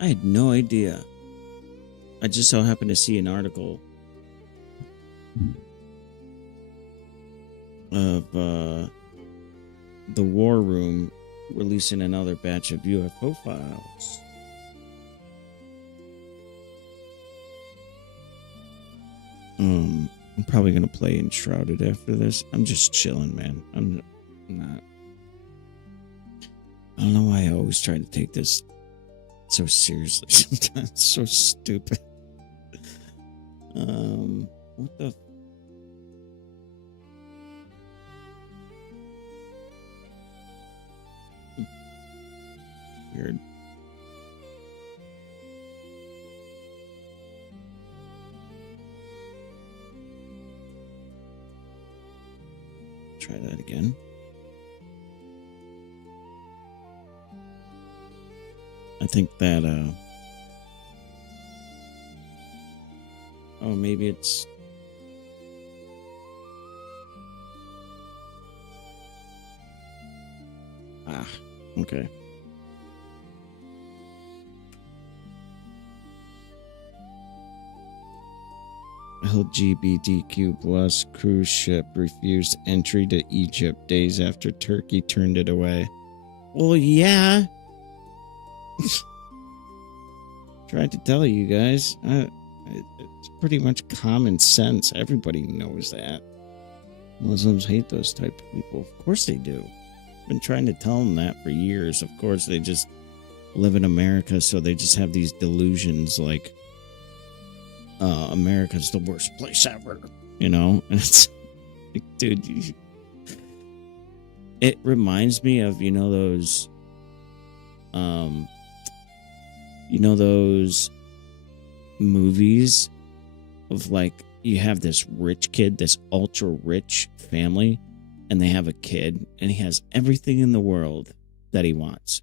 I had no idea. I just so happened to see an article of the War Room releasing another batch of UFO files. I'm probably gonna play Enshrouded after this. I'm just chilling, man. I'm not. I don't know why I always try to take this so seriously. Sometimes it's so stupid. What the? Weird. Try that again. I think that oh, maybe it's okay. LGBTQ plus cruise ship refused entry to Egypt days after Turkey turned it away. Well, yeah. Tried to tell you guys. It's pretty much common sense. Everybody knows that. Muslims hate those type of people. Of course they do. I've been trying to tell them that for years. Of course they just live in America, so they just have these delusions like America's the worst place ever, you know? And it's like, dude, it reminds me of, those movies of like, you have this rich kid, this ultra rich family, and they have a kid and he has everything in the world that he wants.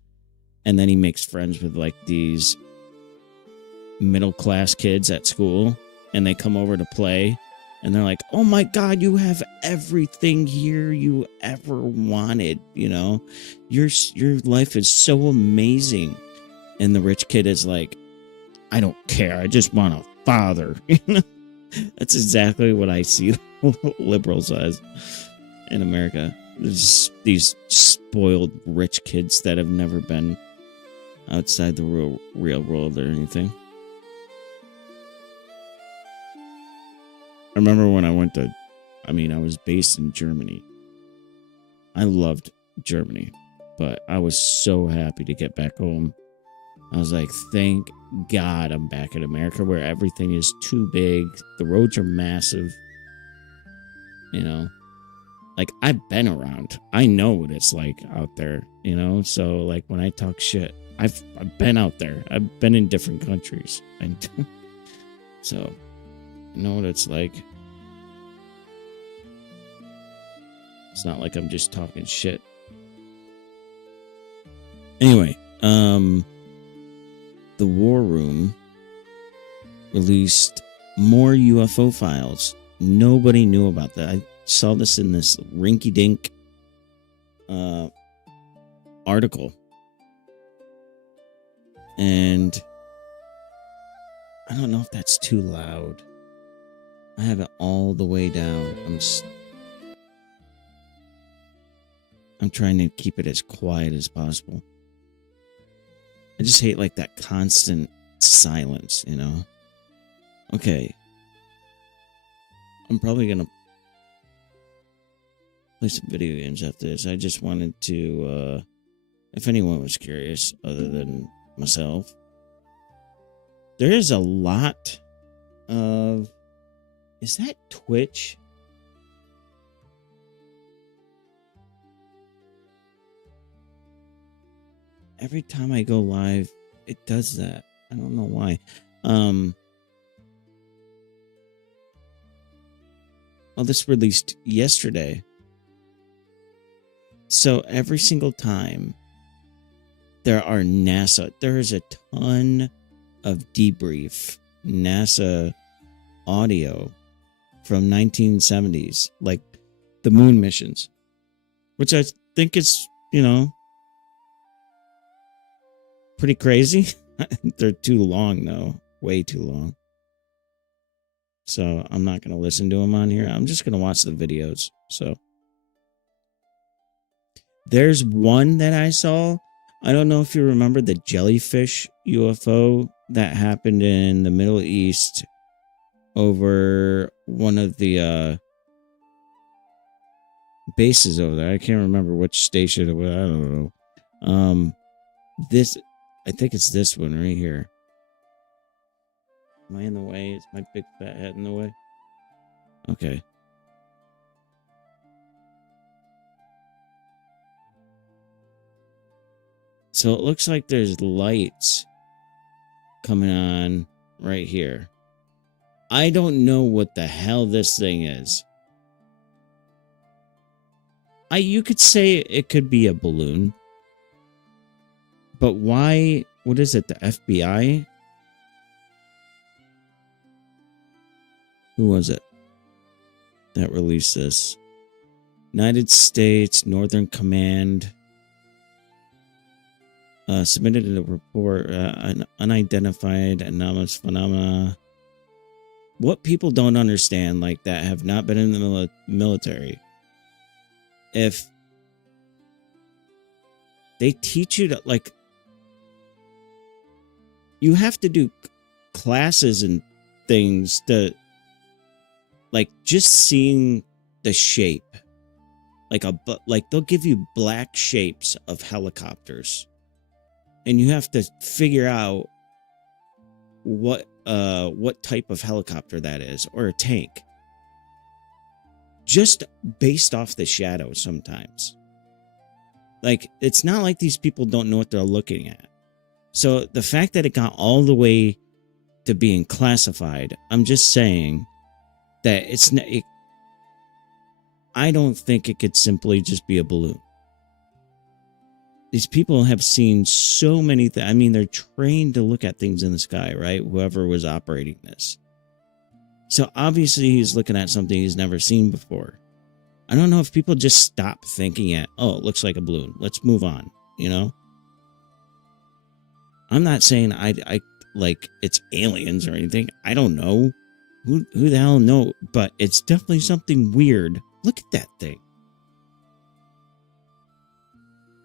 And then he makes friends with like these middle class kids at school, and they come over to play and they're like, oh my God, you have everything here you ever wanted. Your life is so amazing. And the rich kid is like, I don't care. I just want a father. That's exactly what I see liberals as in America. There's these spoiled rich kids that have never been outside the real world or anything. I remember when I was based in Germany. I loved Germany, but I was so happy to get back home. I was like, thank God I'm back in America where everything is too big. The roads are massive. Like I've been around. I know what it's like out there, So like when I talk shit, I've been out there. I've been in different countries. So I know what it's like. It's not like I'm just talking shit. Anyway, the War Room released more UFO files. Nobody knew about that. I saw this in this rinky-dink article. And I don't know if that's too loud. I have it all the way down. I'm trying to keep it as quiet as possible. I just hate like that constant silence, Okay. I'm probably going to play some video games after this. I just wanted to, if anyone was curious other than myself, there is a lot of... Is that Twitch? Every time I go live, it does that. I don't know why. Well, this released yesterday. So every single time there are NASA. There is a ton of debrief NASA audio from 1970s, like the moon missions, which I think is, pretty crazy. They're too long, though. Way too long. So I'm not going to listen to them on here. I'm just going to watch the videos. So there's one that I saw. I don't know if you remember the jellyfish UFO that happened in the Middle East over one of the bases over there. I can't remember which station it was. I don't know. I think it's this one right here. Am I in the way? Is my big fat head in the way? Okay. So it looks like there's lights coming on right here. I don't know what the hell this thing is. You could say it could be a balloon. But why? What is it? The FBI? Who was it that released this? United States Northern Command submitted a report, an unidentified anomalous phenomena. What people don't understand, like that have not been in the military, if they teach you to, like, you have to do classes and things to, like, just seeing the shape, like they'll give you black shapes of helicopters, and you have to figure out what type of helicopter that is, or a tank, just based off the shadow sometimes. Like, it's not like these people don't know what they're looking at. So the fact that it got all the way to being classified, I'm just saying that I don't think it could simply just be a balloon. These people have seen so many things. I mean, they're trained to look at things in the sky, right? Whoever was operating this. So obviously he's looking at something he's never seen before. I don't know if people just stop thinking it looks like a balloon. Let's move on, I'm not saying I like it's aliens or anything. I don't know. Who the hell knows? But it's definitely something weird. Look at that thing.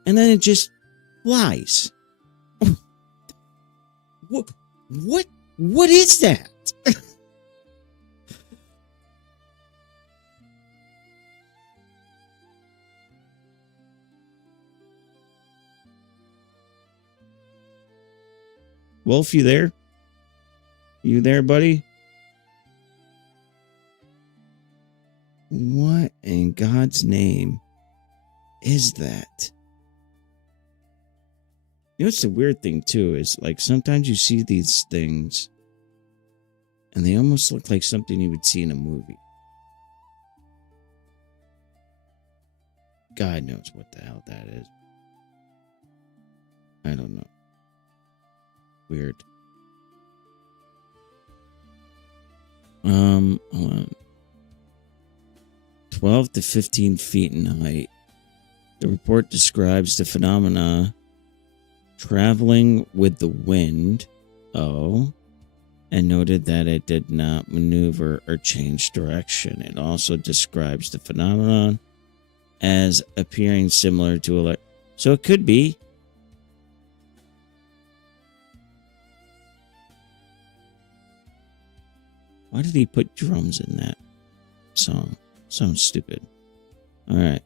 And then it just flies. What is that? Wolf, you there? You there, buddy? What in God's name is that? What's the weird thing, too, is, like, sometimes you see these things, and they almost look like something you would see in a movie. God knows what the hell that is. I don't know. Weird. Hold on. 12 to 15 feet in height. The report describes the phenomena traveling with the wind. And noted that it did not maneuver or change direction. It also describes the phenomenon as appearing similar to a... So it could be. Why did he put drums in that song? Sounds stupid. All right.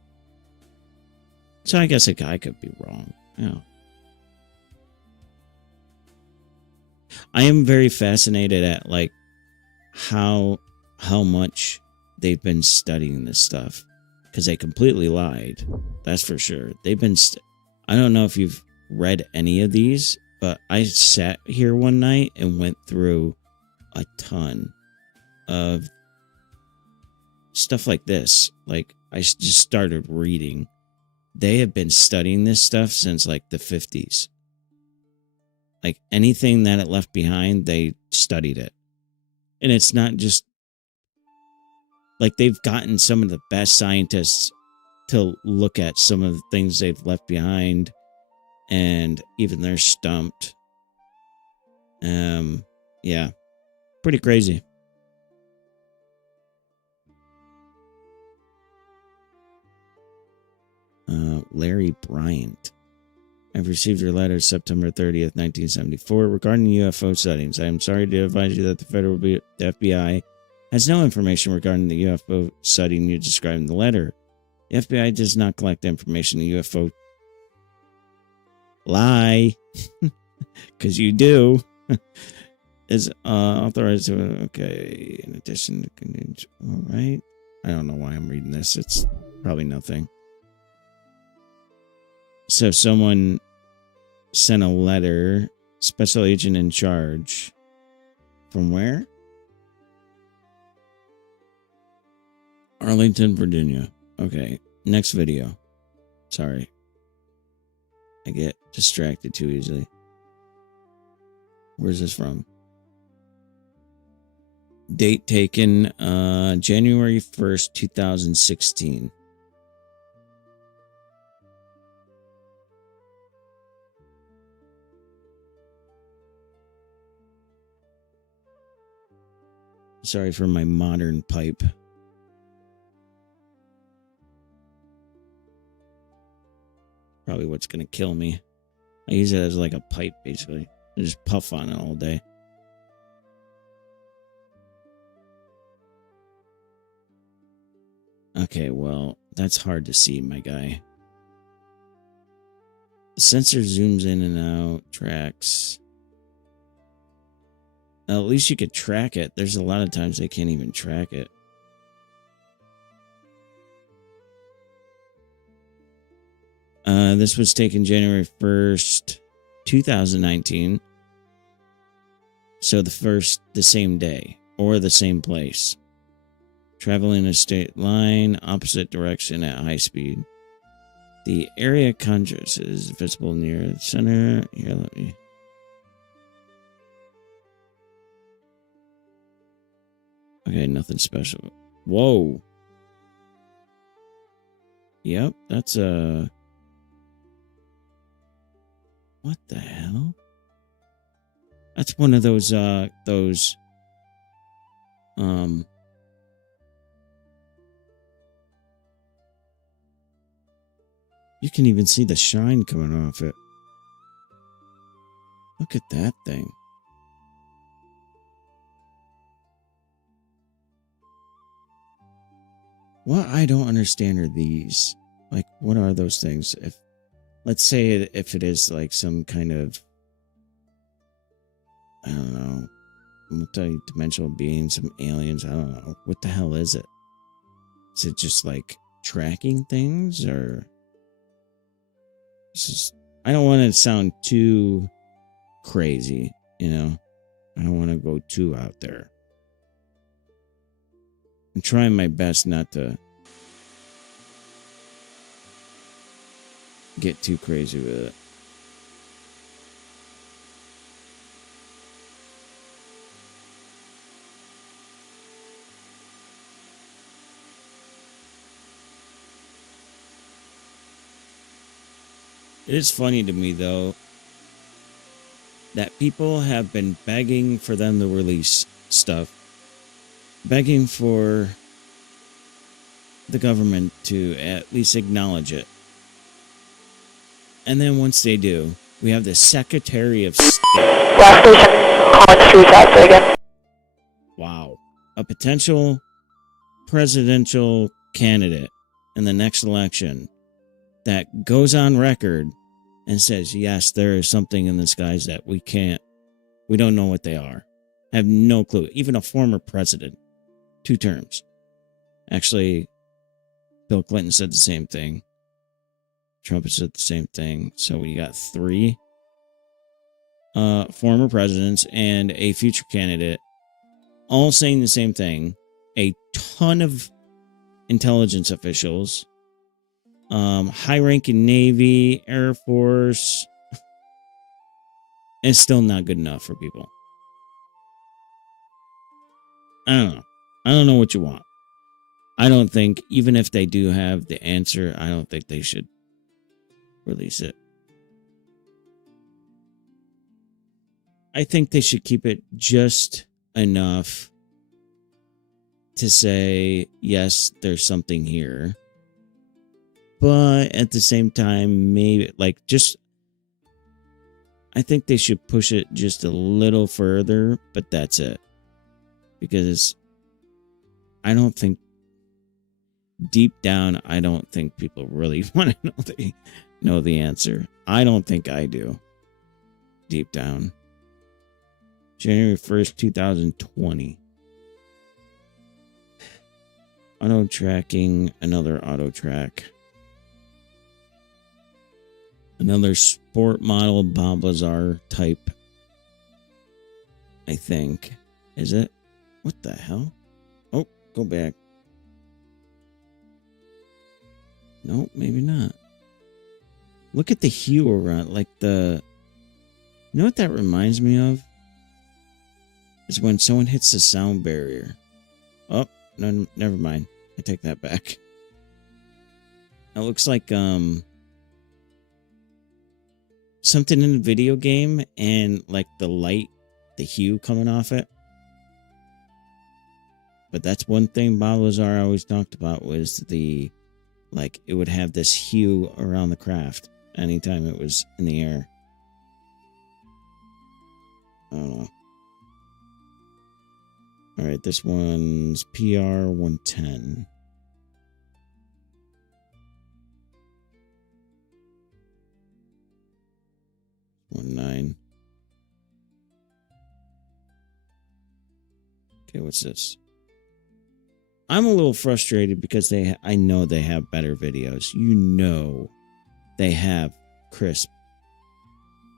So I guess a guy could be wrong. Yeah. I am very fascinated at, like, how much they've been studying this stuff, because they completely lied. That's for sure. They've been. I don't know if you've read any of these, but I sat here one night and went through a ton of stuff like this. Like, I just started reading. They have been studying this stuff since, like, the 50s. Like anything that it left behind, they studied it. And it's not just like they've gotten some of the best scientists to look at some of the things they've left behind, and even they're stumped. Yeah, pretty crazy. Larry Bryant. I've received your letter September 30th, 1974 regarding UFO sightings. I am sorry to advise you that the FBI has no information regarding the UFO sighting you described in the letter. The FBI does not collect information on UFO. Lie. Because you do. Is authorized to... Okay. In addition to... All right. I don't know why I'm reading this. It's probably nothing. So someone sent a letter, special agent in charge. From where? Arlington, Virginia. Okay, next video. Sorry. I get distracted too easily. Where's this from? Date taken January 1st, 2016. Sorry for my modern pipe. Probably what's going to kill me. I use it as like a pipe, basically. I just puff on it all day. Okay, well, that's hard to see, my guy. The sensor zooms in and out, tracks. At least you could track it. There's a lot of times they can't even track it. This was taken January 1st, 2019. So the same day or the same place. Traveling a straight line, opposite direction at high speed. The area contrast is visible near the center. Here, let me... Okay, nothing special. Whoa. Yep, that's a... What the hell? That's one of those, you can even see the shine coming off it. Look at that thing. What I don't understand are these. Like, what are those things? If, let's say if it is like some kind of, I don't know, multi-dimensional being, some aliens, I don't know. What the hell is it? Is it just like tracking things, or... I don't want to sound too crazy, you know? I don't want to go too out there. I'm trying my best not to get too crazy with it. It is funny to me, though, that people have been begging for them to release stuff. Begging for the government to at least acknowledge it. And then once they do, we have the Secretary of State. Last station, calling 3 again. Wow. A potential presidential candidate in the next election that goes on record and says, yes, there is something in the skies that we don't know what they are. I have no clue. Even a former president. 2 terms. Actually, Bill Clinton said the same thing. Trump said the same thing. So we got 3 former presidents and a future candidate all saying the same thing. A ton of intelligence officials, high-ranking Navy, Air Force, And it's still not good enough for people. I don't know. I don't know what you want. I don't think, even if they do have the answer, I don't think they should release it. I think they should keep it just enough to say, yes, there's something here. But at the same time, maybe, like, just, I think they should push it just a little further, but that's it. Because I don't think, deep down, I don't think people really want to know the answer. I don't think I do. Deep down. January 1st, 2020. Auto tracking, another auto track. Another sport model Bob Lazar type. I think. Is it? What the hell? Oh, go back. No, maybe not. Look at the hue around, like the... You know what that reminds me of? Is when someone hits the sound barrier. Oh, no, never mind. I take that back. It looks like something in a video game, and like the light, the hue coming off it. But that's one thing Bob Lazar always talked about, was the, like, it would have this hue around the craft anytime it was in the air. I don't know. All right, this one's PR 110. .9. Okay, what's this? I'm a little frustrated because I know they have better videos. You know, they have crisp.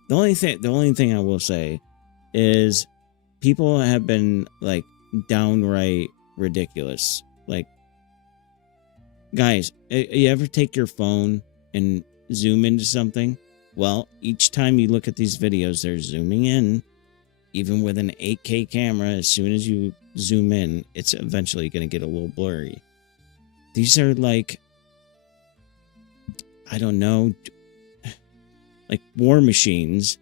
The only thing I will say is people have been like downright ridiculous. Like, guys, you ever take your phone and zoom into something? Well, each time you look at these videos, they're zooming in. Even with an 8K camera, as soon as you zoom in, it's eventually going to get a little blurry. These are like, I don't know, like war machines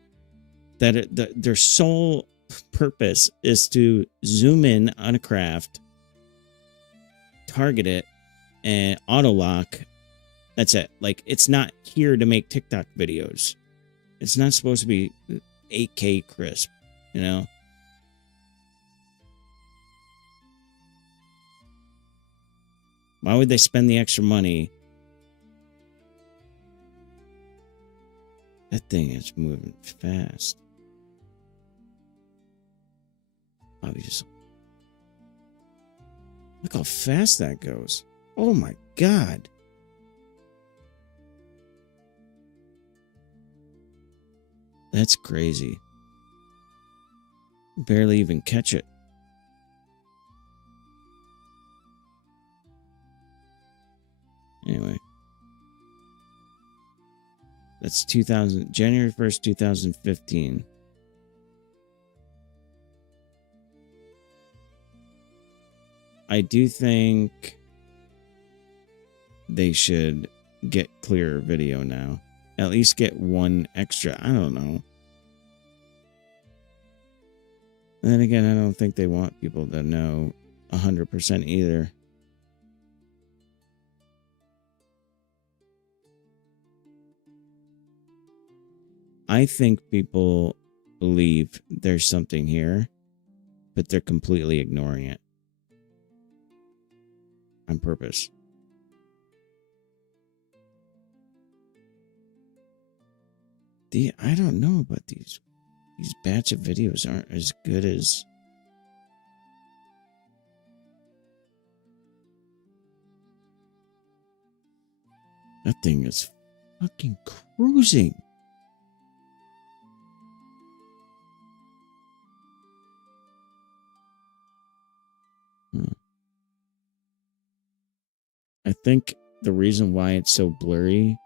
that their sole purpose is to zoom in on a craft, target it, and auto lock. That's it. Like, it's not here to make TikTok videos. It's not supposed to be 8K crisp, you know? Why would they spend the extra money? That thing is moving fast. Obviously. Look how fast that goes. Oh my God. That's crazy. Barely even catch it. Anyway. That's January 1st, 2015. I do think they should get clearer video now. At least get one extra. I don't know. And then again, I don't think they want people to know 100% either. I think people believe there's something here, but they're completely ignoring it. On purpose. I don't know about these. These batch of videos aren't as good as... That thing is fucking cruising. I think the reason why it's so blurry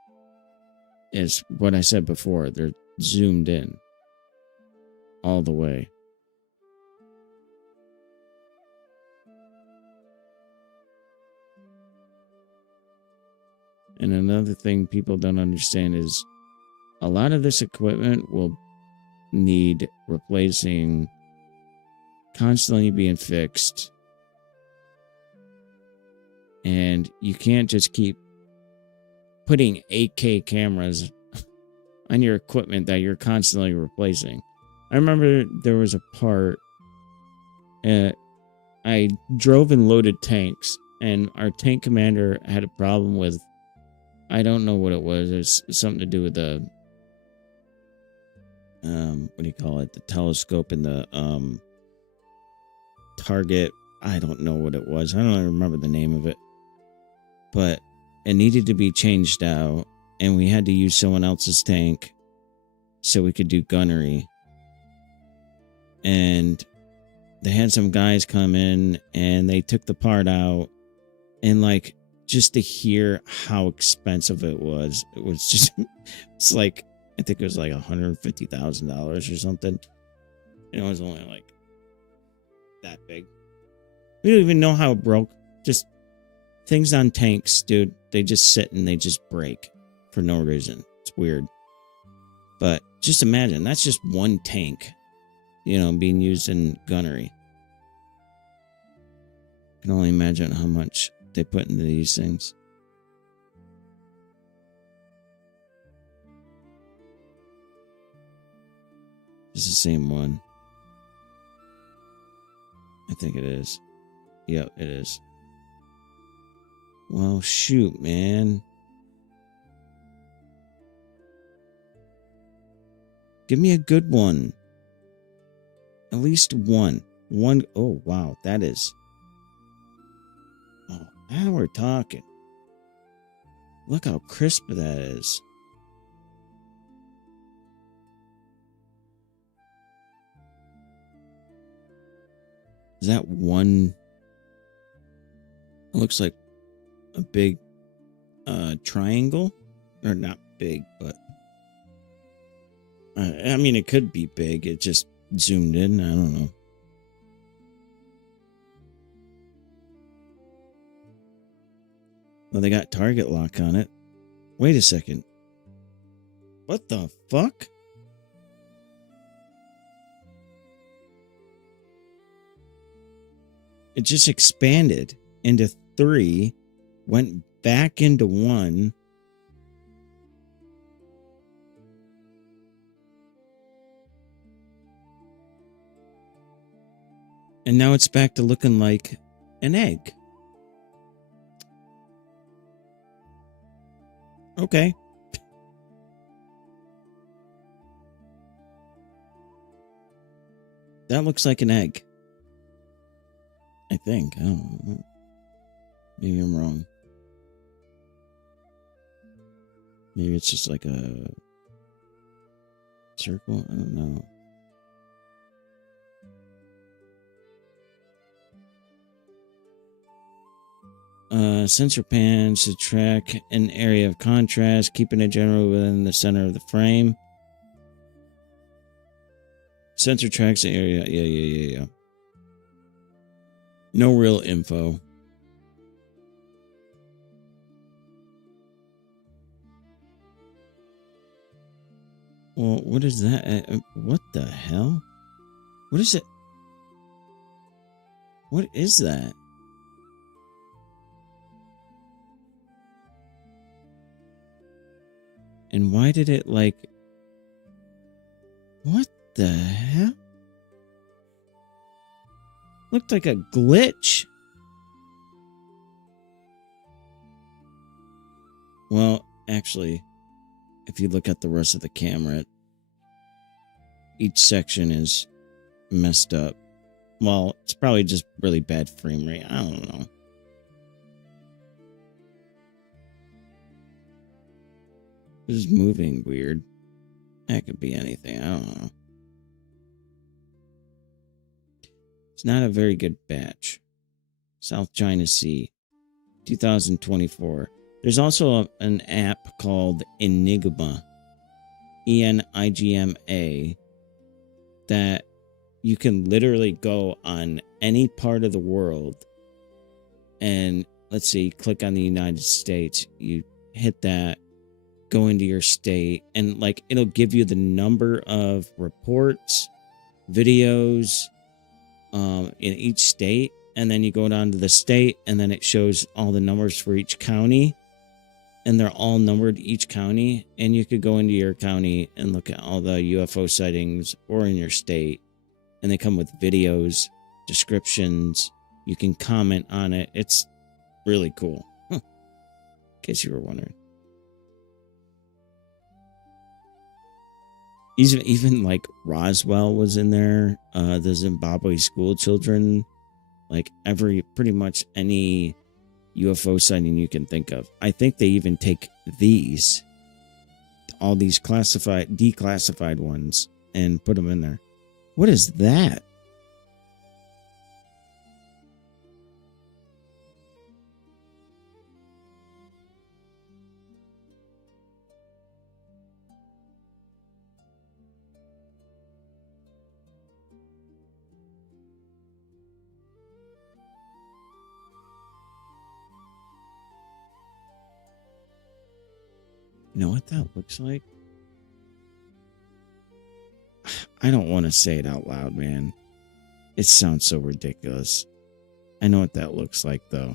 is what I said before. They're zoomed in. all the way. And another thing people don't understand is a lot of this equipment will need replacing, constantly being fixed. And you can't just keep putting 8K cameras on your equipment that you're constantly replacing. I remember there was a part, I drove and loaded tanks, and our tank commander had a problem with, I don't know what it was. It's something to do with the, what do you call it? The telescope and the target. I don't know what it was. I don't remember the name of it. But it needed to be changed out, and we had to use someone else's tank so we could do gunnery. And they had some guys come in, and they took the part out, and like, just to hear how expensive it was just, it's like, I think it was like $150,000 or something. And it was only like that big. We don't even know how it broke. Just things on tanks, dude. They just sit and they just break for no reason. It's weird. But just imagine, that's just one tank, being used in gunnery. I can only imagine how much they put into these things. It's the same one. I think it is. Yep, it is. Well, shoot, man. Give me a good one. At least one. Oh, wow. That is. Oh, now we're talking. Look how crisp that is. Is that one? It looks like a big triangle. Or not big, but I mean, it could be big. It just zoomed in. I don't know. Well, they got target lock on it. Wait a second. What the fuck? It just expanded into 3, went back into 1. And now it's back to looking like an egg. Okay. That looks like an egg. I think. I don't know. Maybe I'm wrong. Maybe it's just like a circle. I don't know. Sensor pan should track an area of contrast, keeping it generally within the center of the frame. Sensor tracks the area. Yeah. No real info. Well, what is that? What the hell? What is it? What is that? And why did it like... What the hell? Looked like a glitch. Well, actually, if you look at the rest of the camera, each section is messed up. Well, it's probably just really bad frame rate. I don't know. This is moving weird. That could be anything. I don't know. It's not a very good batch. South China Sea, 2024. There's also an app called Enigma, Enigma, that you can literally go on any part of the world and let's see, click on the United States, you hit that, go into your state, and like it'll give you the number of reports, videos in each state, and then you go down to the state and then it shows all the numbers for each county, and they're all numbered each county, and you could go into your county and look at all the UFO sightings or in your state, and they come with videos, descriptions, you can comment on it. It's really cool. In case you were wondering. Even like Roswell was in there, the Zimbabwe school children, like pretty much any UFO sighting you can think of. I think they even take all these declassified ones and put them in there. What is that? You know what that looks like? I don't want to say it out loud, man. It sounds so ridiculous. I know what that looks like, though.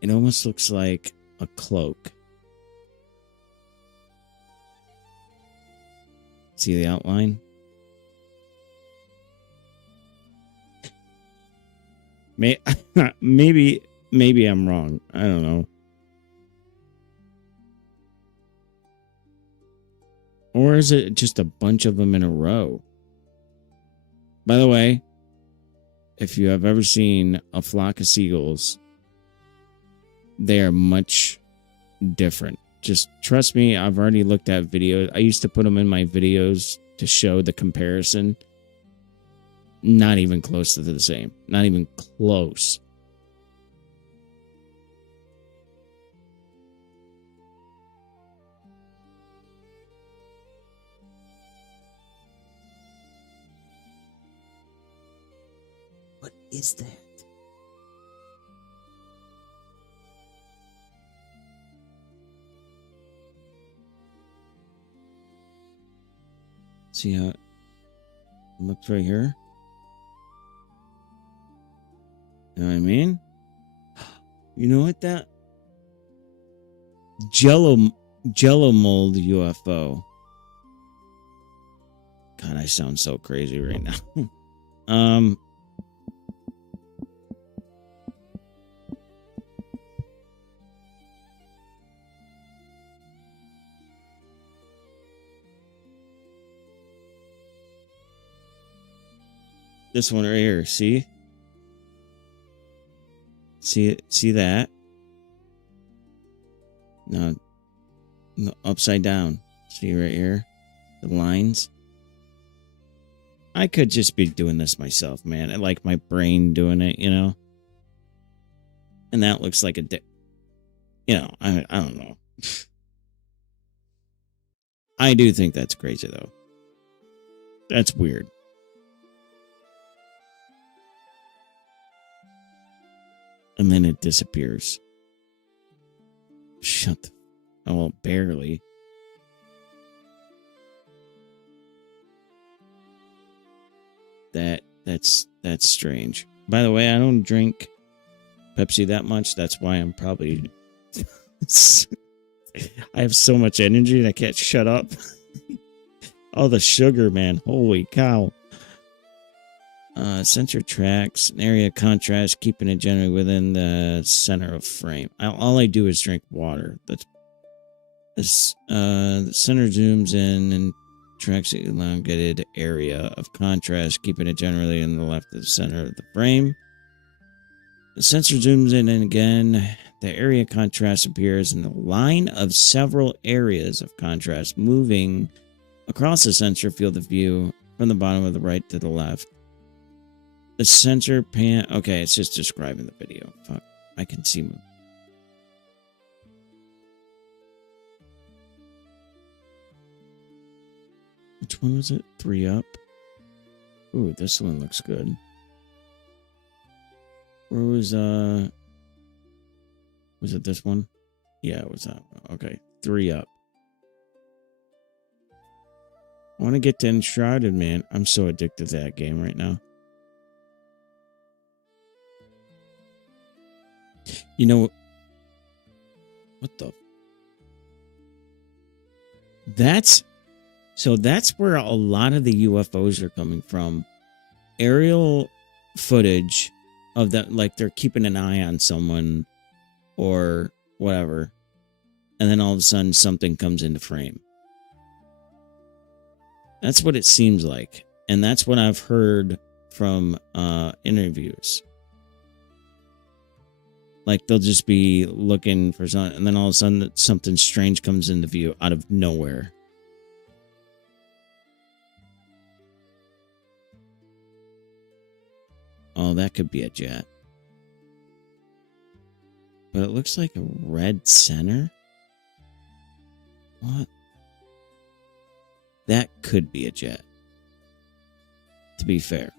It almost looks like a cloak. See the outline? Maybe I'm wrong. I don't know. Or is it just a bunch of them in a row? By the way, if you have ever seen a flock of seagulls, they are much different. Just trust me, I've already looked at videos. I used to put them in my videos to show the comparison. Not even close to the same. Not even close. What is that? See how it looks right here? You know what I mean? You know what that? Jello mold UFO. God, I sound so crazy right now. This one right here, see? See that? No, upside down. See right here? The lines. I could just be doing this myself, man. I like my brain doing it, you know? And that looks like I don't know. I do think that's crazy, though. That's weird. And then it disappears. Shut the... Oh, well, barely. That's strange. By the way, I don't drink Pepsi that much. That's why I'm probably... I have so much energy and I can't shut up. Oh, the sugar, man. Holy cow. Sensor tracks, an area of contrast, keeping it generally within the center of frame. All I do is drink water. The center zooms in and tracks the elongated area of contrast, keeping it generally in the left of the center of the frame. The sensor zooms in and again, the area of contrast appears in the line of several areas of contrast, moving across the sensor field of view from the bottom of the right to the left. The sensor pan... Okay, it's just describing the video. Fuck. I can see him. Which one was it? 3 Up. Ooh, this one looks good. Where was it this one? Yeah, it was that one. Okay, 3 Up. I want to get to Enshrouded, man. I'm so addicted to that game right now. You know, what the? That's where a lot of the UFOs are coming from. Aerial footage of that, like they're keeping an eye on someone or whatever. And then all of a sudden something comes into frame. That's what it seems like. And that's what I've heard from interviews. Like they'll just be looking for something, and then all of a sudden something strange comes into view out of nowhere. Oh, that could be a jet. But it looks like a red center. What? That could be a jet. To be fair.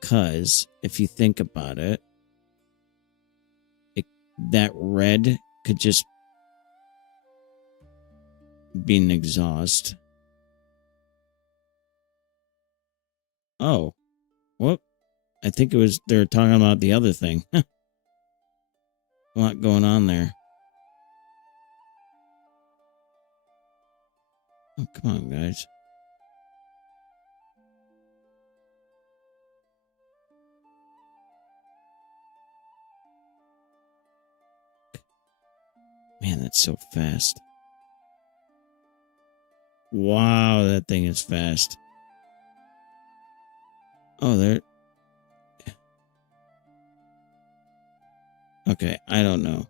Because if you think about it, that red could just be an exhaust. Oh. Whoop. I think it was, they were talking about the other thing. A lot going on there. Oh, come on, guys. Man, that's so fast. Wow, that thing is fast. Oh, there. Okay, I don't know.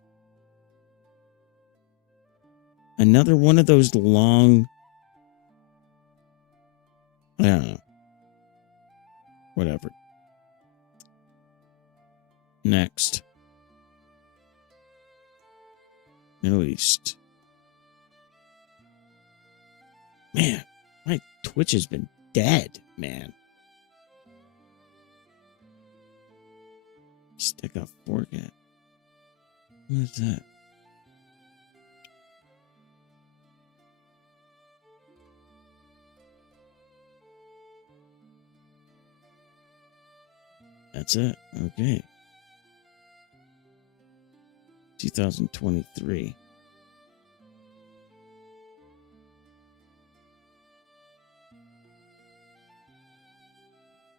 Another one of those long. I don't know. Whatever. Next. Middle East. Man, my Twitch has been dead, man. Stick a fork at. What is that? That's it. Okay. 2023.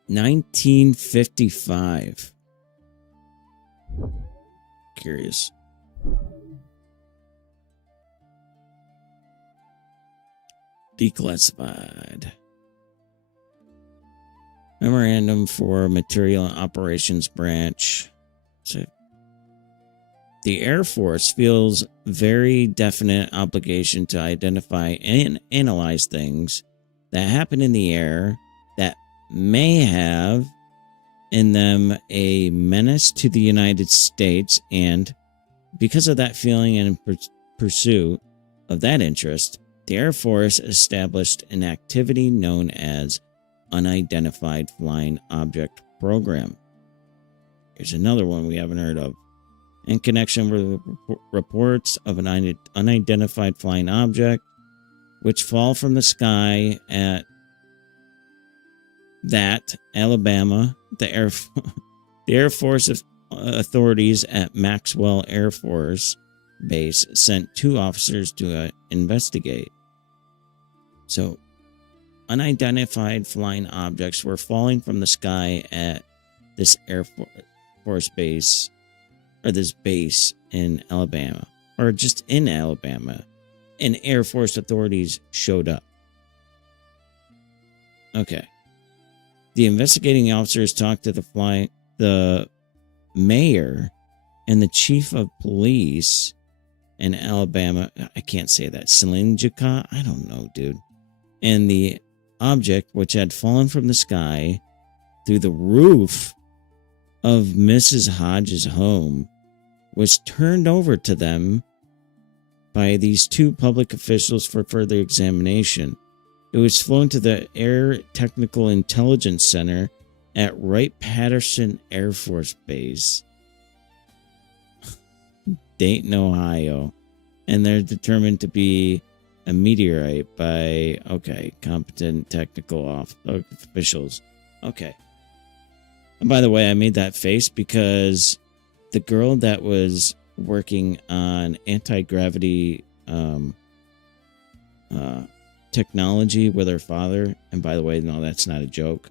$19.55. Curious. Declassified. Memorandum for Material and Operations Branch. So, the Air Force feels very definite obligation to identify and analyze things that happen in the air that may have in them a menace to the United States, and because of that feeling and pursuit of that interest, the Air Force established an activity known as Unidentified Flying Object Program. Here's another one we haven't heard of. In connection with reports of an unidentified flying object which fall from the sky at Alabama, the Air Force authorities at Maxwell Air Force Base sent 2 officers to investigate. So, unidentified flying objects were falling from the sky at this Air Force base, or this base in Alabama, or just in Alabama, and Air Force authorities showed up. Okay. The investigating officers talked to the mayor and the chief of police in Alabama. I can't say that. Salinjica? I don't know, dude. And the object, which had fallen from the sky through the roof of Mrs. Hodges' home was turned over to them by these two public officials for further examination. It was flown to the Air Technical Intelligence Center at Wright-Patterson Air Force Base, Dayton, Ohio, and they're determined to be a meteorite by, competent technical officials. Okay. And by the way, I made that face because the girl that was working on anti-gravity technology with her father, and by the way, no, that's not a joke.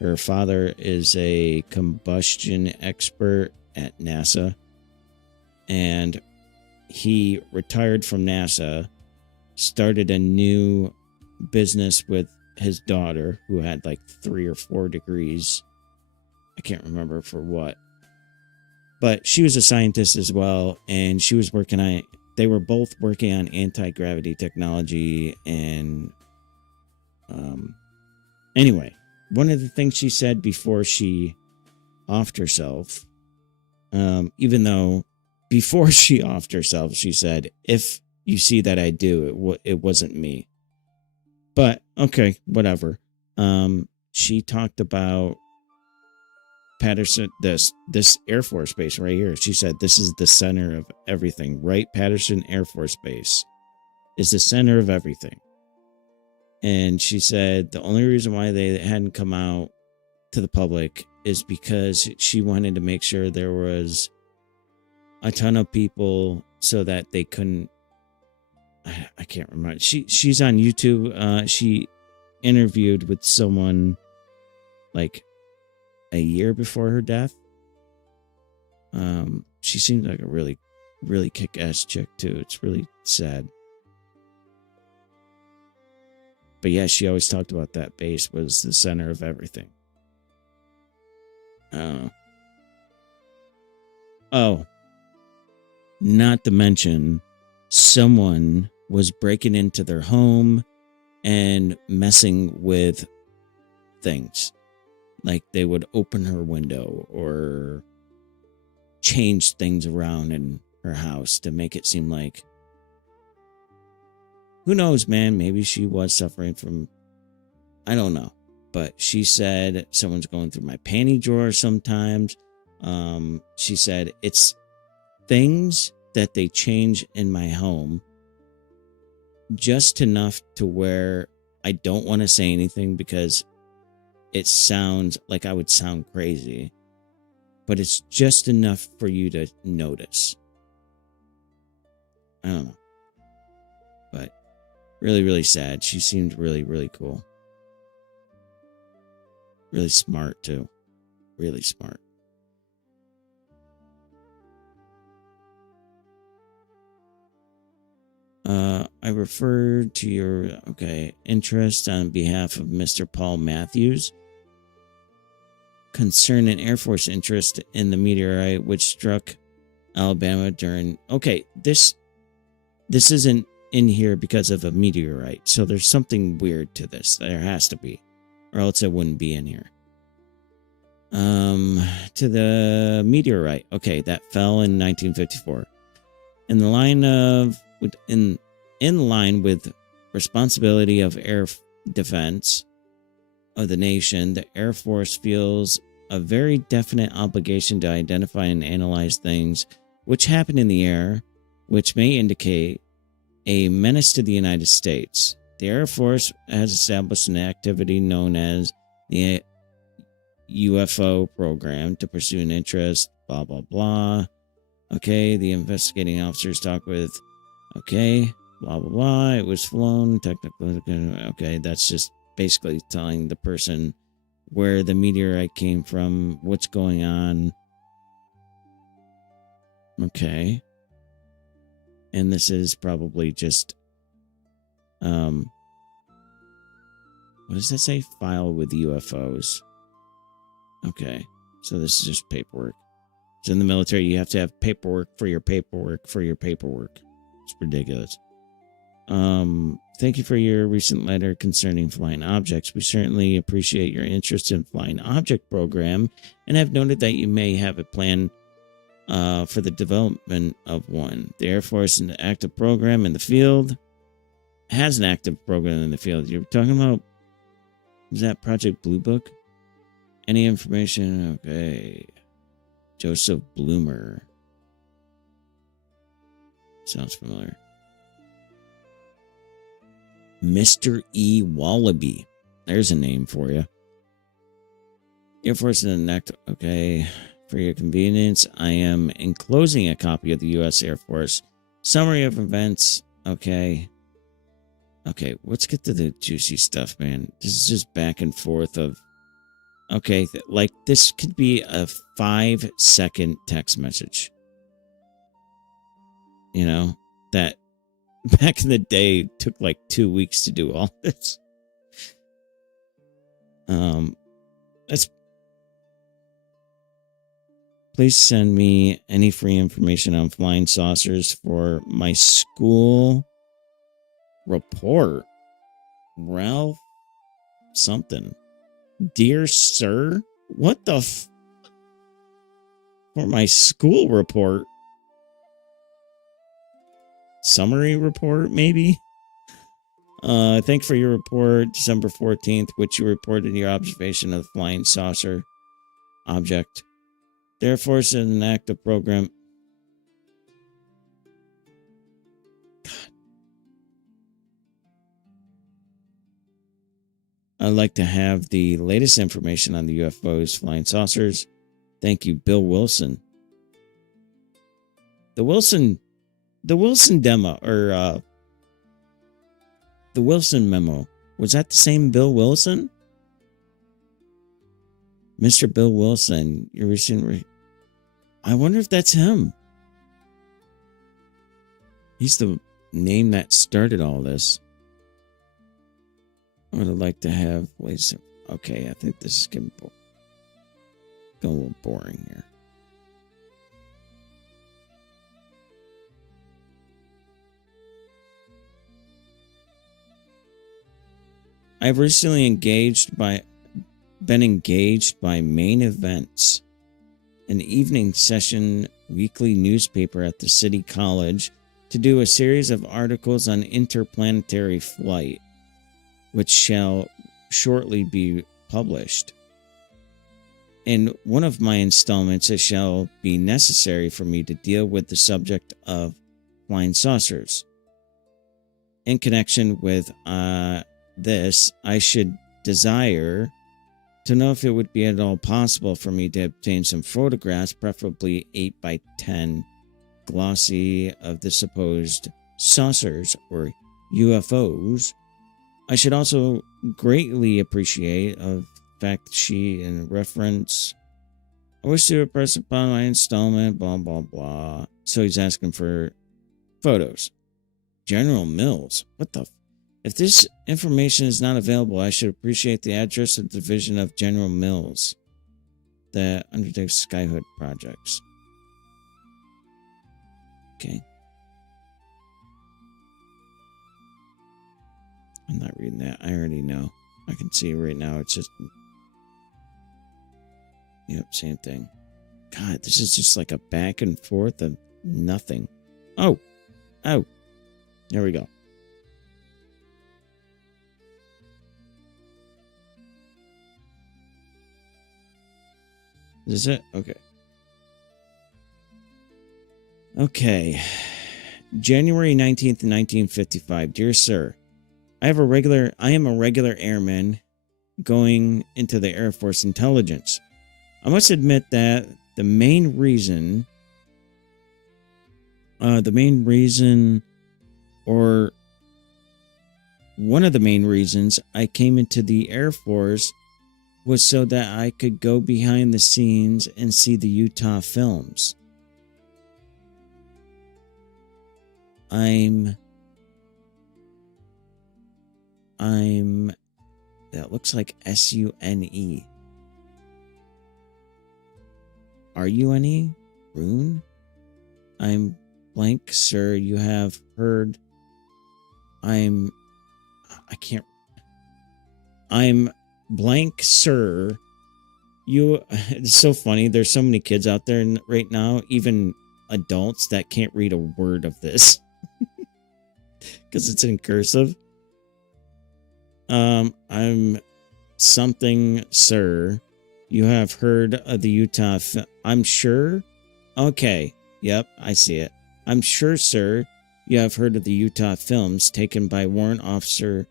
Her father is a combustion expert at NASA, and he retired from NASA, started a new business with his daughter, who had like 3 or 4 degrees. I can't remember for what. But she was a scientist as well, and she was working on, they were both working on anti-gravity technology. And anyway, one of the things she said before she offed herself, even though before she offed herself, she said, if you see that I do, it wasn't me. But okay, whatever. She talked about Patterson, this Air Force Base right here. She said this is the center of everything. Wright-Patterson Air Force Base is the center of everything. And she said the only reason why they hadn't come out to the public is because she wanted to make sure there was a ton of people so that they couldn't. I can't remember. She's on YouTube. She interviewed with someone like a year before her death. She seems like a really, really kick-ass chick too. It's really sad. But yeah, she always talked about that base was the center of everything. Oh, not to mention, someone was breaking into their home and messing with things. Like they would open her window or change things around in her house to make it seem like, who knows, man, maybe she was suffering from, I don't know. But she said someone's going through my panty drawer sometimes. She said it's things that they change in my home just enough to where I don't want to say anything because it sounds like I would sound crazy, but it's just enough for you to notice. I don't know. But really, really sad. She seemed really, really cool. Really smart, too. Really smart. I referred to your, interest on behalf of Mr. Paul Matthews concerning Air Force interest in the meteorite which struck Alabama during... Okay, this isn't in here because of a meteorite, so there's something weird to this. There has to be, or else it wouldn't be in here. To the meteorite, that fell in 1954. In line with responsibility of air defense of the nation, the Air Force feels a very definite obligation to identify and analyze things which happen in the air, which may indicate a menace to the United States. The Air Force has established an activity known as the UFO program to pursue an interest, blah, blah, blah. The investigating officers talk with, blah, blah, blah. It was flown, technically, that's just basically telling the person where the meteorite came from, what's going on. And this is probably just, what does that say? File with UFOs. So this is just paperwork. So in the military, you have to have paperwork for your paperwork for your paperwork. It's ridiculous. Thank you for your recent letter concerning flying objects. We certainly appreciate your interest in flying object program and have noted that you may have a plan for the development of one. The Air Force has an active program in the field. You're talking about, is that Project Blue Book? Any information? Okay. Joseph Bloomer. Sounds familiar. Mr. E. Wallaby. There's a name for you. Air Force and Act. Okay. For your convenience, I am enclosing a copy of the U.S. Air Force summary of events. Okay. Okay, let's get to the juicy stuff, man. This is just back and forth of... Okay, like this could be a 5-second text message. You know, that back in the day took like 2 weeks to do all this. Please send me any free information on flying saucers for my school report. Ralph something. Dear sir, what the for my school report? Summary report, maybe? Thank you for your report, December 14th, which you reported your observation of the flying saucer object. The Air Force is an active program. God. I'd like to have the latest information on the UFOs, flying saucers. Thank you, Bill Wilson. The Wilson demo, or the Wilson memo, was that the same Bill Wilson? Mr. Bill Wilson, your recent... I wonder if that's him. He's the name that started all this. I would like to have... Okay, I think this is getting a little boring here. I've recently been engaged by Main Events, an evening session weekly newspaper at the City College, to do a series of articles on interplanetary flight, which shall shortly be published. In one of my installments, it shall be necessary for me to deal with the subject of flying saucers. In connection with this, I should desire to know if it would be at all possible for me to obtain some photographs, preferably 8x10, glossy, of the supposed saucers or UFOs. I should also greatly appreciate of fact sheet and reference. I wish to impress upon my installment, blah, blah, blah. So he's asking for photos. General Mills. What the... If this information is not available, I should appreciate the address of the division of General Mills that undertakes Skyhood projects. Okay. I'm not reading that. I already know. I can see it right now. It's just... Yep, same thing. God, this is just like a back and forth of nothing. Oh! Oh! There we go. Is it? Okay. Okay. January 19th, 1955. Dear Sir, I am a regular airman going into the Air Force Intelligence. I must admit that the main reason, or one of the main reasons I came into the Air Force was so that I could go behind the scenes and see the Utah films. That looks like S-U-N-E. R-U-N-E? Rune? I'm blank, sir. You have heard I'm blank, sir. It's so funny. There's so many kids out there right now, even adults, that can't read a word of this because it's in cursive. I'm something, sir. You have heard of the Utah. I'm sure. Okay. Yep, I see it. I'm sure, sir, you have heard of the Utah films taken by Warrant Officer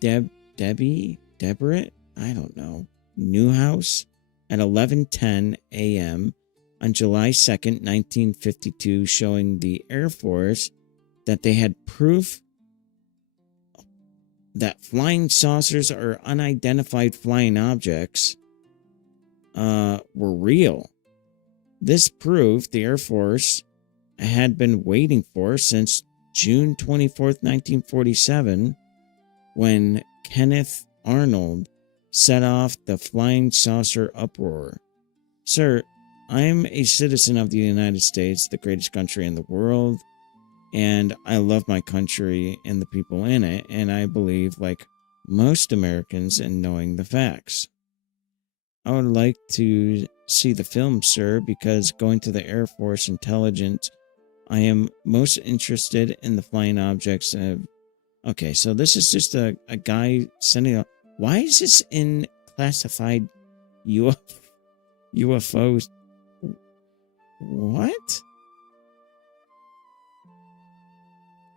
Deborah? I don't know. Newhouse at 11:10 a.m. on July 2nd, 1952, showing the Air Force that they had proof that flying saucers or unidentified flying objects were real. This proof the Air Force had been waiting for since June 24th, 1947, when Kenneth Arnold set off the flying saucer uproar. Sir, I am a citizen of the United States, the greatest country in the world, and I love my country and the people in it, and I believe, like most Americans, in knowing the facts. I would like to see the film, sir, because going to the Air Force intelligence, I am most interested in the flying objects. Okay, so this is just a guy sending a... Why is this in classified UFOs? What?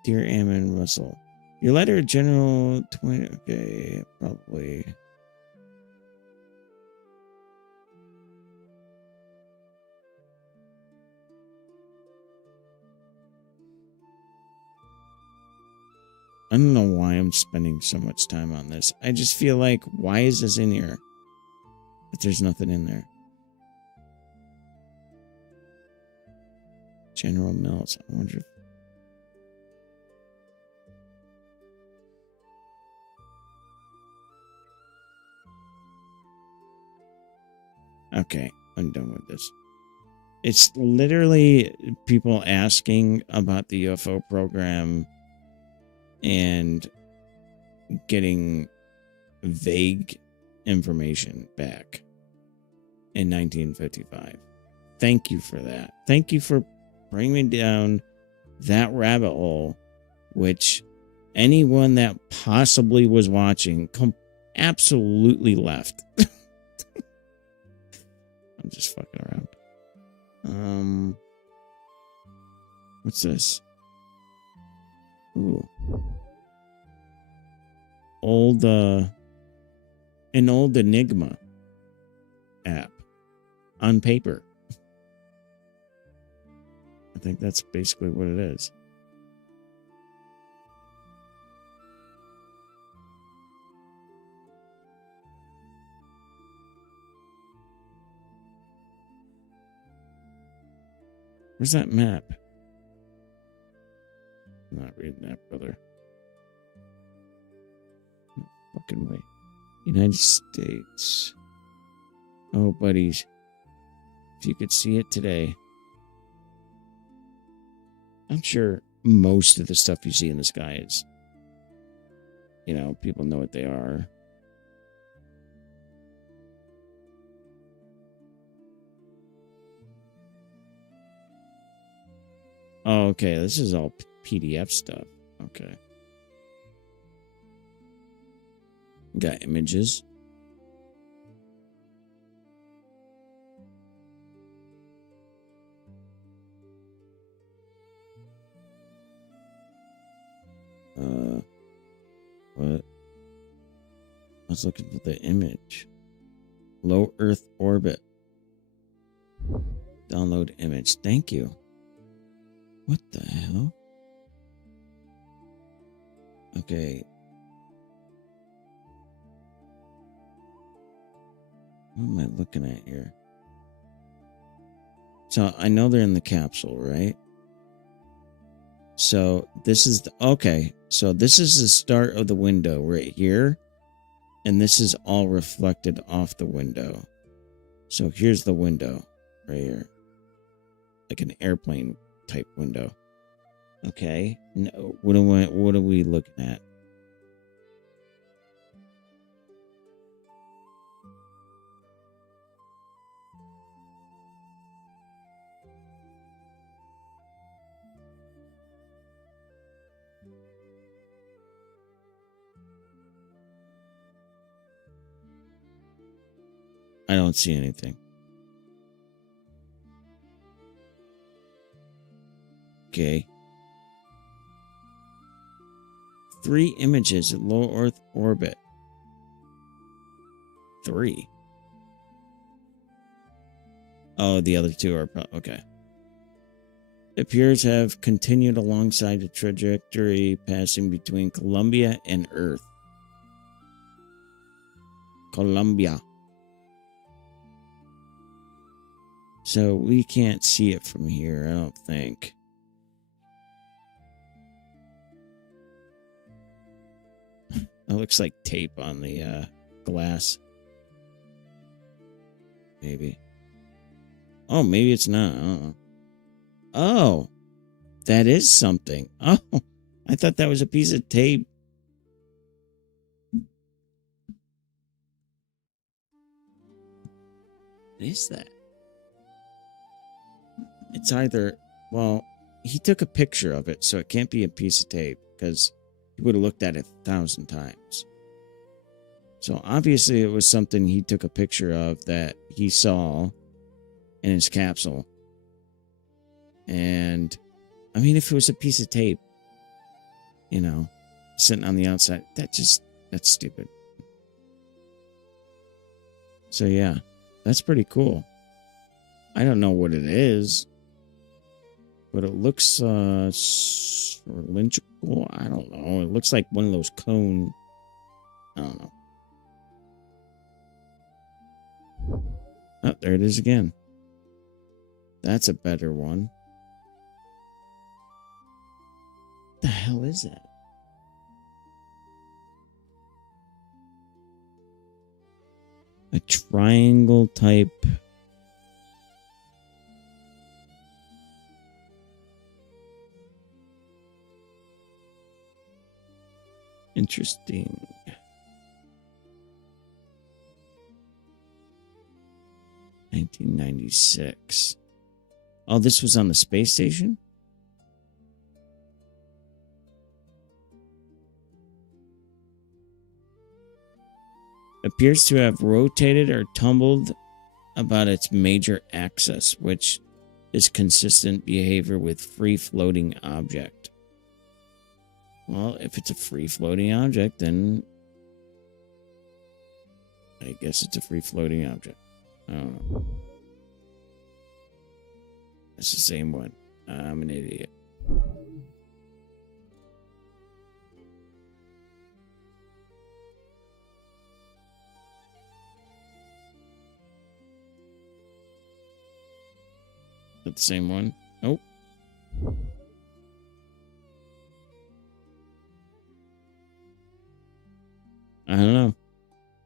Dear Ammon Russell. Your letter, General 20... Okay, probably... I don't know why I'm spending so much time on this. I just feel like, why is this in here? If there's nothing in there. General Mills. I wonder if... Okay, I'm done with this. It's literally people asking about the UFO program and getting vague information back in 1955. Thank you for that. Thank you for bringing me down that rabbit hole, which anyone that possibly was watching absolutely left. I'm just fucking around. What's this? Ooh. An old Enigma app on paper. I think that's basically what it is. Where's that map? I'm not reading that, brother. No fucking way. United States. Oh, buddies. If you could see it today. I'm sure most of the stuff you see in the sky is, you know, people know what they are. Oh, okay. This is all PDF stuff. Okay. Got images. What? I was looking for the image. Low Earth orbit. Download image. Thank you. What the hell? Okay. What am I looking at here? So I know they're in the capsule, right? So this is the, okay. So this is the start of the window right here. And this is all reflected off the window. So here's the window right here. Like an airplane type window. Okay. No, what are we looking at? I don't see anything. Okay. 3 images at low Earth orbit. 3. Oh, the other 2 are okay. It appears to have continued alongside the trajectory passing between Columbia and Earth. Columbia. So we can't see it from here, I don't think. It looks like tape on the glass. Maybe. Oh, maybe it's not. I don't know. Oh, that is something. Oh, I thought that was a piece of tape. What is that? It's either, well, he took a picture of it, so it can't be a piece of tape because he would have looked at it 1,000 times. So obviously it was something he took a picture of that he saw in his capsule. And I mean, if it was a piece of tape, you know, sitting on the outside, that's stupid. So yeah, that's pretty cool. I don't know what it is, but it looks cylindrical. I don't know. It looks like one of those cone. I don't know. Oh, there it is again. That's a better one. What the hell is that? A triangle type. Interesting. $1996. Oh, this was on the space station? Appears to have rotated or tumbled about its major axis, which is consistent behavior with free-floating object. Well, if it's a free-floating object, then I guess it's a free-floating object. I don't know. It's the same one. I'm an idiot. Is that the same one? Nope. I don't know.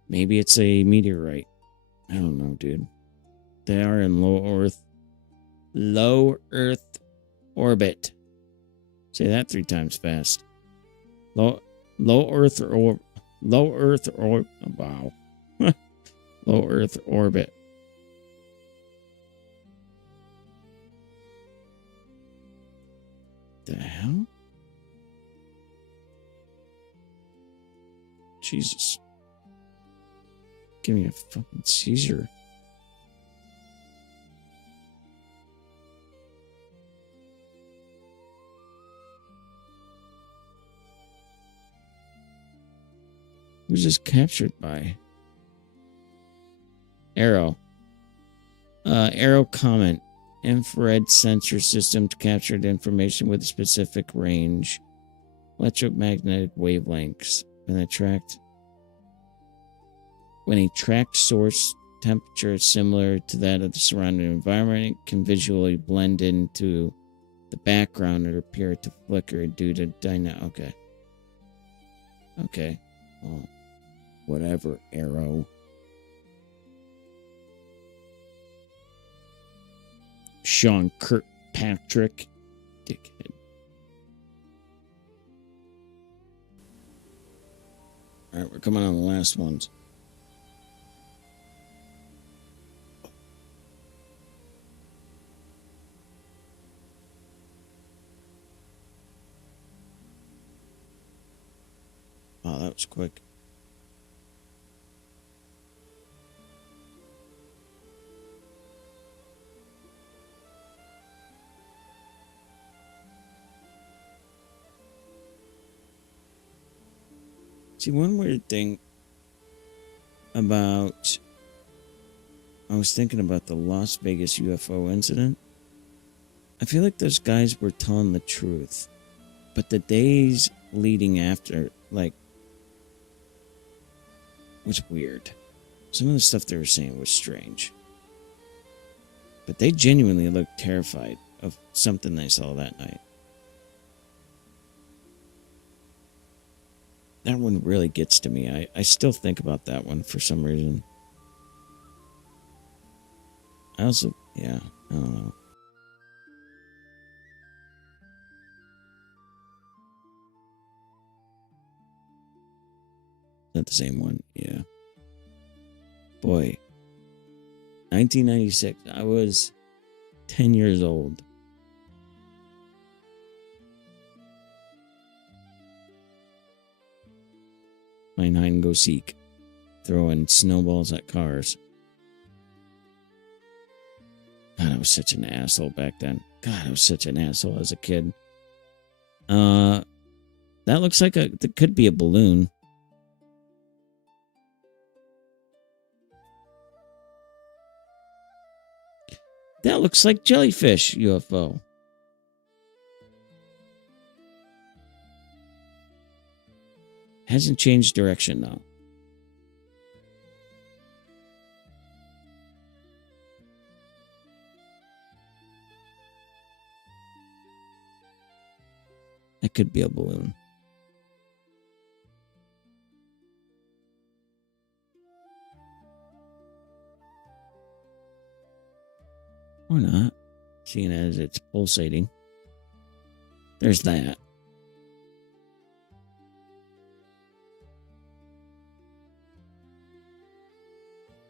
Maybe it's a meteorite. I don't know, dude. They are in low Earth orbit. Say that 3 times fast. Low Earth or wow. Low Earth orbit. The hell? Jesus. Give me a fucking seizure. Who's this captured by? Arrow. Arrow comment. Infrared sensor system to capture information with a specific range. Electromagnetic wavelengths. When a tracked source temperature is similar to that of the surrounding environment, it can visually blend into the background or appear to flicker due to dynamic. Okay. Okay. Well, whatever, Arrow. Sean Kirkpatrick. Dickhead. All right, we're coming on the last ones. Oh, that was quick. See, one weird thing about... I was thinking about the Las Vegas UFO incident. I feel like those guys were telling the truth. But the days leading after, like, was weird. Some of the stuff they were saying was strange. But they genuinely looked terrified of something they saw that night. That one really gets to me. I still think about that one for some reason. I also, yeah, I don't know. Not the same one, yeah. Boy, 1996, I was 10 years old. Playing hide and go seek, throwing snowballs at cars. God, I was such an asshole back then. God, I was such an asshole as a kid. That looks like that could be a balloon. That looks like jellyfish UFO. Hasn't changed direction though. That could be a balloon. Or not, seeing as it's pulsating. There's that.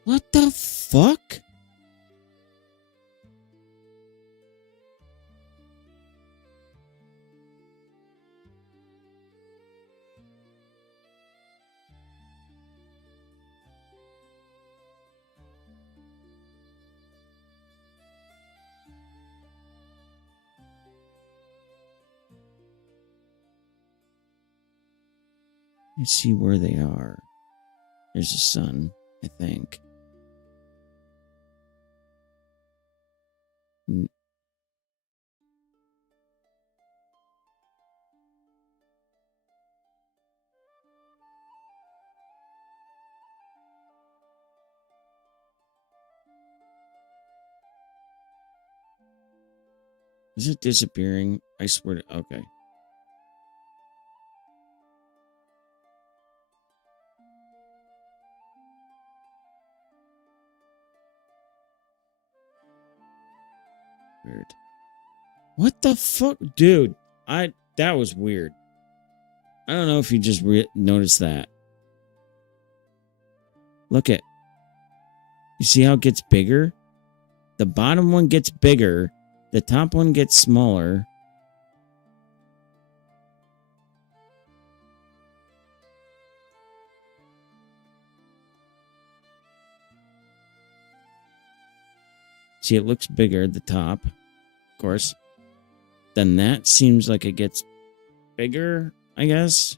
What the fuck? Let's see where they are. There's the sun, I think. Is it disappearing? I swear to... Okay. Weird. What the fuck? Dude, that was weird. I don't know if you just noticed that. Look at... You see how it gets bigger? The bottom one gets bigger. The top one gets smaller. See, it looks bigger at the top, of course. Then that seems like it gets bigger, I guess.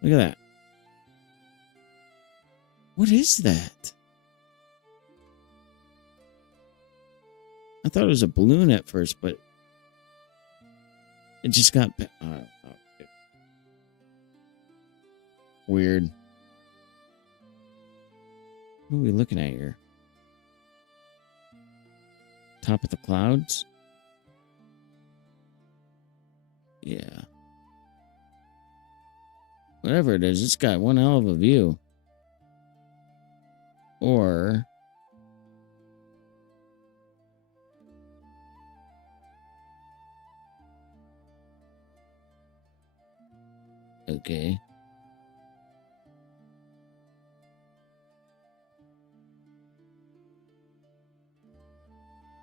Look at that. What is that? I thought it was a balloon at first, but it just got... Weird. What are we looking at here? Top of the clouds? Yeah. Whatever it is, it's got one hell of a view. Or... Okay.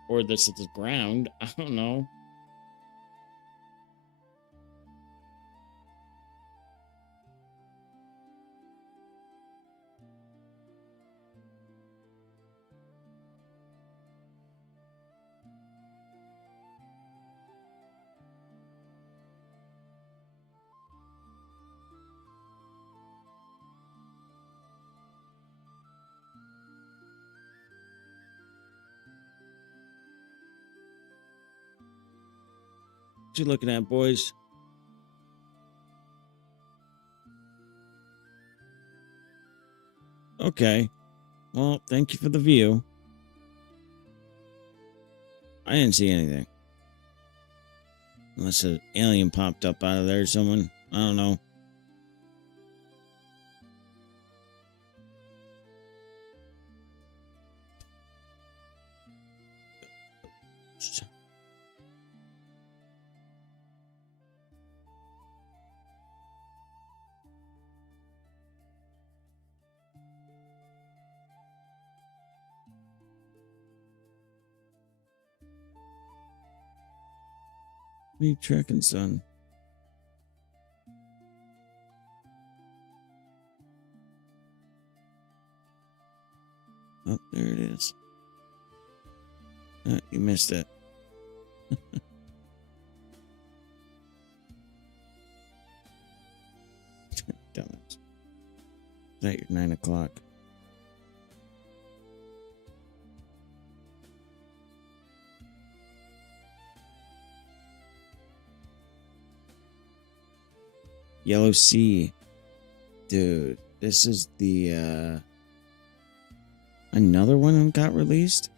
Or this is the ground. I don't know. What you looking at, boys? Okay. Well, thank you for the view. I didn't see anything. Unless an alien popped up out of there or someone. I don't know. What are you tracking, son? Oh, there it is. You missed it. Dumbass. Is that your 9 o'clock? Yellow Sea. Dude, this is the another one that got released?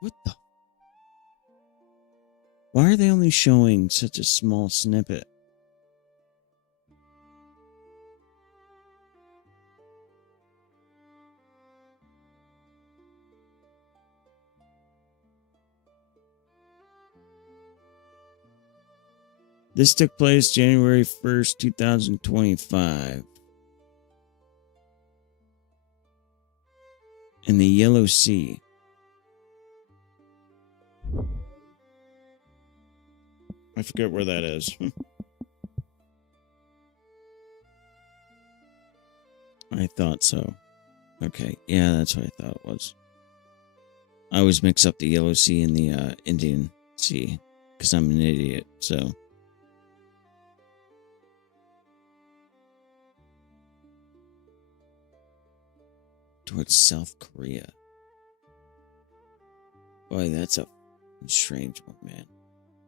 What the? Why are they only showing such a small snippet? This took place January 1st, 2025. In the Yellow Sea. I forget where that is. I thought so. Okay, yeah, that's what I thought it was. I always mix up the Yellow Sea and the Indian Sea because I'm an idiot, so. Towards South Korea. Boy, that's a strange one, man.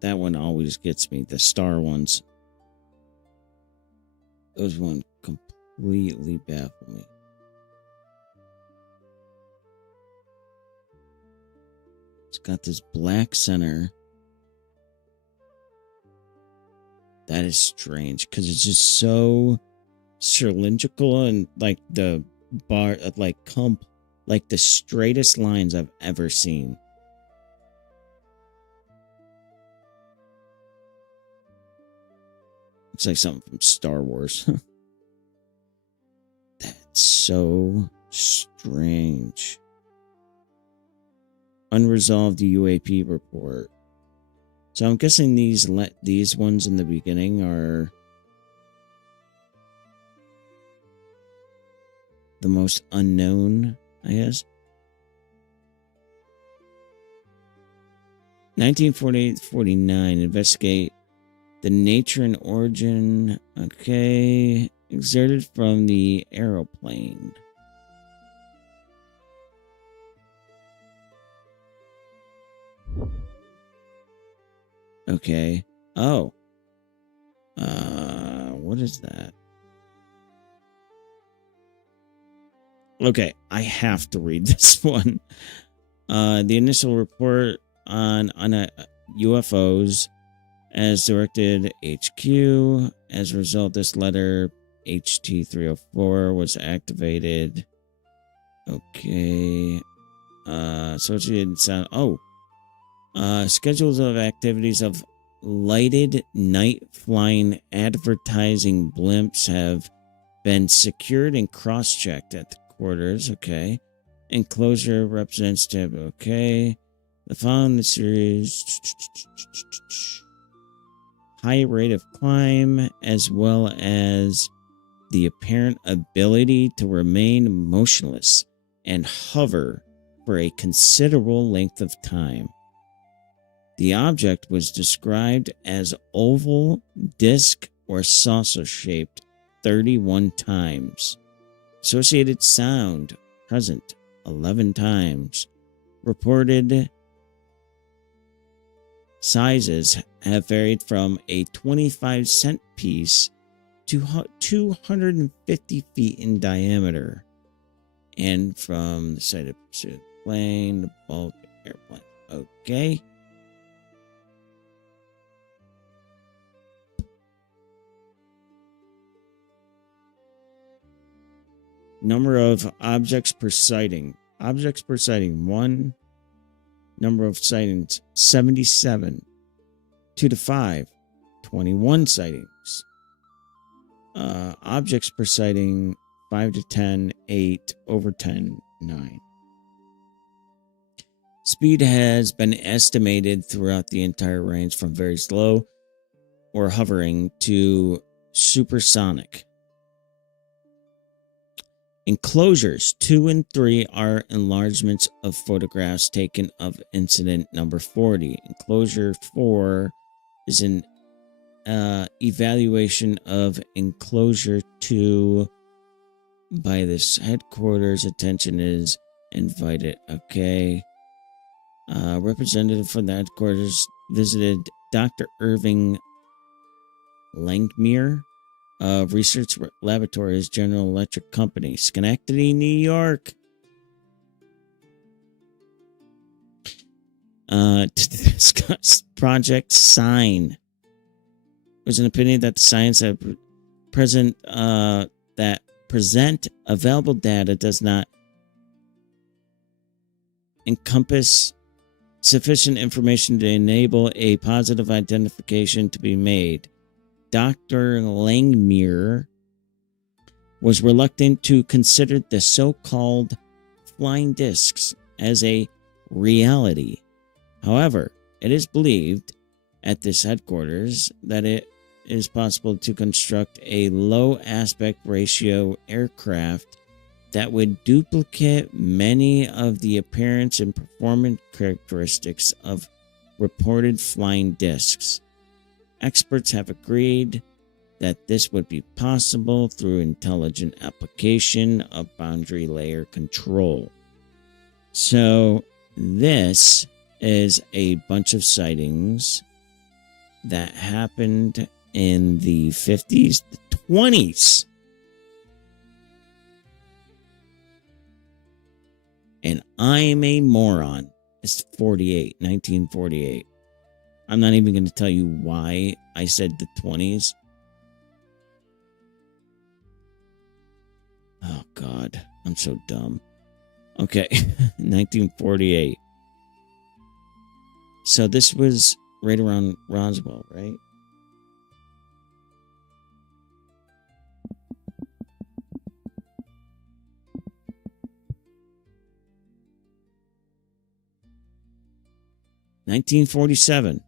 That one always gets me. The star ones. Those one completely baffle me. It's got this black center. That is strange because it's just so cylindrical and like the bar, like the straightest lines I've ever seen. It's like something from Star Wars. That's so strange. Unresolved UAP report. So I'm guessing these ones in the beginning are the most unknown, I guess. 1948-49, investigate The nature and origin, okay, exerted from the aeroplane. Okay. Oh. What is that? Okay, I have to read this one. The initial report on UFOs as directed HQ. As a result, this letter HT304 was activated. Okay. Associated sound. Oh. Schedules of activities of lighted night flying advertising blimps have been secured and cross-checked at the quarters. Okay. Enclosure represents tab. Okay. The following the series high rate of climb as well as the apparent ability to remain motionless and hover for a considerable length of time. The object was described as oval, disc, or saucer-shaped 31 times. Associated sound present 11 times. Reported sizes have varied from a 25-cent piece to 250 feet in diameter. And from the site of pursuit plane to bulk airplane. Okay. Number of objects per sighting. Objects per sighting, 1. Number of sightings, 77. 2 to 5, 21 sightings. Objects per sighting, 5 to 10, 8, over 10, 9. Speed has been estimated throughout the entire range from very slow or hovering to supersonic. Enclosures 2 and 3 are enlargements of photographs taken of incident number 40. Enclosure 4 is an evaluation of enclosure 2 by this headquarters. Attention is invited. Okay. Representative from the headquarters visited Dr. Irving Langmuir of Research Laboratories General Electric Company, Schenectady, New York, to discuss Project Sign. It was an opinion that the science that present available data does not encompass sufficient information to enable a positive identification to be made. Dr. Langmuir was reluctant to consider the so-called flying discs as a reality. However, it is believed at this headquarters that it is possible to construct a low aspect ratio aircraft that would duplicate many of the appearance and performance characteristics of reported flying discs. Experts have agreed that this would be possible through intelligent application of boundary layer control. So this is a bunch of sightings that happened in the 50s, the 20s. And I'm a moron. It's 1948. I'm not even going to tell you why I said the 20s. Oh, God. I'm so dumb. Okay. 1948. So this was right around Roswell, right? (1947).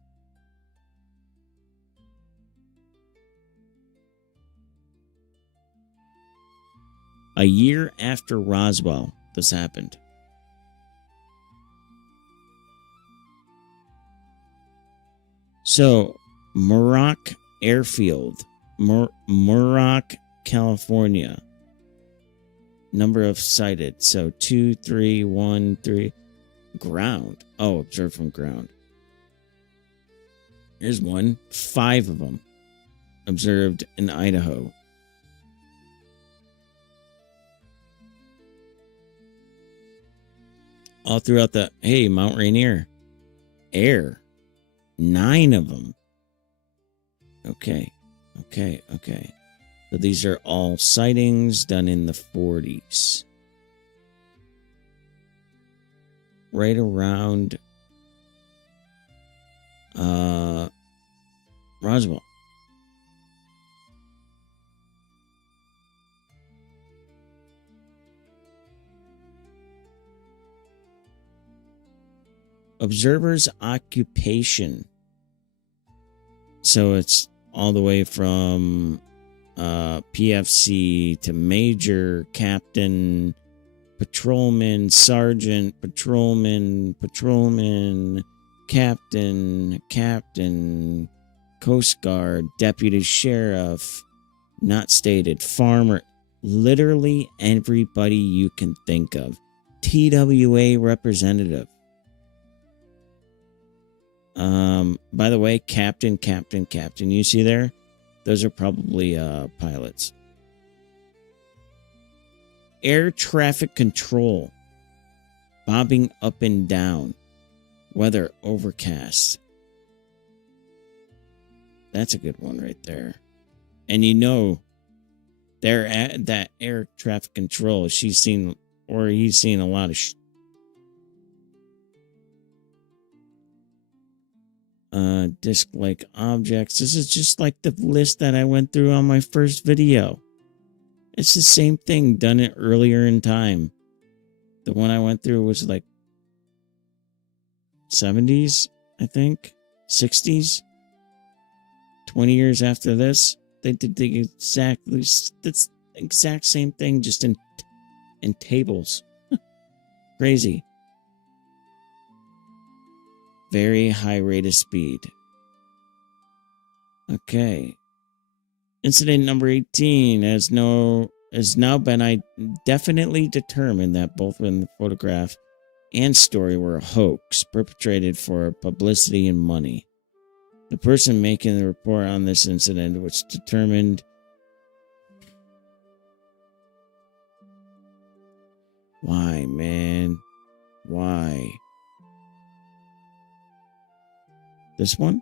A year after Roswell, this happened. So, Murak Airfield, Muroc, California. Number of sighted. So 2, 3, 1, 3. Ground. Oh, observed from ground. Here's one. 5 of them observed in Idaho. All throughout the, hey, Mount Rainier. Air. 9 of them. Okay. So these are all sightings done in the 40s. Right around Roswell. Observer's occupation. So it's all the way from PFC to major, captain, patrolman, sergeant, patrolman, captain, Coast Guard, deputy sheriff, not stated, farmer, literally everybody you can think of. TWA representative. By the way, captain, you see there? Those are probably pilots. Air traffic control. Bobbing up and down. Weather overcast. That's a good one right there. And you know, they're at that air traffic control. She's seen, or he's seen a lot of disc-like objects. This is just like the list that I went through on my first video. It's the same thing done it earlier in time. The one I went through was like 70s, I think, 60s. 20 years after this, they did the exact same thing, just in tables. Crazy. Very high rate of speed. Okay. Incident number 18 has now been definitely determined that both in the photograph and story were a hoax perpetrated for publicity and money. The person making the report on this incident was determined. Why, man? Why? This one?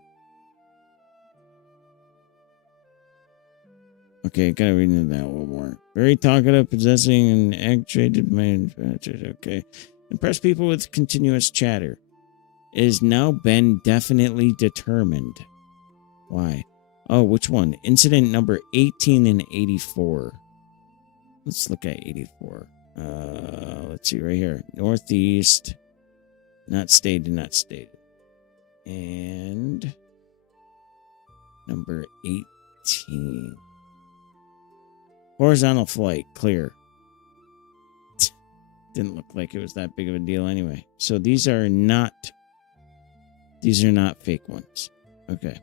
Okay, gotta read into that one more. Very talkative, possessing an agitated mind. Okay. Impress people with continuous chatter. It has now been definitely determined. Why? Oh, which one? Incident number 18 and 84. Let's look at 84. Let's see right here. Northeast. Not stated. And number 18. Horizontal flight, clear. Didn't look like it was that big of a deal anyway. So these are not fake ones. Okay.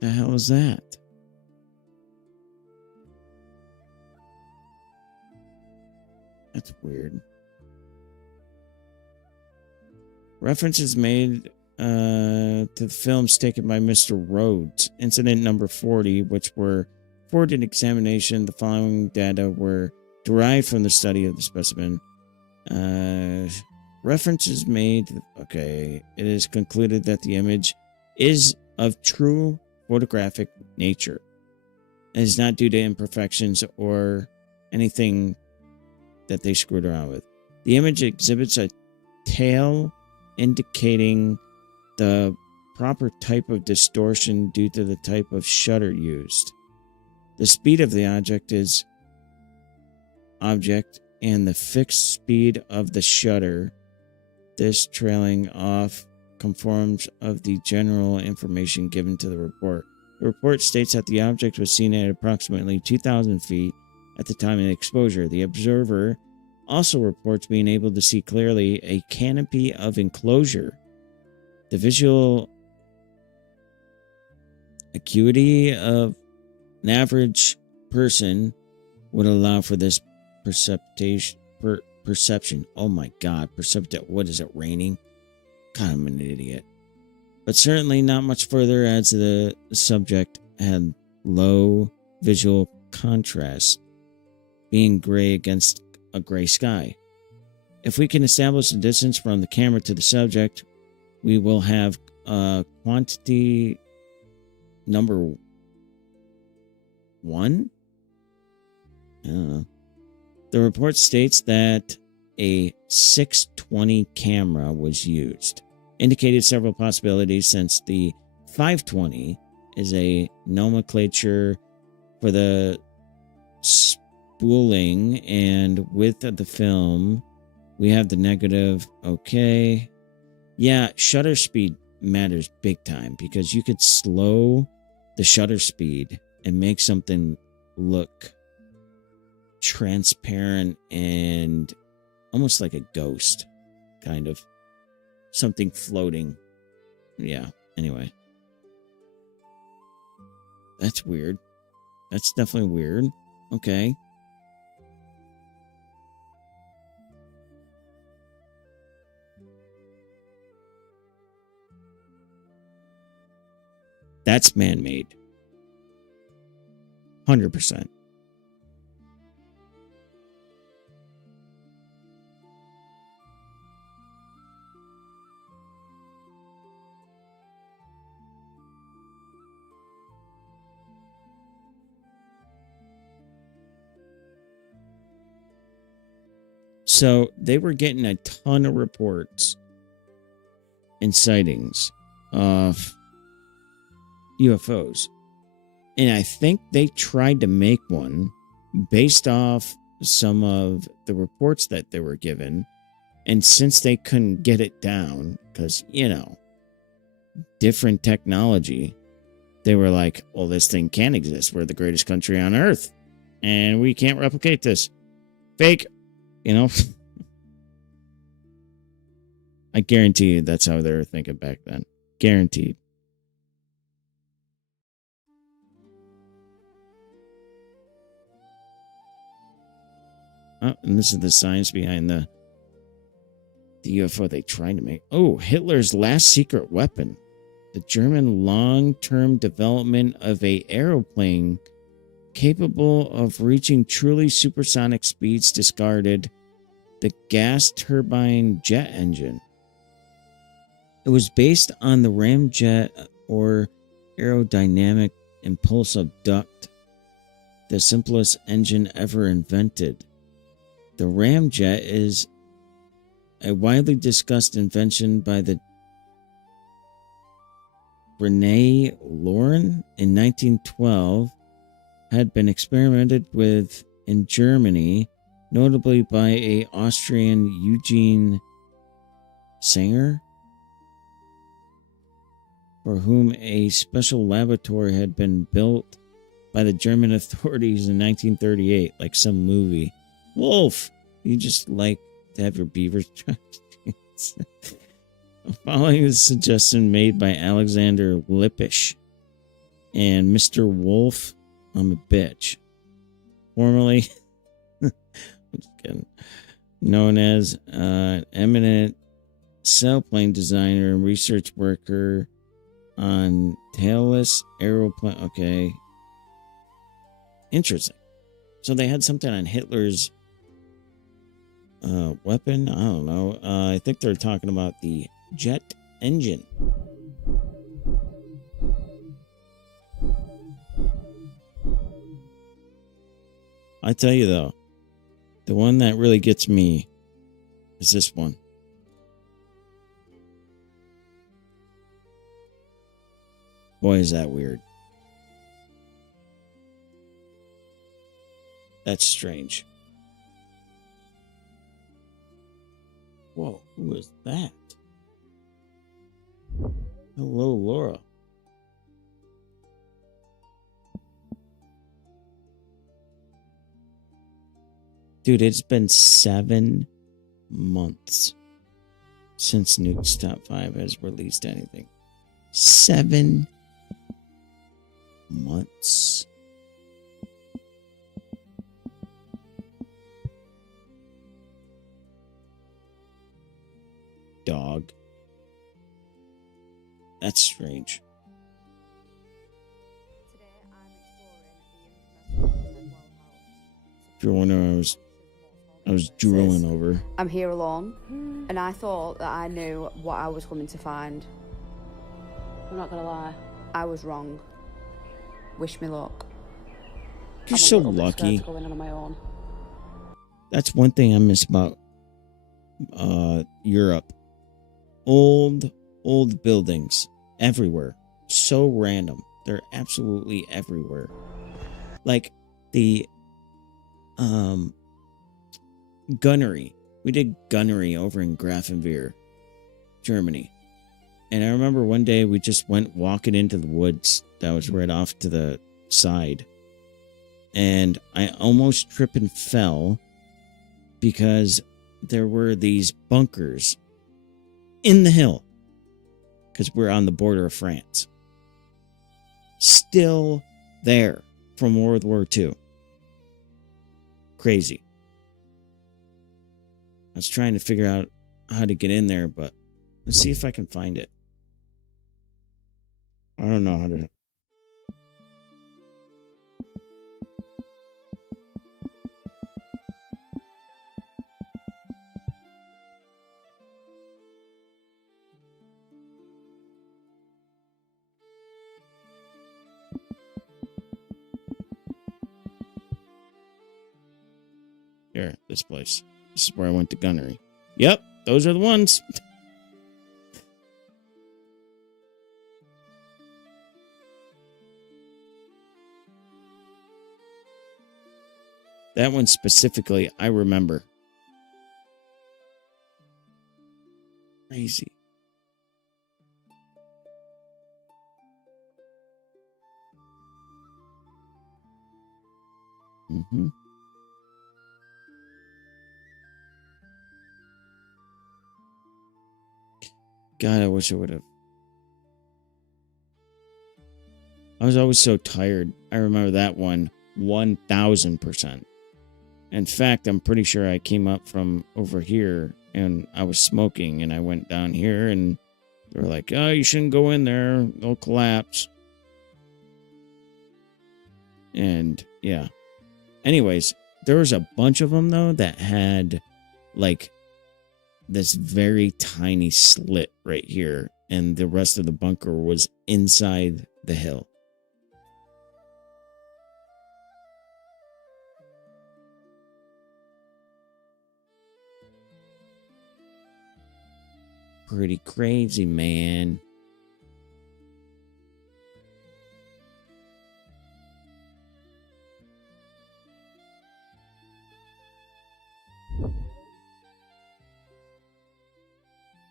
The hell is that? That's weird. References made to the films taken by Mr. Rhodes. Incident number 40, which were forwarded examination. The following data were derived from the study of the specimen. References made. Okay. It is concluded that the image is of true photographic nature. It is not due to imperfections or anything that they screwed around with. The image exhibits a tail indicating the proper type of distortion due to the type of shutter used. The speed of the object and the fixed speed of the shutter, this trailing off, conforms of the general information given to the report. The report states that the object was seen at approximately 2,000 feet at the time of the exposure. The observer also reports being able to see clearly a canopy of enclosure. The visual acuity of an average person would allow for this perception. Oh my God, what is it, raining? God, I'm an idiot. But certainly not much further, as the subject had low visual contrast, being gray against a gray sky. If we can establish the distance from the camera to the subject, we will have quantity number 1. The report states that a 620 camera was used, indicated several possibilities, since the 520 is a nomenclature for the spooling and width of the film. We have the negative. Okay. Yeah, shutter speed matters big time, because you could slow the shutter speed and make something look transparent and almost like a ghost, kind of. Something floating. Yeah, anyway. That's weird. That's definitely weird. Okay. That's man-made. 100%. So they were getting a ton of reports and sightings of UFOs. And I think they tried to make one based off some of the reports that they were given. And since they couldn't get it down, because, different technology, they were like, well, this thing can't exist. We're the greatest country on earth, and we can't replicate this. Fake, I guarantee you that's how they were thinking back then. Guaranteed. Oh, and this is the science behind the UFO they tried to make. Oh, Hitler's last secret weapon. The German long-term development of a aeroplane capable of reaching truly supersonic speeds discarded the gas turbine jet engine. It was based on the ramjet, or aerodynamic impulsive duct, the simplest engine ever invented. The ramjet is a widely discussed invention by the Rene Loren in 1912, had been experimented with in Germany, notably by a Austrian Eugene Sanger, for whom a special laboratory had been built by the German authorities in 1938, like some movie. Wolf, you just like to have your beavers trapped. Following the suggestion made by Alexander Lippisch and Mr. Wolf, I'm a bitch, formerly known as eminent sailplane designer and research worker on tailless aeroplane. Okay. Interesting. So they had something on Hitler's weapon. I don't know. I think they're talking about the jet engine. I tell you though, the one that really gets me is this one. Boy, is that weird. That's strange. Whoa, who is that? Hello, Laura. Dude, it's been 7 months since Nuke's Top 5 has released anything. 7 months. Dog. That's strange. If you're wondering, I was drooling over. I'm here alone, and I thought that I knew what I was coming to find. I'm not gonna lie, I was wrong. Wish me luck. You're so lucky. To go in on my own. That's one thing I miss about Europe. Old buildings everywhere. So random. They're absolutely everywhere. Like the gunnery. We did gunnery over in Grafenwehr, Germany. And I remember one day we just went walking into the woods that was right off to the side. And I almost tripped and fell because there were these bunkers in the hill, because we're on the border of France. Still there from World War II. Crazy. I was trying to figure out how to get in there, but let's see if I can find it. I don't know how to. Here, this place. This is where I went to gunnery. Yep, those are the ones. That one specifically, I remember. Crazy. Mm-hmm. God, I wish I would have. I was always so tired. I remember that one 1000%. In fact, I'm pretty sure I came up from over here and I was smoking and I went down here and they were like, oh, you shouldn't go in there. They'll collapse. And yeah. Anyways, there was a bunch of them though that had like this very tiny slit right here, and the rest of the bunker was inside the hill. Pretty crazy, man.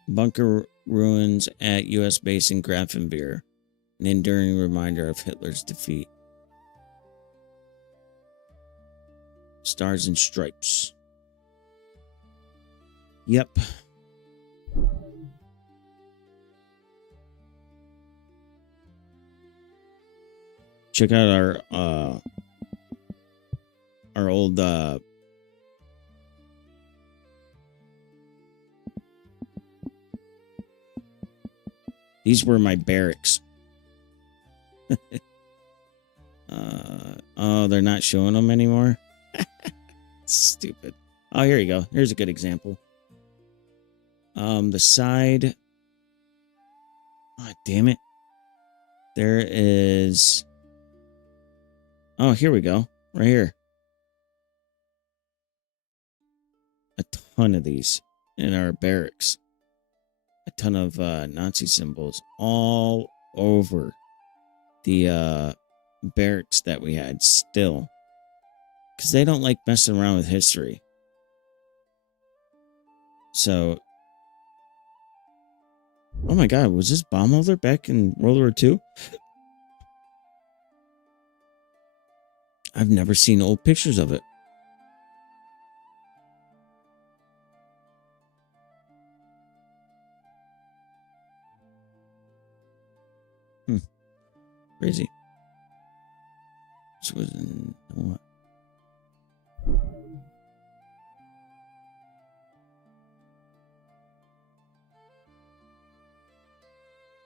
Bunker ruins at U.S. base in Grafenwehr, an enduring reminder of Hitler's defeat. Stars and stripes. Yep. Check out our old these were my barracks. Oh, they're not showing them anymore. Stupid. Oh, here you go. Here's a good example. The side. Oh, damn it. There is. Oh, here we go. Right here. A ton of these in our barracks. A ton of Nazi symbols all over the barracks that we had still. Because they don't like messing around with history. So. Oh my God, was this Baumholder back in World War II? I've never seen old pictures of it. Crazy. This was in what?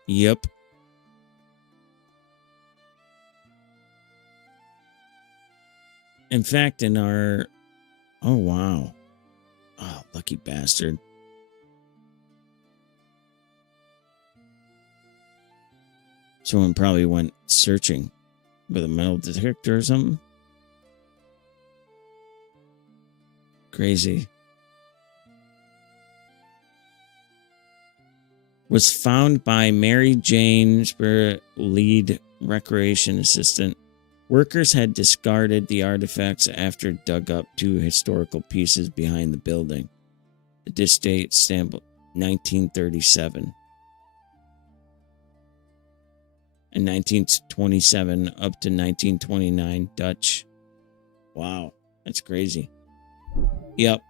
Yep. In fact, in our... Oh, wow. Oh, lucky bastard. Someone probably went searching with a metal detector or something. Crazy. Was found by Mary Jane Spirit, lead recreation assistant. Workers had discarded the artifacts after dug up 2 historical pieces behind the building. The disk date stamp 1937. In 1927 up to 1929 Dutch. Wow, that's crazy. Yep.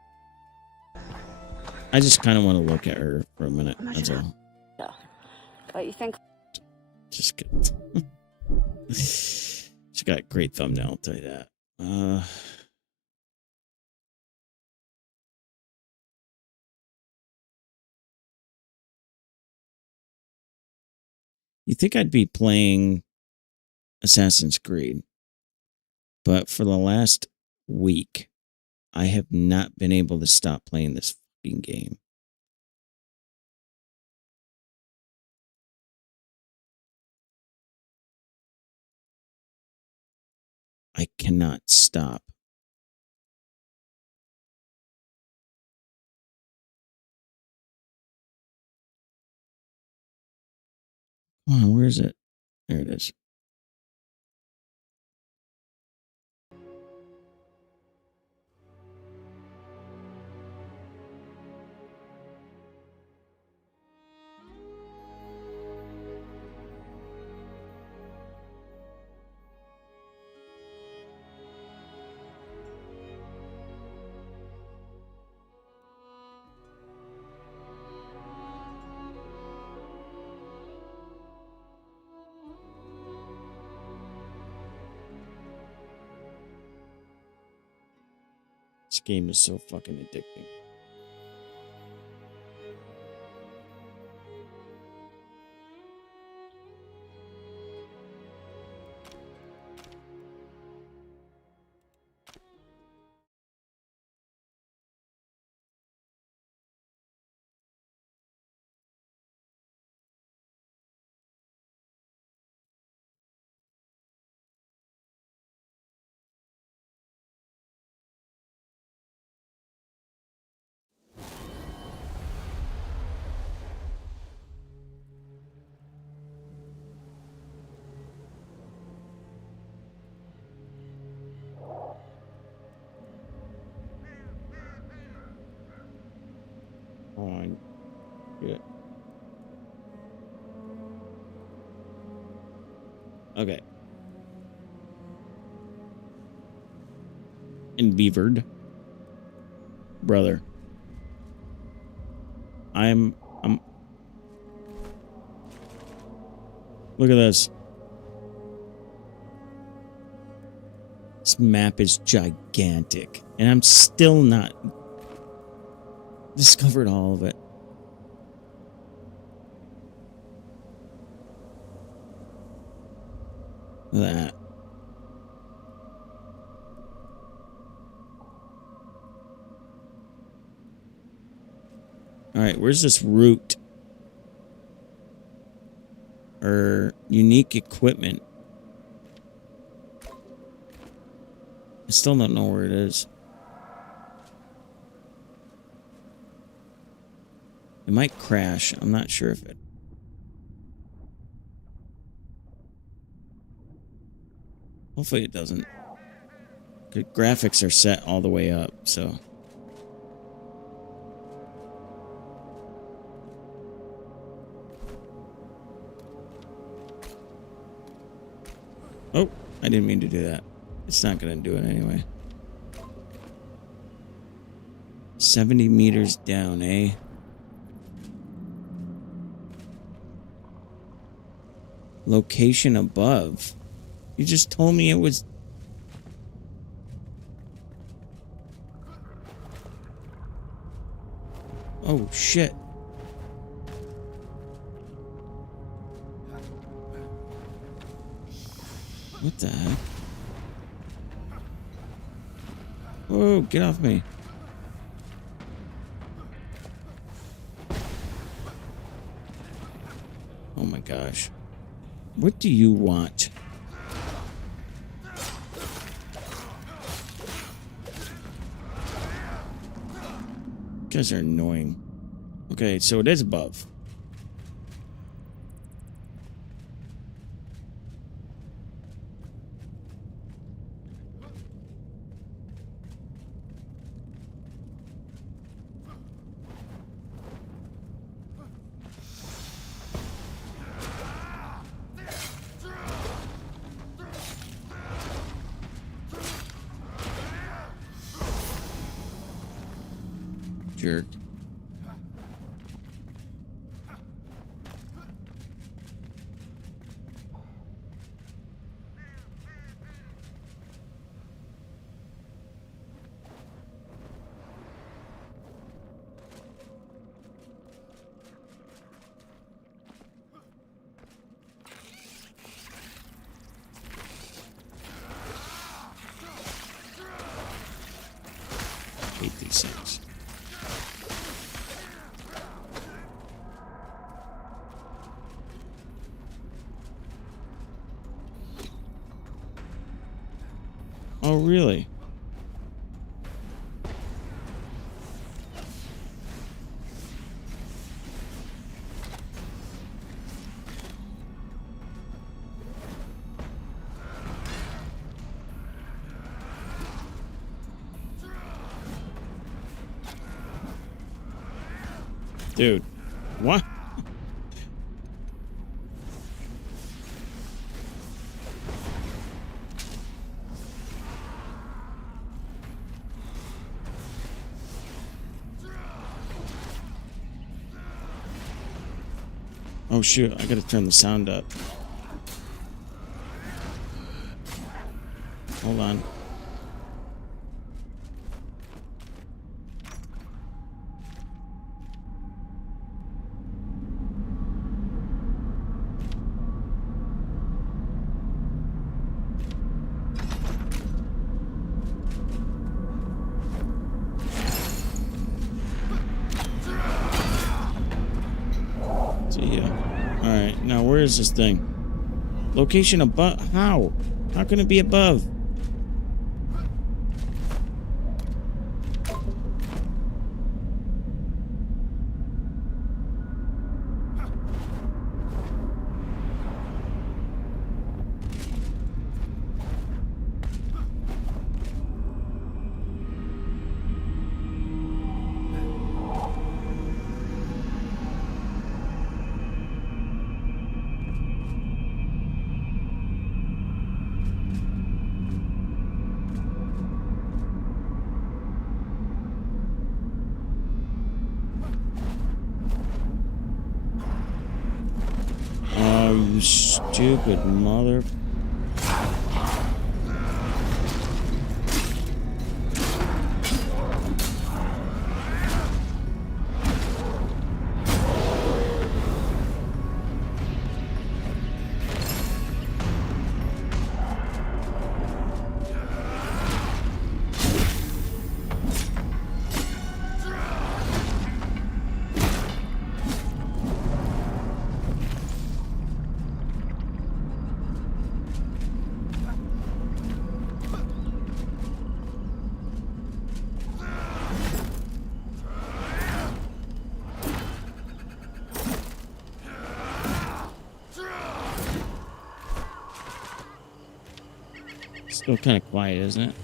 I just kind of want to look at her for a minute. That's all. But you think... Just good. She got a great thumbnail, I'll tell you that. You'd think I'd be playing Assassin's Creed, but for the last week, I have not been able to stop playing this fucking game. I cannot stop. Come on, where is it? There it is. This game is so fucking addicting. On. Yeah. Okay. And beavered. Brother. I'm look at this. This map is gigantic. And I'm still not discovered all of it. Look at that. All right, where's this route? Or unique equipment? I still don't know where it is. It might crash. I'm not sure if it... Hopefully it doesn't. Good graphics are set all the way up, so... Oh, I didn't mean to do that. It's not going to do it anyway. 70 meters down, eh? Location above. You just told me it was Oh, shit. What the heck? Whoa, get off me. Oh my gosh. What do you want? You guys are annoying. Okay, so it is above. Jerk. Hate these things. Oh, really? Dude, what? Oh shoot, I gotta turn the sound up. Hold on. See ya. Alright, now where is this thing? Location above? How? How can it be above? Oh, you stupid mother... Still kind of quiet, isn't it?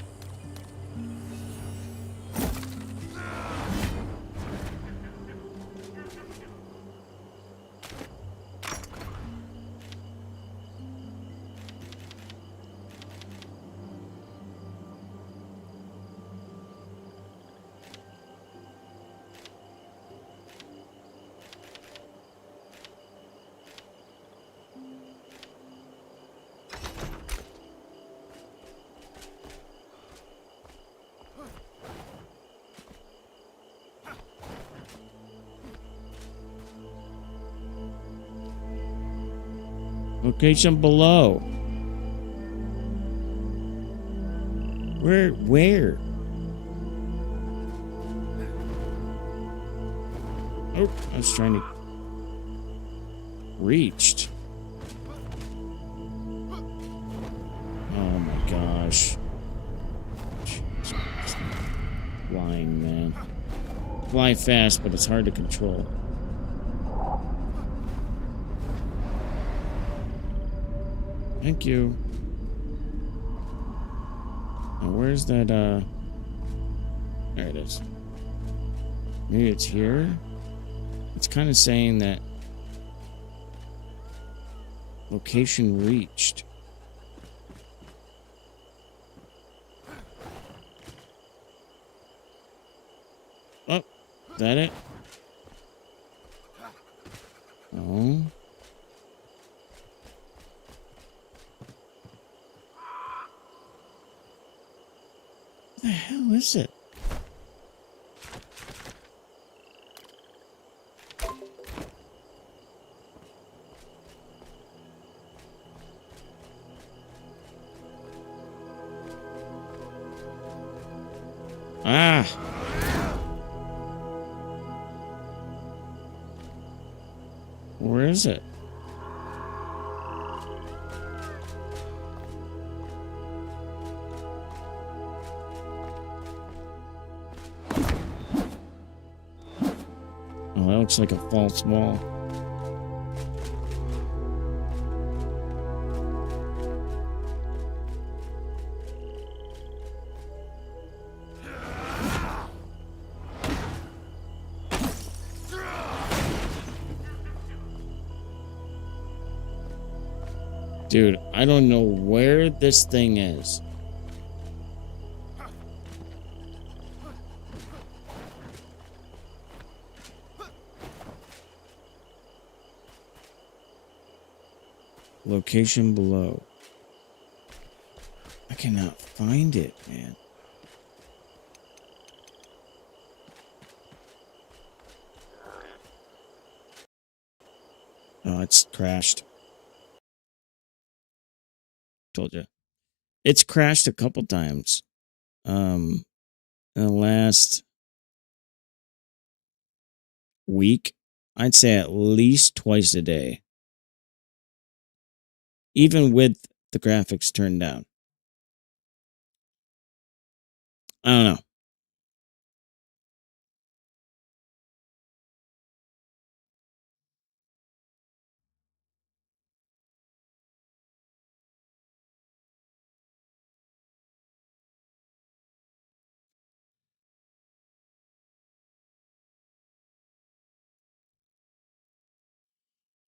Location below. Where? Oh, I was trying to... Reached. Oh my gosh. Flying, man. Fly fast, but it's hard to control. Thank you. Now, where's that, There it is. Maybe it's here? It's kind of saying that location reached. Oh, is that it? Oh. What the hell is it? Ah. Where is it? Oh, that looks like a false wall. Dude, I don't know where this thing is. Location below. I cannot find it, man. Oh, it's crashed. Told you. It's crashed a couple times. In the last week, I'd say at least twice a day. Even with the graphics turned down. I don't know.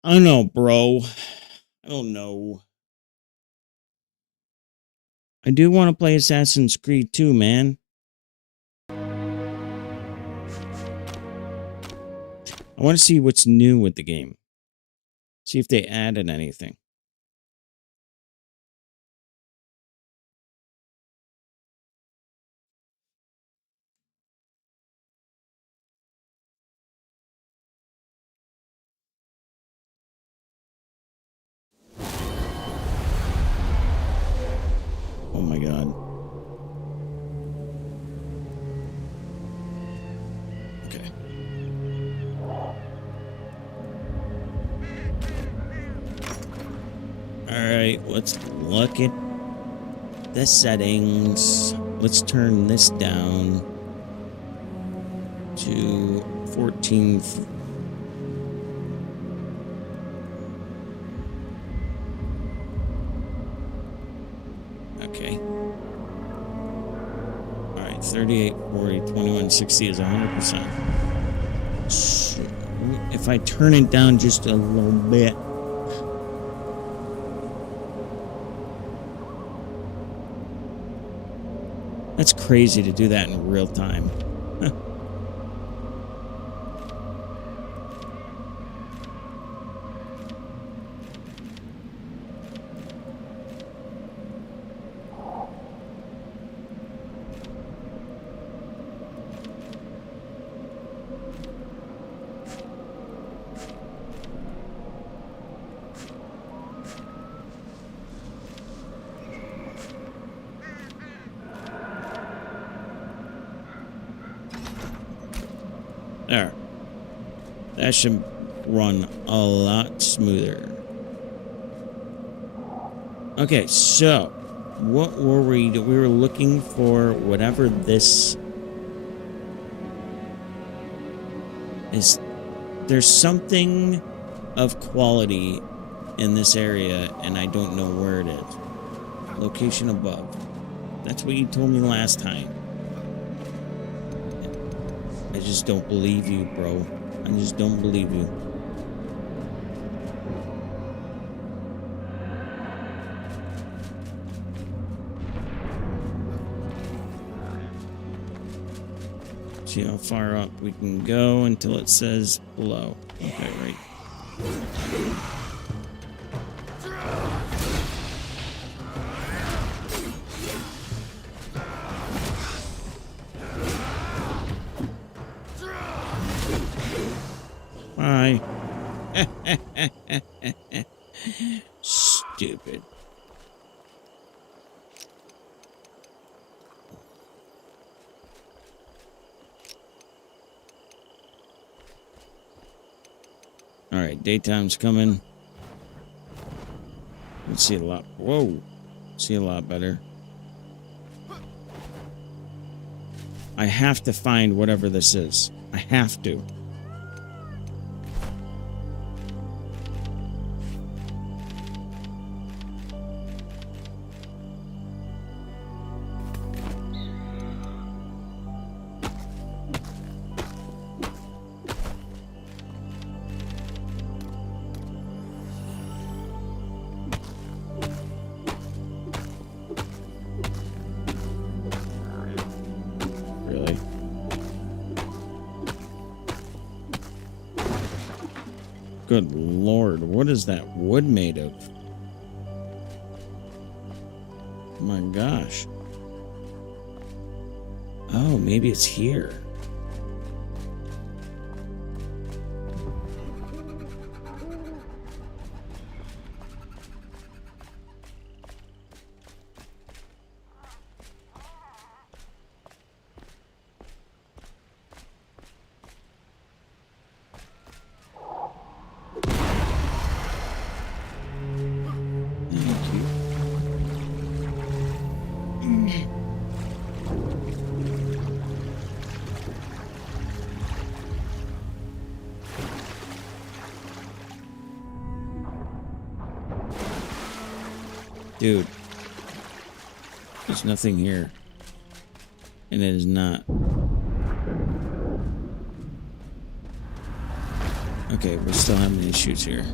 I don't know, bro. I don't know. I do want to play Assassin's Creed 2, man. I want to see what's new with the game. See if they added anything. Oh my god. Okay. Alright, let's look at the settings. Let's turn this down to 14. Okay. Alright, 38, 40, 21, 60 is 100%. So if I turn it down just a little bit. That's crazy to do that in real time. That should run a lot smoother. Okay, so what were we? We were looking for whatever this is. There's something of quality in this area, and I don't know where it is. Location above. That's what you told me last time. I just don't believe you, bro. I just don't believe you. See how far up we can go until it says below. Okay, right. Bye. Stupid. All right, daytime's coming. Let's see a lot. Whoa, see a lot better. I have to find whatever this is. I have to. Really? Good Lord, what is that wood made of? Oh my gosh. Oh, maybe it's here. Dude, there's nothing here. And it is not. Okay, we're still having issues here.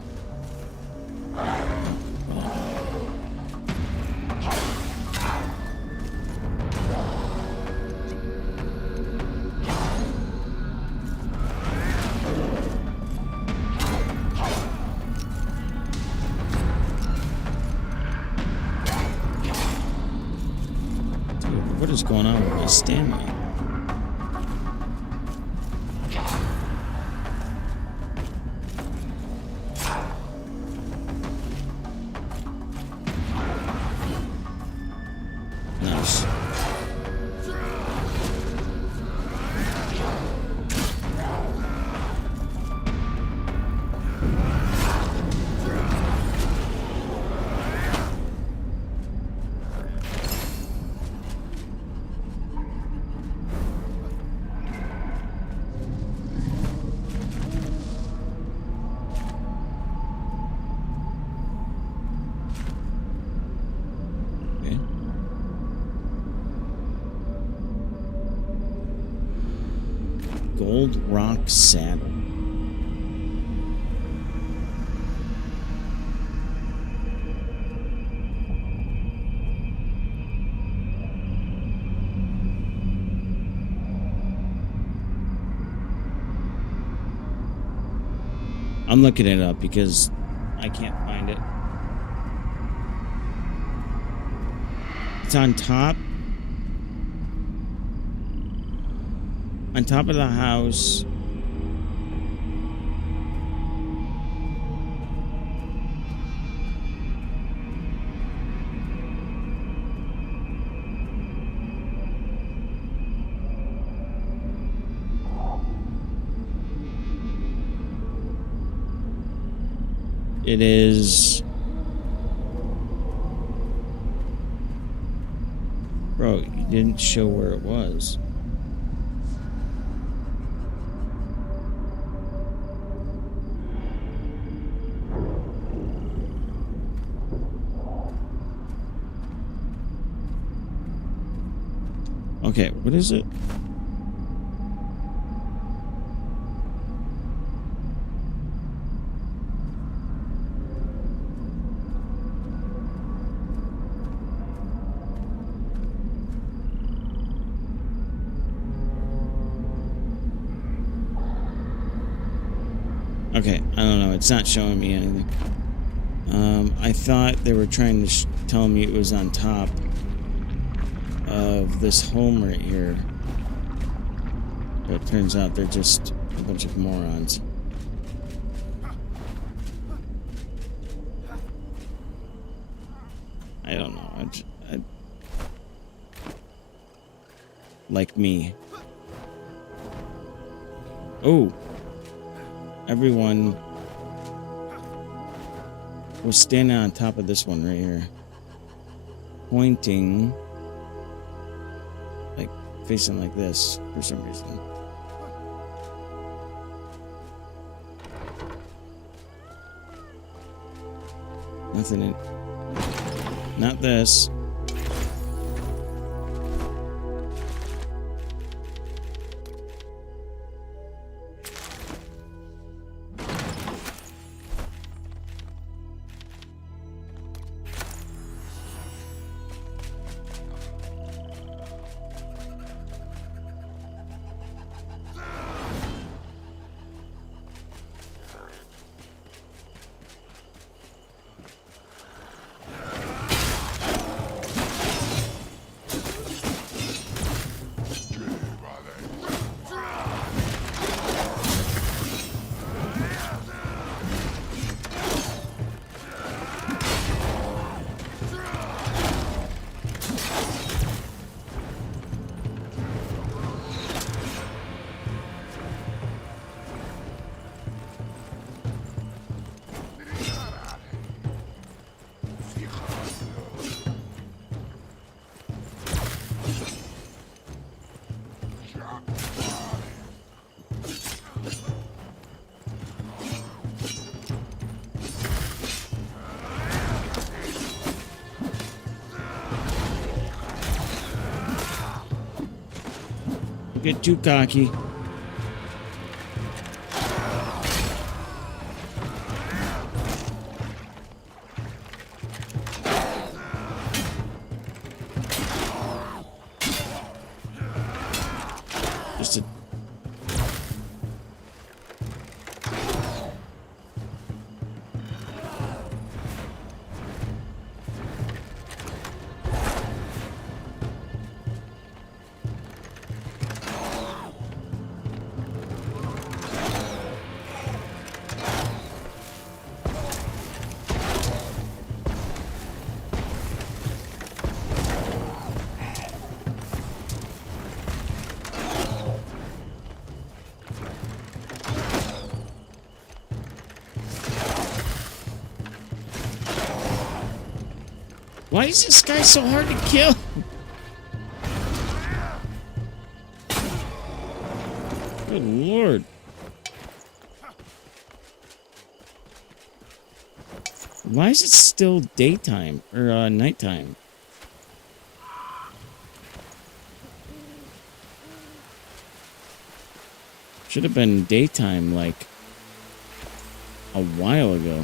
What is going on with my stamina? Nice. Gold Rock Saddle. I'm looking it up because I can't find it. It's on top. On top of the house. It is... Bro, you didn't show where it was. Okay, what is it? Okay, I don't know. It's not showing me anything. I thought they were trying to tell me it was on top of this home right here. But it turns out they're just a bunch of morons. I don't know. Like me. Oh! Everyone was standing on top of this one right here. Pointing. Like, facing like this for some reason. Nothing in... Not this. Get too cocky. Just a... Why is this guy so hard to kill? Good lord. Why is it still daytime or nighttime? Should have been daytime like a while ago.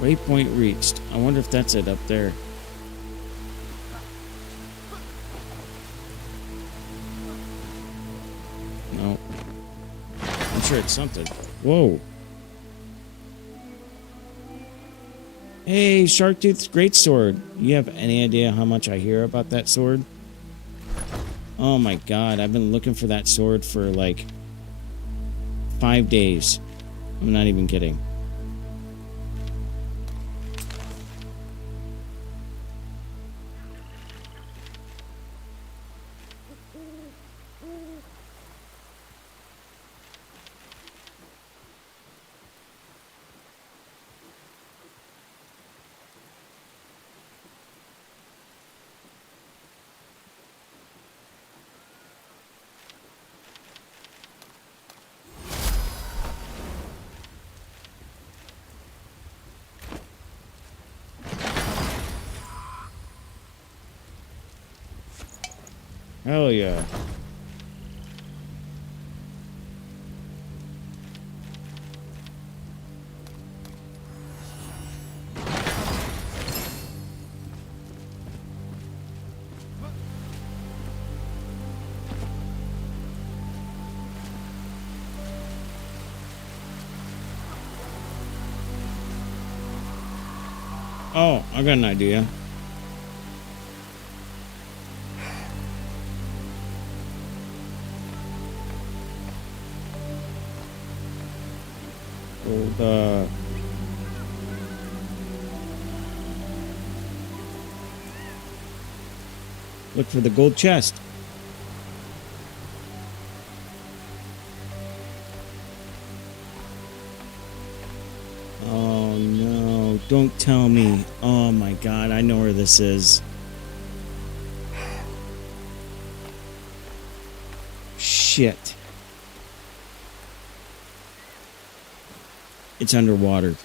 Waypoint reached. I wonder if that's it up there. No. I'm sure it's something. Whoa. Hey, Sharktooth's great sword. You have any idea how much I hear about that sword? Oh my god, I've been looking for that sword for like 5 days. I'm not even kidding. Hell yeah. Oh, I got an idea. Gold, look for the gold chest. Oh no, don't tell me. Oh my god, I know where this is. Shit. It's underwater.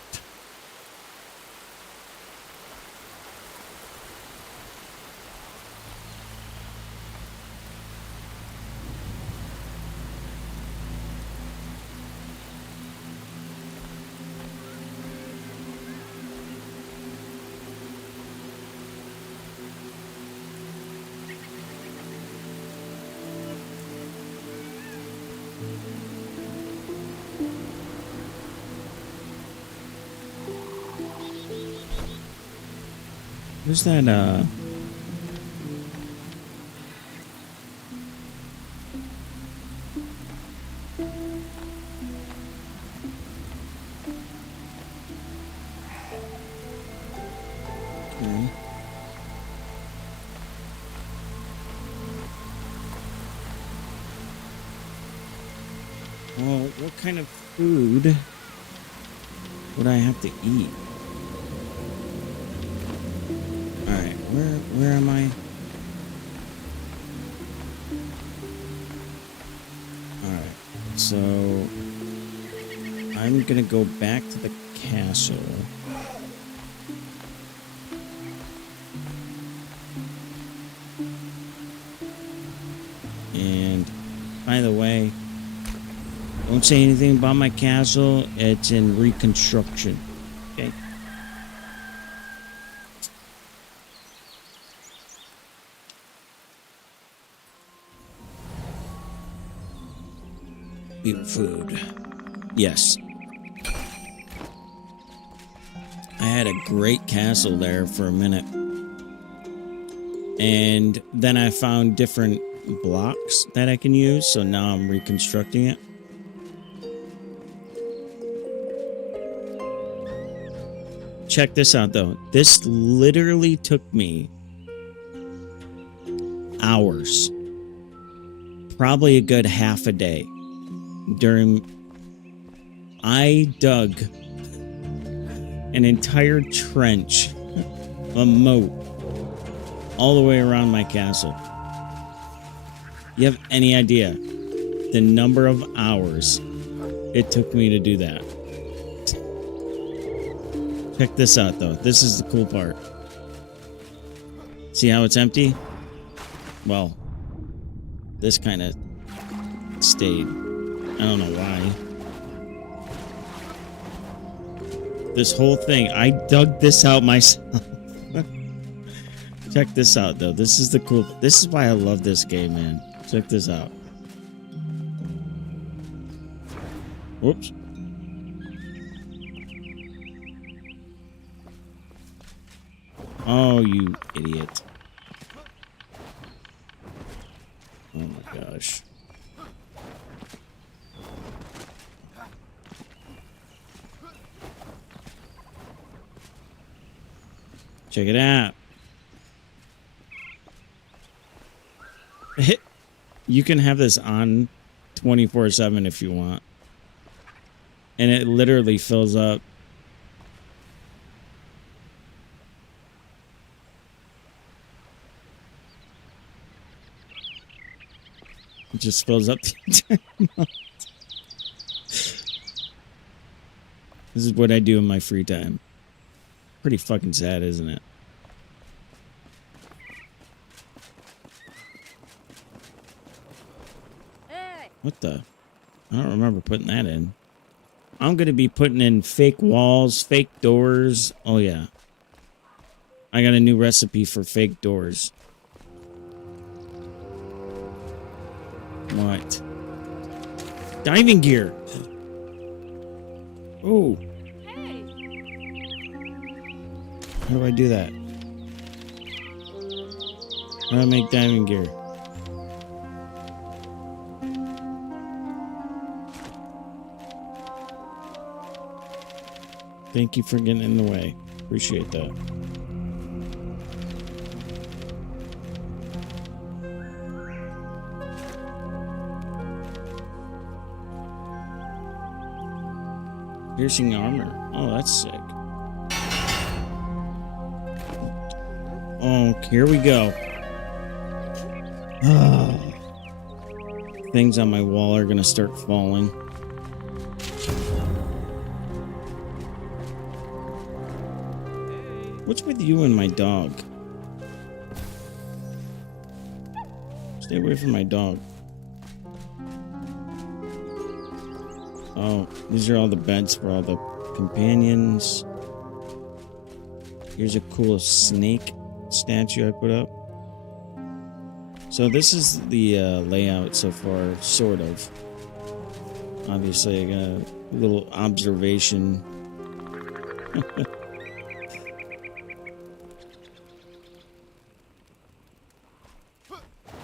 Where's that, okay. Well, what kind of food would I have to eat? Alright, where am I? Alright, so I'm gonna go back to the castle. And by the way, don't say anything about my castle. It's in reconstruction. Okay. Eat food. Yes. I had a great castle there for a minute. And then I found different blocks that I can use, so now I'm reconstructing it. Check this out though. This literally took me hours. Probably a good half a day. I dug an entire trench, a moat, all the way around my castle. You have any idea the number of hours it took me to do that? Check this out, though. This is the cool part. See how it's empty? Well, this kind of stayed. I don't know why. This whole thing, I dug this out myself. Check this out, though. This is the cool... This is why I love this game, man. Check this out. Whoops. Oh, you idiot. Oh my gosh. Check it out. You can have this on 24/7 if you want. And it literally fills up. It just fills up the entire month. This is what I do in my free time. Pretty fucking sad, isn't it? What the? I don't remember putting that in. I'm going to be putting in fake walls, fake doors. Oh, yeah. I got a new recipe for fake doors. What? Diving gear. Oh. Hey. How do I do that? How do I make diving gear? Thank you for getting in the way. Appreciate that. Piercing armor. Oh, that's sick. Oh, here we go. Things on my wall are gonna start falling. What's with you and my dog? Stay away from my dog. Oh, these are all the beds for all the companions. Here's a cool snake statue I put up. So this is the layout so far, sort of. Obviously, I got a little observation.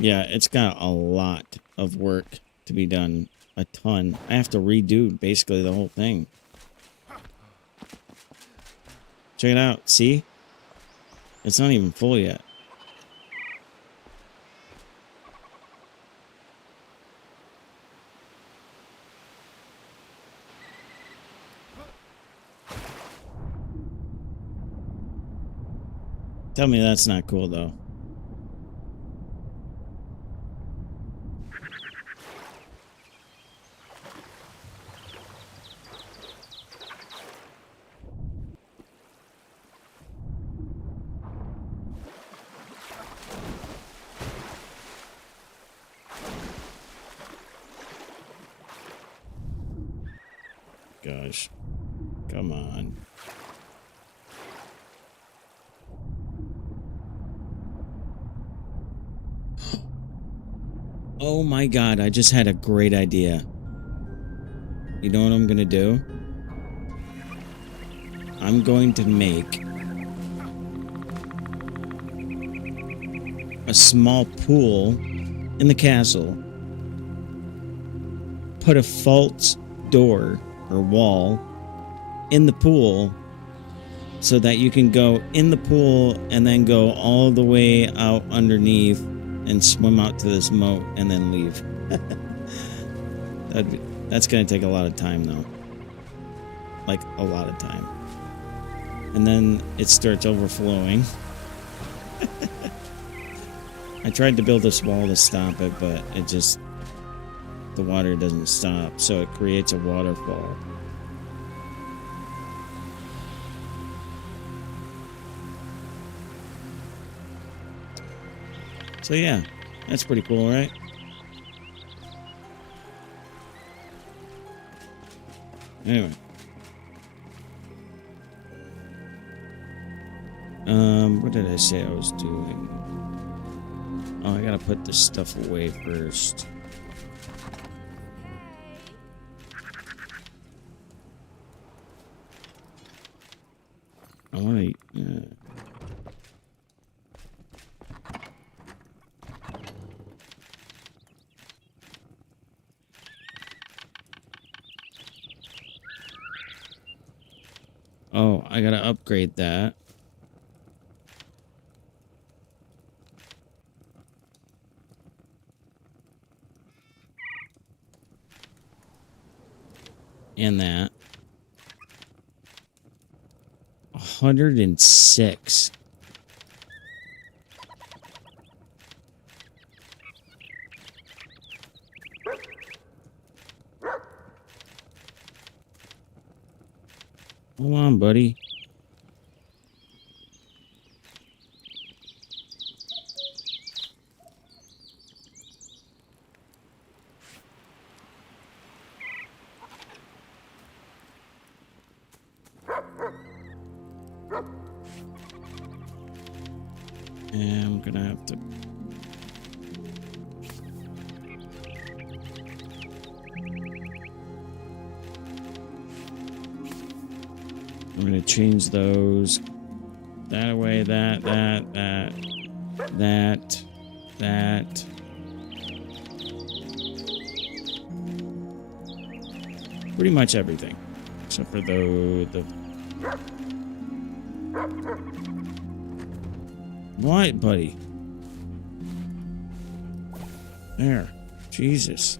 Yeah, it's got a lot of work to be done. A ton. I have to redo basically the whole thing. Check it out. See? It's not even full yet. Tell me that's not cool, though. Gosh. Come on. Oh my god, I just had a great idea. You know what I'm gonna do? I'm going to make a small pool in the castle. Put a false door or wall in the pool so that you can go in the pool and then go all the way out underneath and swim out to this moat and then leave. That's going to take a lot of time, though. Like, a lot of time. And then it starts overflowing. I tried to build this wall to stop it, but it just... the water doesn't stop, so it creates a waterfall. So yeah, that's pretty cool, right? Anyway. What did I say I was doing? Oh, I gotta put this stuff away first. I want to... Oh, I gotta upgrade that. And that. 106. Hold on, buddy. And I'm gonna have to. I'm gonna change those. That away, that. Pretty much everything. Except for the... What, buddy? There. Jesus.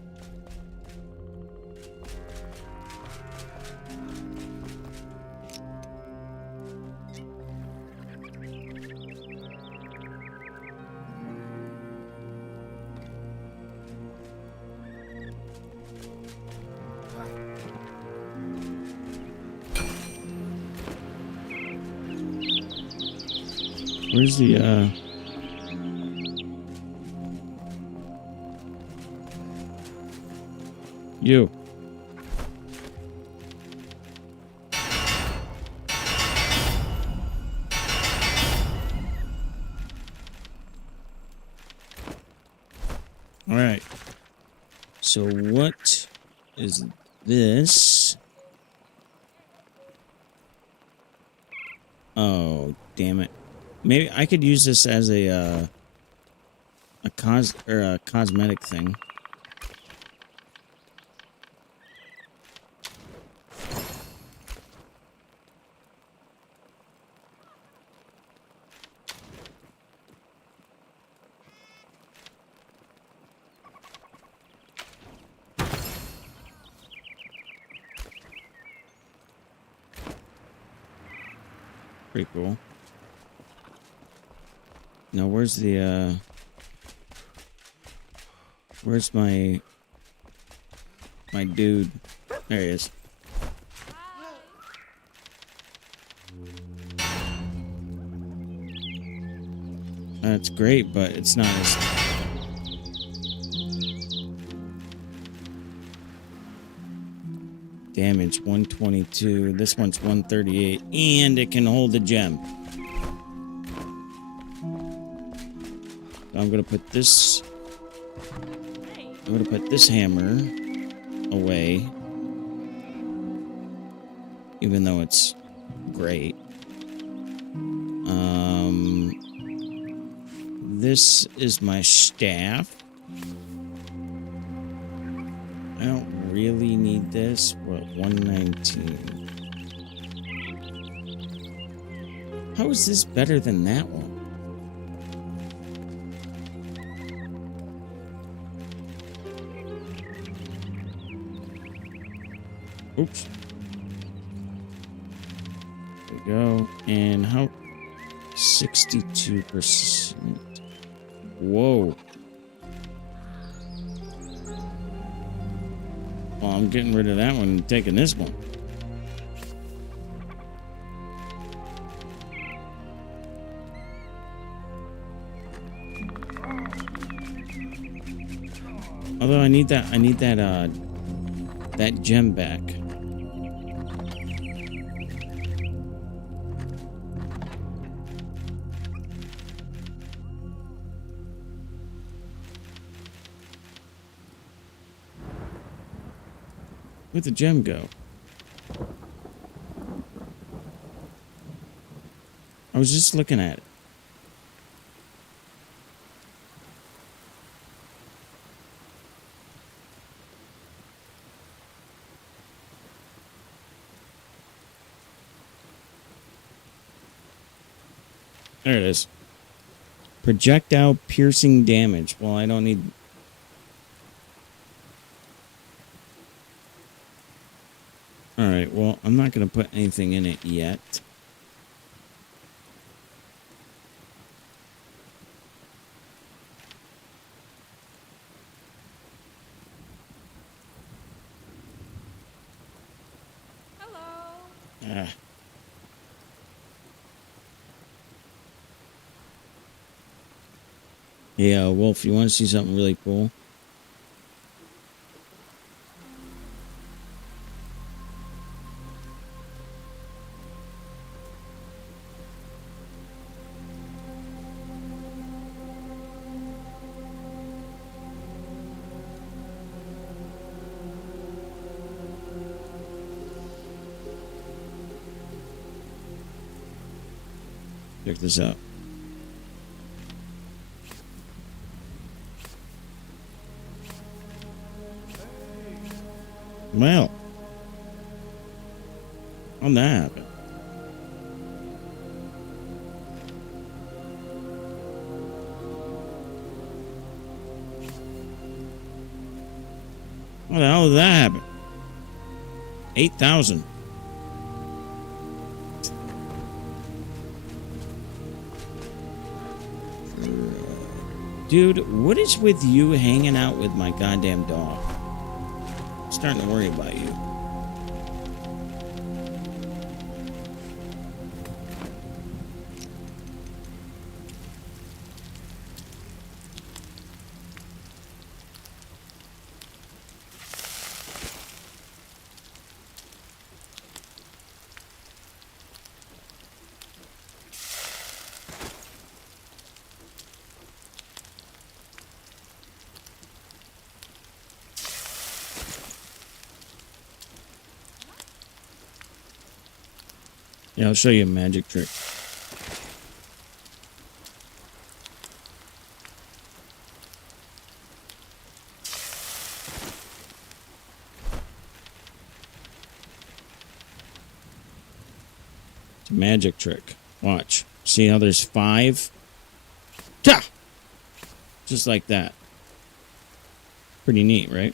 Where's the, You. All right. So what is this? Oh, damn it. Maybe I could use this as a cosmetic thing. Pretty cool. Now, where's the, where's my dude? There he is. That's great, but it's not as... Damage 122. This one's 138, and it can hold a gem. I'm gonna put this. I'm gonna put this hammer away, even though it's great. This is my staff. I don't really need this. We're at 119. How is this better than that one? Oops. There we go. And how? 62%. Whoa. Well, I'm getting rid of that one and taking this one. Although I need that gem back. Where'd the gem go? I was just looking at it. There it is. Projectile piercing damage. Well, I don't need... Alright, well, I'm not going to put anything in it yet. Hello. Ah. Yeah, Wolf, you want to see something really cool? Check this out. Well, how'd that happen? How the hell did that happen? 8,000. Dude, what is with you hanging out with my goddamn dog? I'm starting to worry about you. Yeah, I'll show you a magic trick. It's a magic trick. Watch. See how there's 5? Ta! Just like that. Pretty neat, right?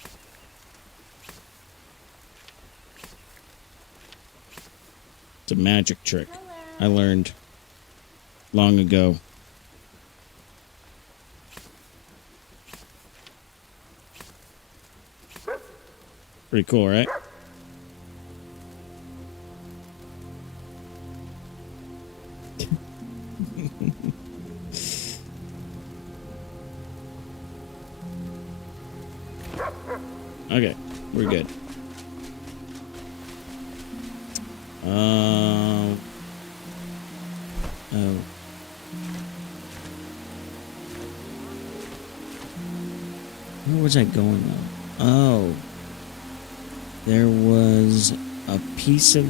It's a magic trick I learned long ago. Pretty cool, right? Okay, we're good. Oh. Where was I going now? Oh. There was a piece of...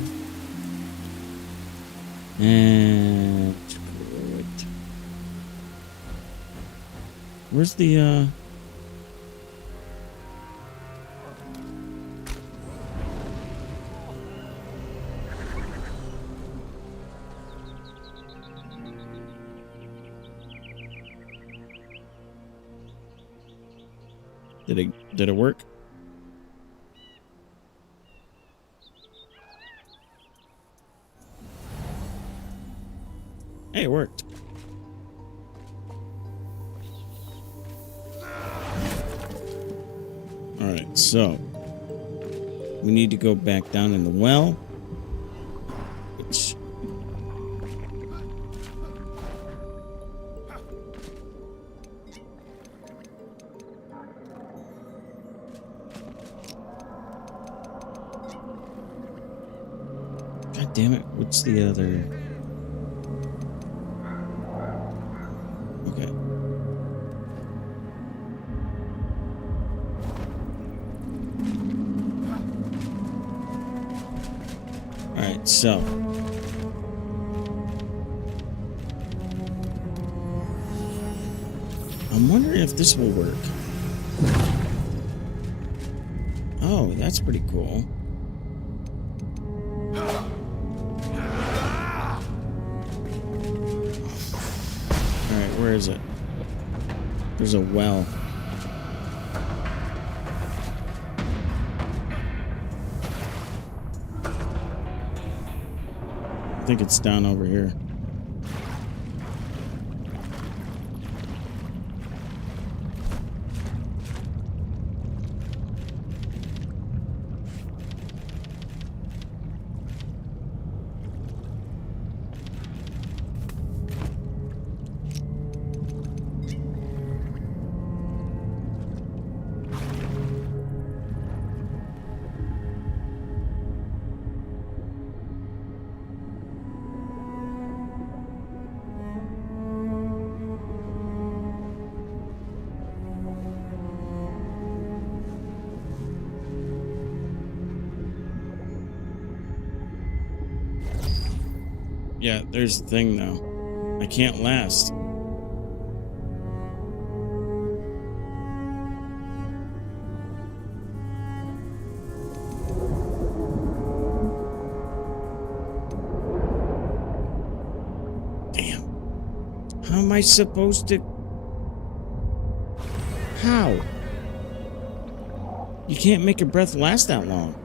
And... Screw it. Where's the, Did it work? Hey, it worked. All right, so we need to go back down in the well, which God damn it, what's the other? Okay. Alright, so I'm wondering if this will work. Oh, that's pretty cool. Where is it? There's a well. I think it's down over here. Yeah, there's the thing though. I can't last. Damn. How am I supposed to... How? You can't make your breath last that long.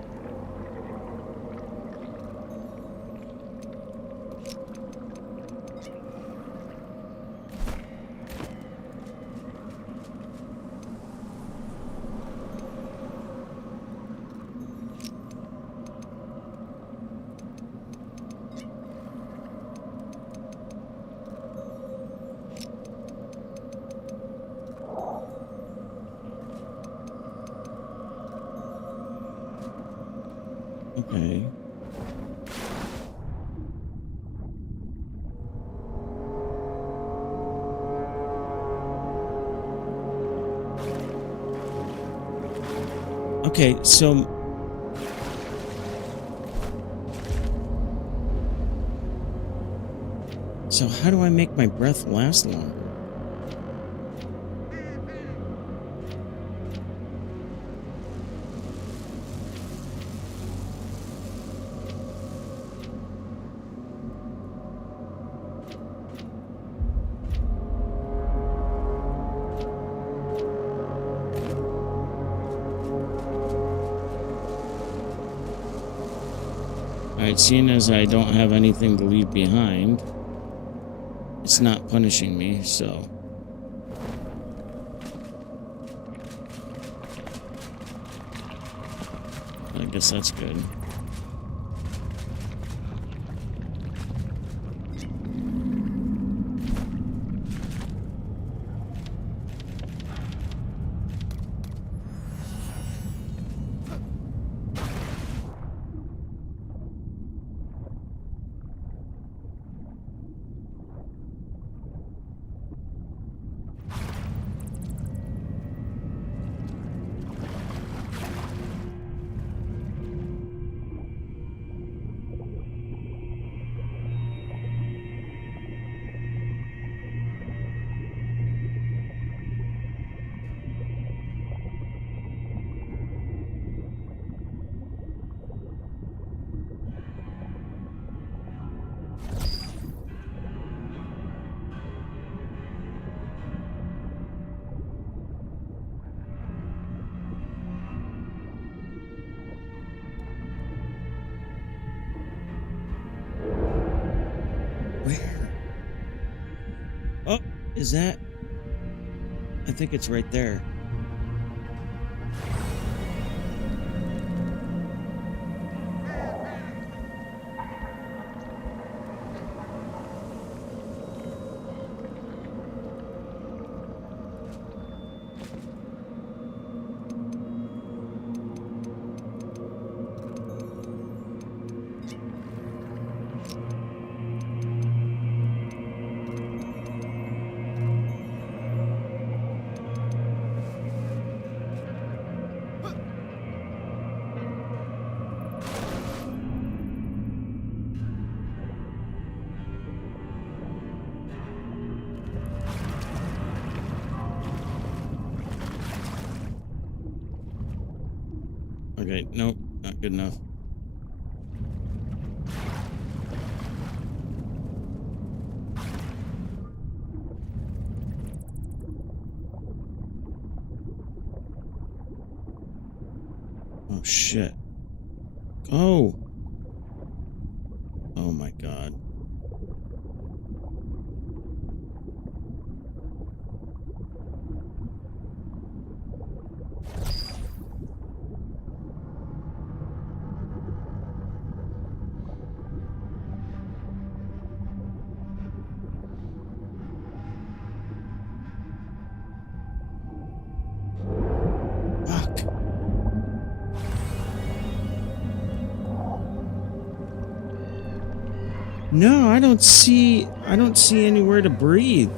Okay. Okay, so how do I make my breath last longer? Alright, seeing as I don't have anything to leave behind, it's not punishing me, so... I guess that's good. Where? Oh, is that? I think it's right there. Okay, nope, not good enough. Oh, shit. Oh! Oh my god. Fuck. No, I don't see anywhere to breathe.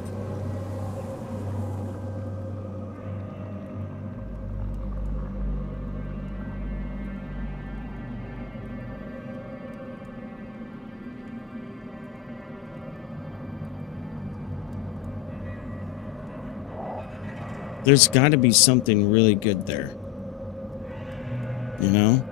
There's got to be something really good there. You know?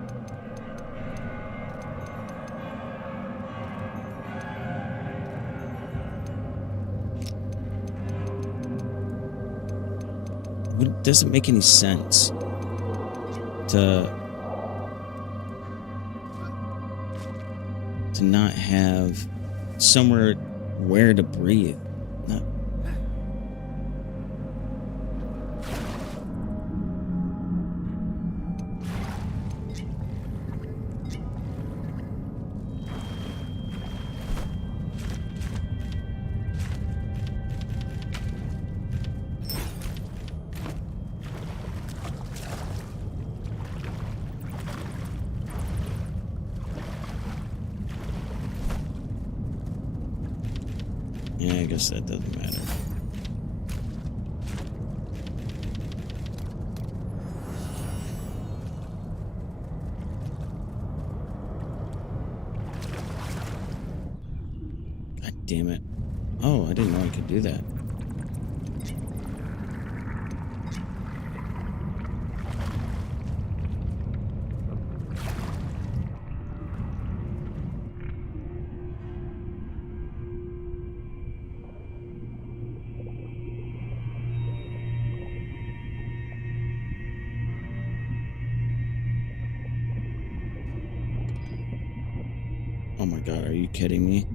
It doesn't make any sense to not have somewhere where to breathe. Not... Yeah, I guess that doesn't matter. God damn it. Oh, I didn't know I could do that. Oh my god, are you kidding me?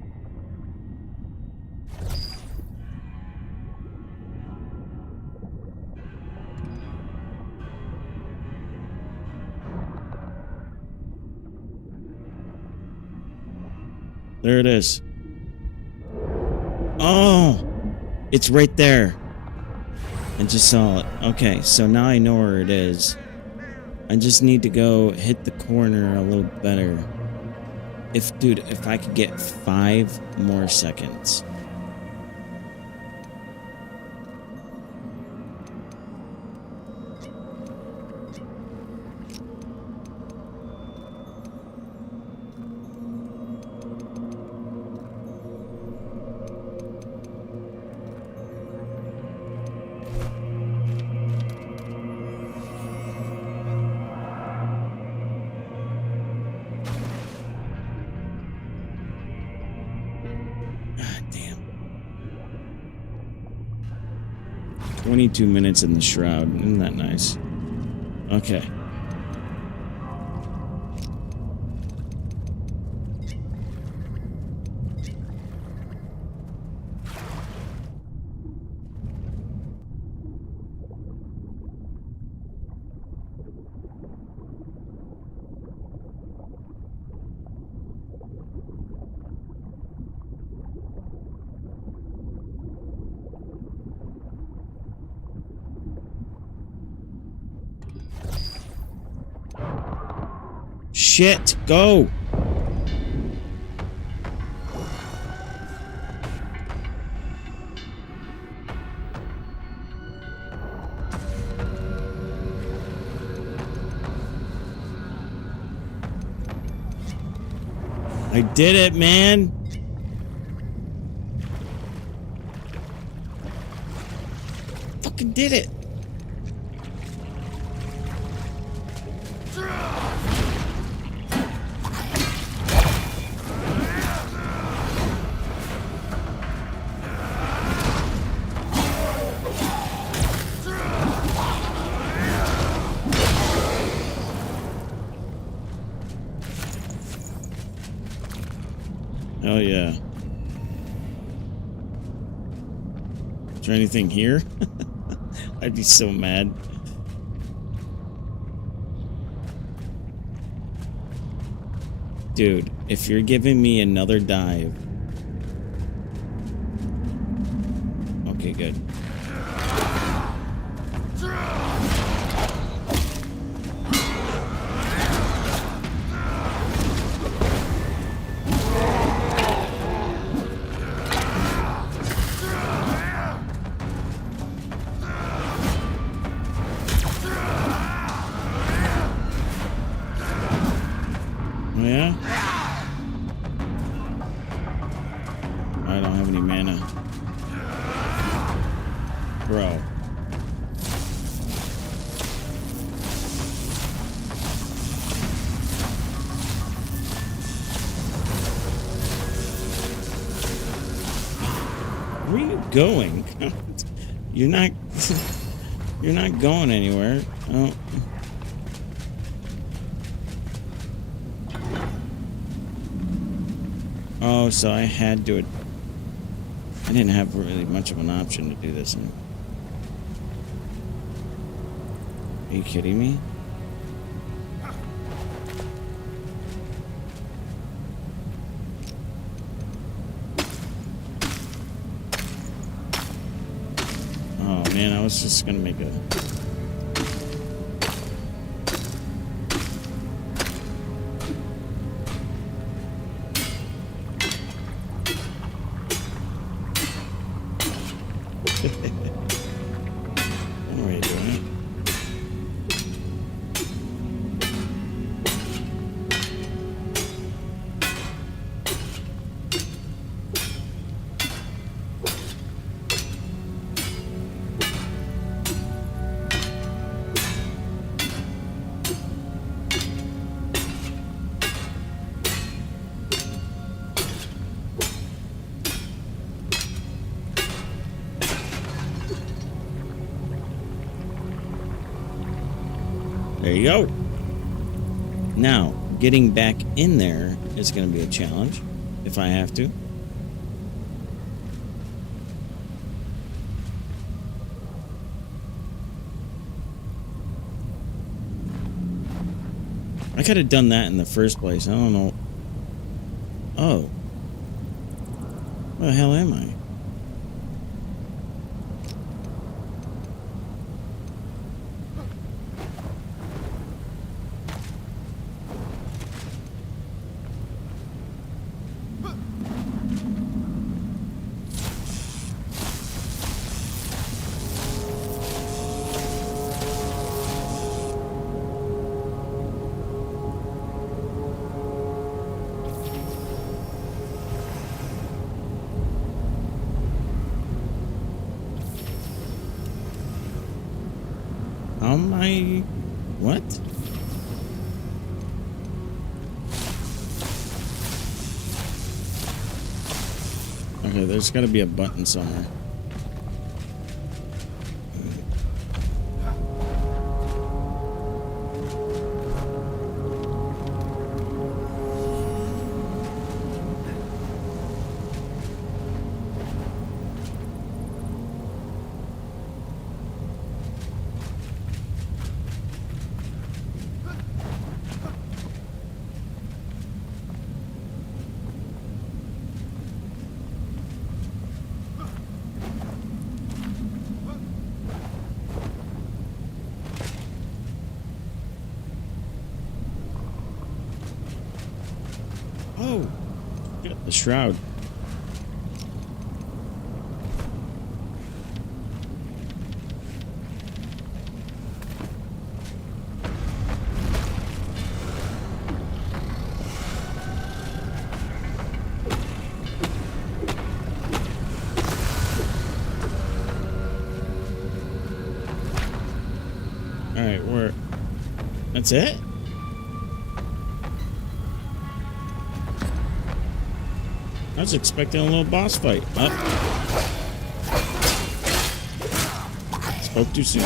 There it is. Oh, it's right there. I just saw it. Okay, so now I know where it is. I just need to go hit the corner a little better. Dude, if I could get 5 more seconds. God damn. 22 minutes in the shroud. Isn't that nice? Okay. Shit, go! I did it, man! Fucking did it! Oh yeah. Is there anything here? I'd be so mad. Dude, if you're giving me another dive. Okay, good. Yeah? I don't have any mana. Bro. going? You're not. You're not going anywhere. Oh. Oh, so I had to. I didn't have really much of an option to do this. Are you kidding me? Oh man, I was just gonna make a. What are you doing? There you go. Now, getting back in there is going to be a challenge if I have to. I could have done that in the first place. I don't know. Oh. Where the hell am I? What? Okay, there's got to be a button somewhere. Oh, get the shroud. All right, that's it? I was expecting a little boss fight. Oh. Spoke too soon.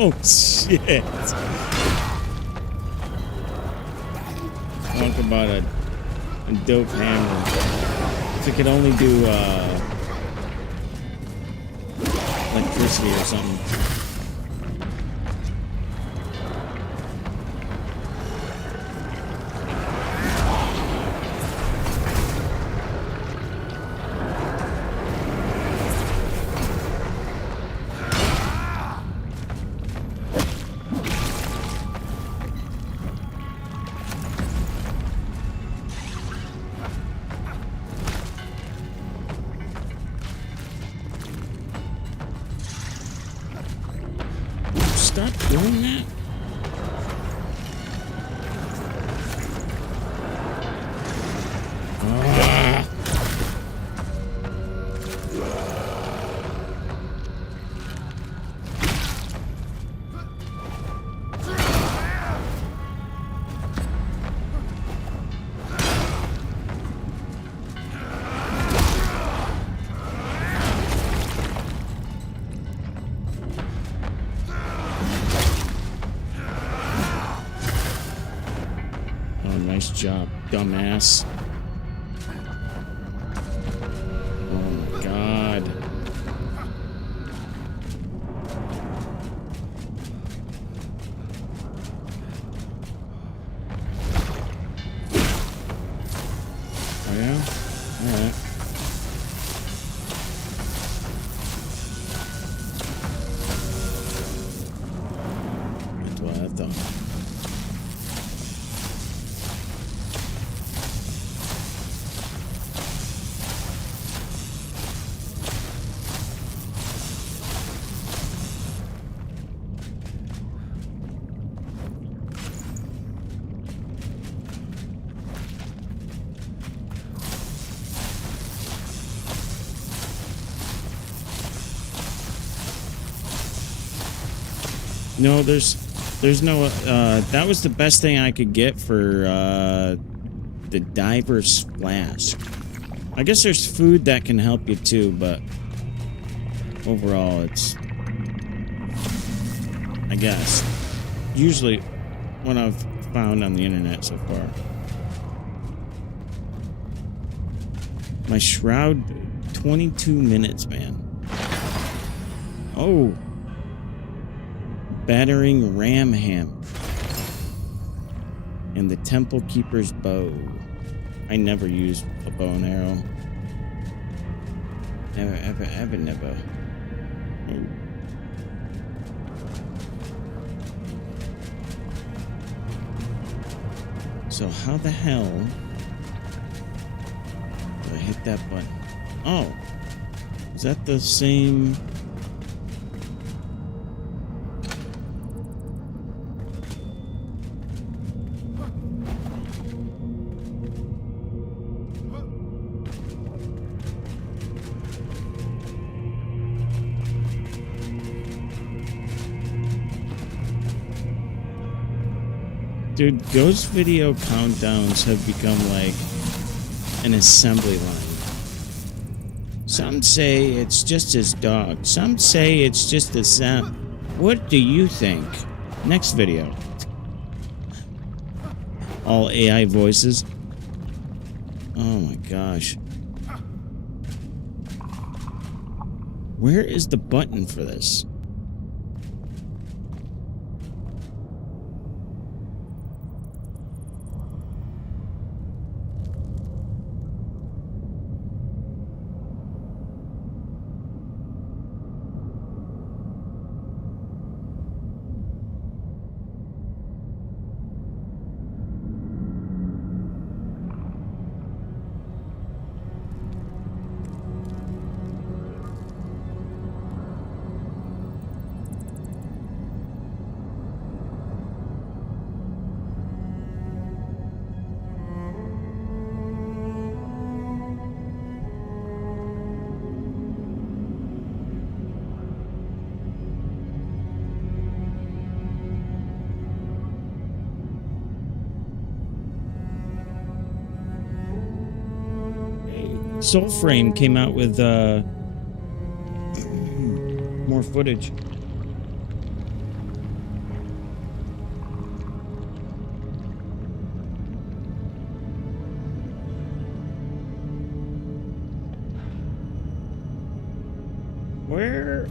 Oh, shit. Talk about a dope hammer. If it could only do electricity or something. stop doing that? Ah. Nice job, dumbass. Oh my god. Oh yeah? Alright. That's what I thought. No, there's no, that was the best thing I could get for, the diver's flask. I guess there's food that can help you too, but overall it's, I guess, usually what I've found on the internet so far. My shroud, 22 minutes, man. Oh. Battering ram hammer. And the temple keeper's bow. I never use a bow and arrow. Never. Oh. So how the hell do I hit that button? Oh. Is that the same? Dude, ghost video countdowns have become like an assembly line. Some say it's just his dog. Some say it's just the sound. What do you think? Next video. All AI voices. Oh my gosh. Where is the button for this? Soulframe came out with more footage. Where?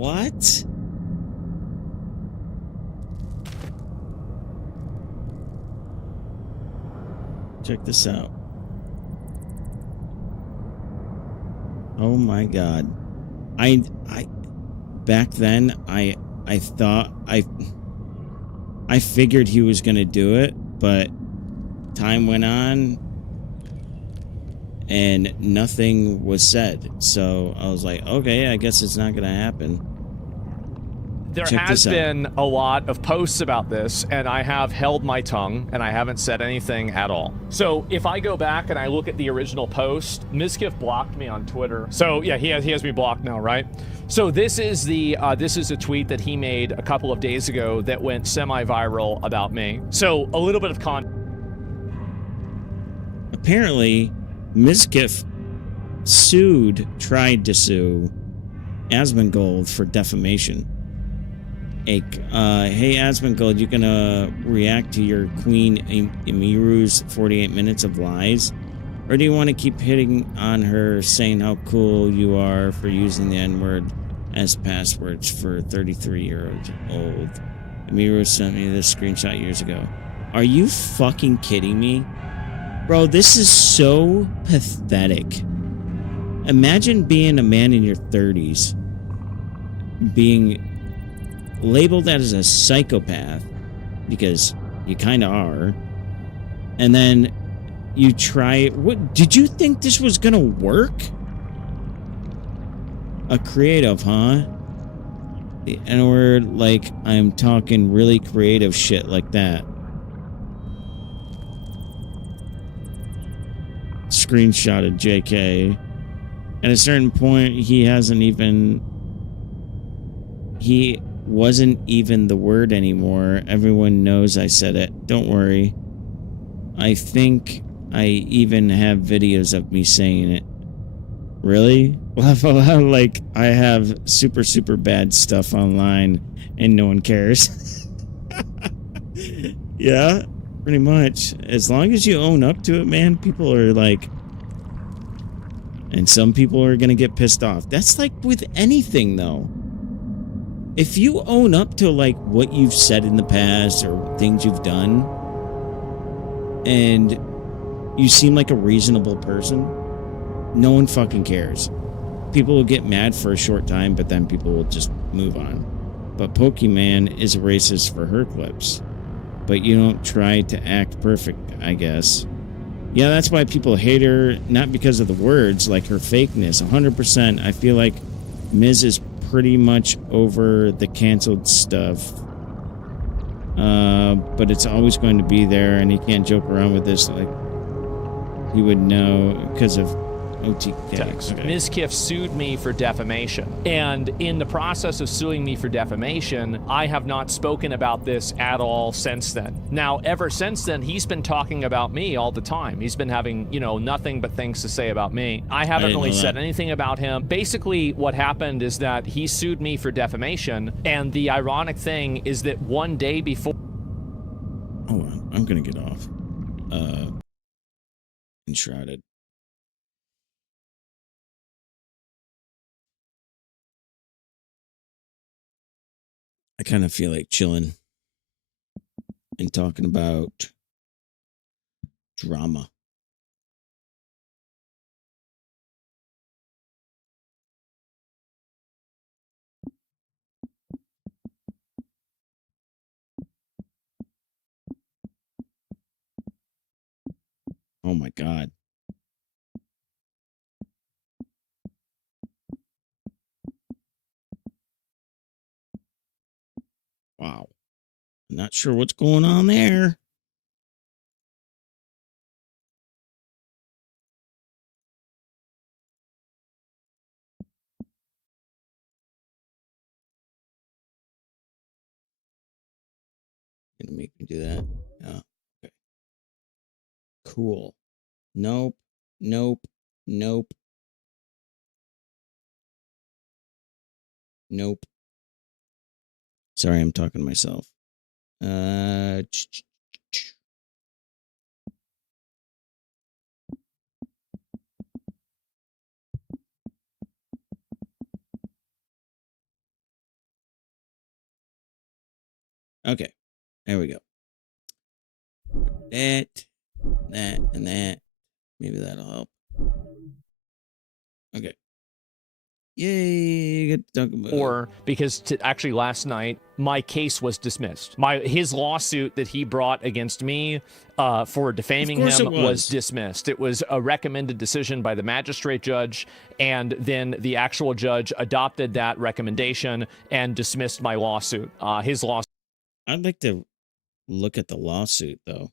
What? Check this out. Oh my god. I back then I thought I figured he was going to do it, but time went on and nothing was said. So I was like, okay, I guess it's not going to happen. There has been a lot of posts about this, and I have held my tongue, and I haven't said anything at all. So if I go back and I look at the original post, Mizkif blocked me on Twitter. So yeah, he has me blocked now, right? So this is a tweet that he made a couple of days ago that went semi-viral about me. So a little bit of Apparently, Mizkif tried to sue Asmongold for defamation. Hey, Asmongold, you gonna react to your Queen Emiru's 48 minutes of lies? Or do you want to keep hitting on her, saying how cool you are for using the N-word as passwords for 33-year-old? Emiru sent me this screenshot years ago. Are you fucking kidding me? Bro, this is so pathetic. Imagine being a man in your 30s, being labeled as a psychopath, because you kind of are, and then you try. What did you think this was gonna work? A creative, huh? The N-word, like I'm talking really creative shit like that. Screenshot of JK. At a certain point, he wasn't even the word anymore. Everyone knows I said it. Don't worry. I think I even have videos of me saying it. Really? Well, like, I have super, super bad stuff online and no one cares. Yeah, pretty much. As long as you own up to it, man, people are like... And some people are gonna get pissed off. That's like with anything, though. If you own up to, like, what you've said in the past or things you've done, and you seem like a reasonable person, no one fucking cares. People will get mad for a short time, but then people will just move on. But Pokemon is a racist for her clips. But you don't try to act perfect, I guess. Yeah, that's why people hate her, not because of the words, like her fakeness. 100%. I feel like Miz is pretty much over the canceled stuff. But it's always going to be there, and he can't joke around with this. Like, he would know because of OTK. text. Okay. Mizkif sued me for defamation. And in the process of suing me for defamation, I have not spoken about this at all since then. Now, ever since then, he's been talking about me all the time. He's been having, nothing but things to say about me. I haven't really said anything about him. Basically, what happened is that he sued me for defamation. And the ironic thing is that one day before... Hold on. I'm going to get off. Enshrouded. I kind of feel like chilling and talking about drama. Oh my God. Wow. Not sure what's going on there. Gonna make me do that. Oh, okay. Cool. Nope. Nope. Nope. Nope. Sorry, I'm talking to myself. Okay. There we go. That, and that. Maybe that'll help. Okay. Yay, good to talk about. Or because actually last night my case was dismissed. His lawsuit that he brought against me for defaming him was dismissed. It was a recommended decision by the magistrate judge, and then the actual judge adopted that recommendation and dismissed my lawsuit. His lawsuit. I'd like to look at the lawsuit though.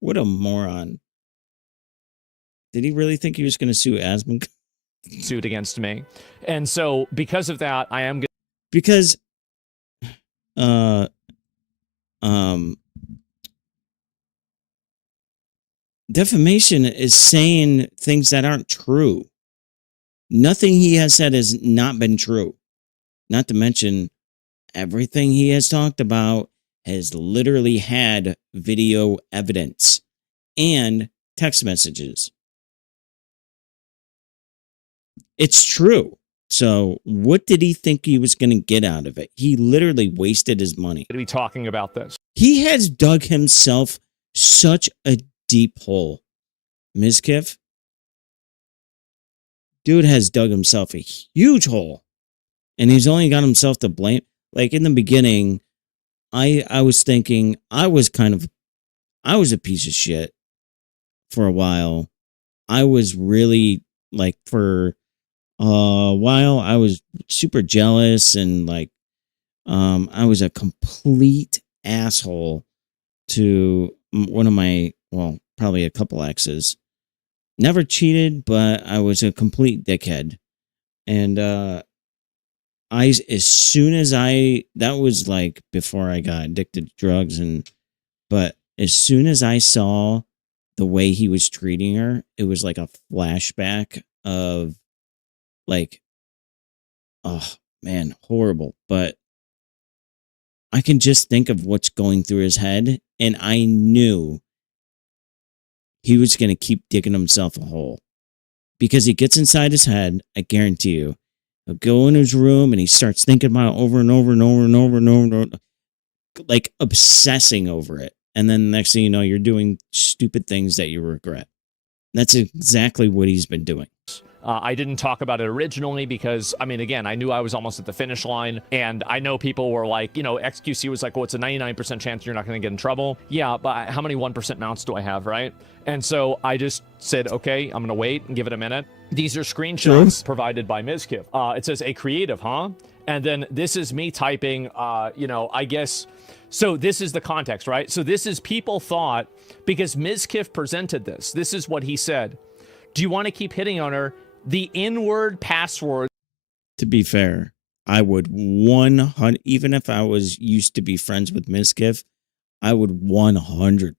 What a moron. Did he really think he was going to sue Asmongold? Suit against me. And so because of that, I am because defamation is saying things that aren't true. Nothing he has said has not been true. Not to mention everything he has talked about has literally had video evidence and text messages. It's true. So what did he think he was going to get out of it? He literally wasted his money. To be talking about this. He has dug himself such a deep hole. Mizkiff, dude has dug himself a huge hole. And he's only got himself to blame. Like in the beginning, I was thinking I was a piece of shit for a while. I was really like for a while I was super jealous and like I was a complete asshole to one of my, well, probably a couple exes. Never cheated, but I was a complete dickhead. And that was like before I got addicted to drugs, but as soon as I saw the way he was treating her, it was like a flashback of like, oh man, horrible. But I can just think of what's going through his head, and I knew he was going to keep digging himself a hole because he gets inside his head. I guarantee you, he'll go in his room and he starts thinking about it over and over and over and over and over and over, like obsessing over it. And then the next thing you know, you're doing stupid things that you regret. That's exactly what he's been doing. I didn't talk about it originally because, I mean, again, I knew I was almost at the finish line, and I know people were like, you know, XQC was like, well, it's a 99% chance you're not going to get in trouble. Yeah, but how many 1% mounts do I have, right? And so I just said, okay, I'm going to wait and give it a minute. These are screenshots provided by Mizkiff. It says, a creative, huh? And then this is me typing, you know, I guess... So this is the context, right? So this is people thought, because Mizkiff presented this, this is what he said. Do you want to keep hitting on her? The N-word password. To be fair, I would even if I was used to be friends with Mizkiff, I would 100%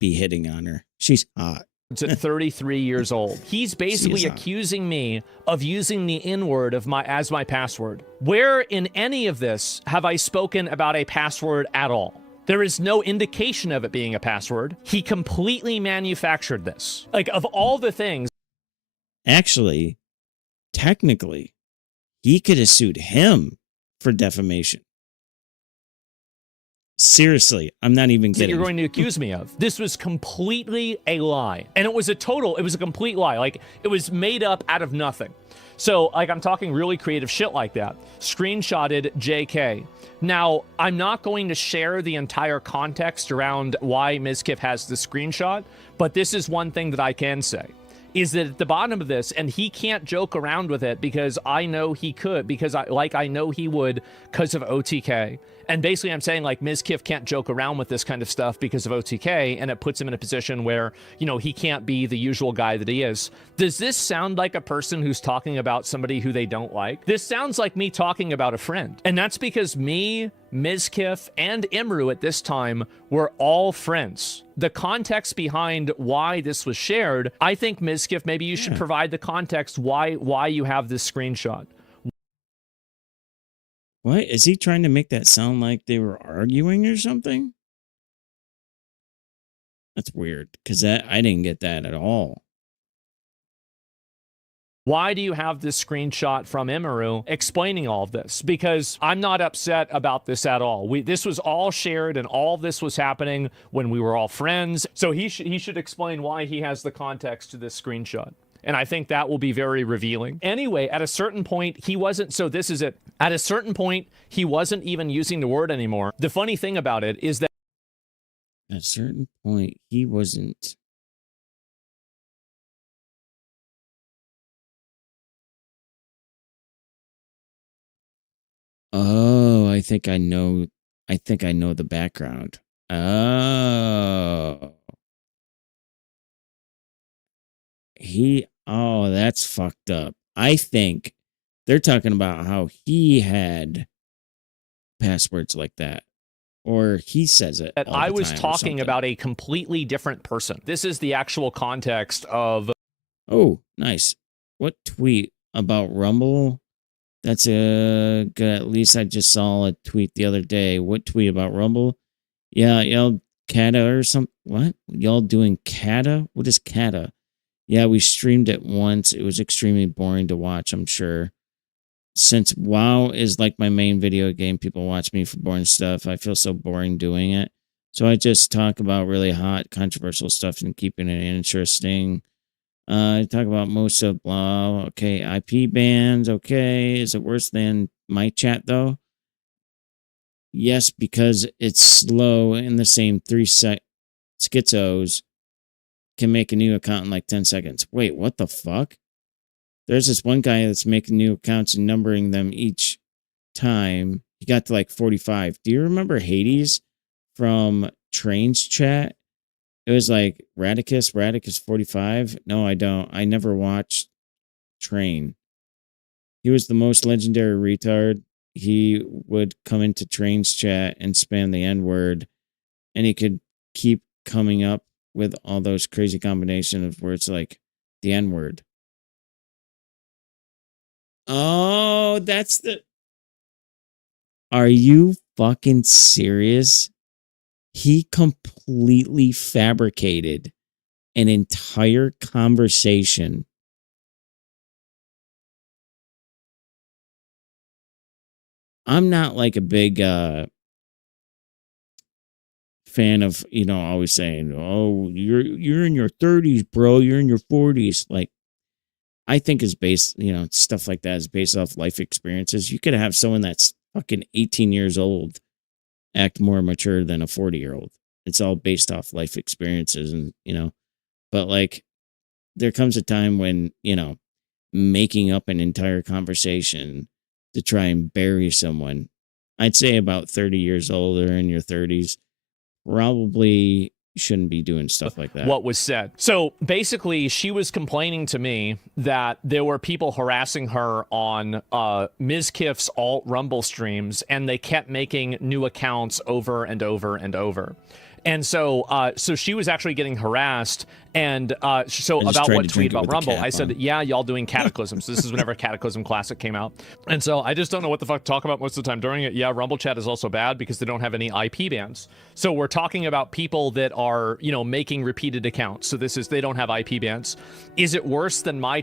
be hitting on her. She's hot. It's at 33 years old. He's basically accusing me of using the N-word as my password. Where in any of this have I spoken about a password at all? There is no indication of it being a password. He completely manufactured this. Like, of all the things... Actually, technically, he could have sued him for defamation. Seriously, I'm not even kidding. That you're going to accuse me of. This was completely a lie. And it was a complete lie. Like, it was made up out of nothing. So, like, I'm talking really creative shit like that. Screenshotted JK. Now, I'm not going to share the entire context around why Mizkiff has the screenshot, but this is one thing that I can say. Is that at the bottom of this, and he can't joke around with it because I know he could, because I know he would because of OTK. And basically I'm saying, like, Mizkiff can't joke around with this kind of stuff because of OTK, and it puts him in a position where, you know, he can't be the usual guy that he is. Does this sound like a person who's talking about somebody who they don't like? This sounds like me talking about a friend. And that's because me, Mizkiff, and Imru at this time were all friends. The context behind why this was shared, I think, Mizkiff, maybe you should provide the context why you have this screenshot. What? Is he trying to make that sound like they were arguing or something? That's weird, because I didn't get that at all. Why do you have this screenshot from Emaru explaining all of this? Because I'm not upset about this at all. This was all shared and all this was happening when we were all friends. So he should explain why he has the context to this screenshot. And I think that will be very revealing. Anyway, at a certain point, he wasn't, so this is it. At a certain point, he wasn't even using the word anymore. The funny thing about it is that at a certain point, he wasn't. Oh, I think I know the background. Oh. Oh, that's fucked up. I think they're talking about how he had passwords like that. Or he says it. All I the was time or talking something. about a completely different person. This is the actual context of. Oh, nice. What tweet about Rumble? That's a good. At least I just saw a tweet the other day. What tweet about Rumble? Yeah, y'all Kata or something. What? Y'all doing Kata? What is Kata? Yeah, we streamed it once. It was extremely boring to watch, I'm sure. Since WoW is like my main video game, people watch me for boring stuff. I feel so boring doing it. So I just talk about really hot, controversial stuff and keeping it interesting. I talk about most of blah. Okay, IP bans. Okay, is it worse than my chat though? Yes, because it's slow in the same 3 schizos can make a new account in like 10 seconds. Wait, what the fuck? There's this one guy that's making new accounts and numbering them each time. He got to like 45. Do you remember Hades from Train's chat? It was like Radicus 45. No, I don't. I never watched Train. He was the most legendary retard. He would come into Train's chat and spam the N-word, and he could keep coming up with all those crazy combination of words like the N-word. Oh, that's the... Are you fucking serious? He completely fabricated an entire conversation. I'm not like a big fan of, always saying, "Oh, you're in your 30s, bro. You're in your 40s." Like, I think is based, stuff like that is based off life experiences. You could have someone that's fucking 18 years old act more mature than a 40-year-old. It's all based off life experiences and, but like there comes a time when, making up an entire conversation to try and bury someone, I'd say about 30 years old or in your 30s, probably shouldn't be doing stuff like that. What was said. So basically, she was complaining to me that there were people harassing her on Ms. Kiff's alt Rumble streams, and they kept making new accounts over and over and over. And so so she was actually getting harassed. And so about what tweet about Rumble, I said, yeah, y'all doing Cataclysms. This is whenever Cataclysm Classic came out. And so I just don't know what the fuck to talk about most of the time during it. Yeah, Rumble chat is also bad because they don't have any IP bans. So we're talking about people that are, making repeated accounts. So they don't have IP bans. Is it worse than my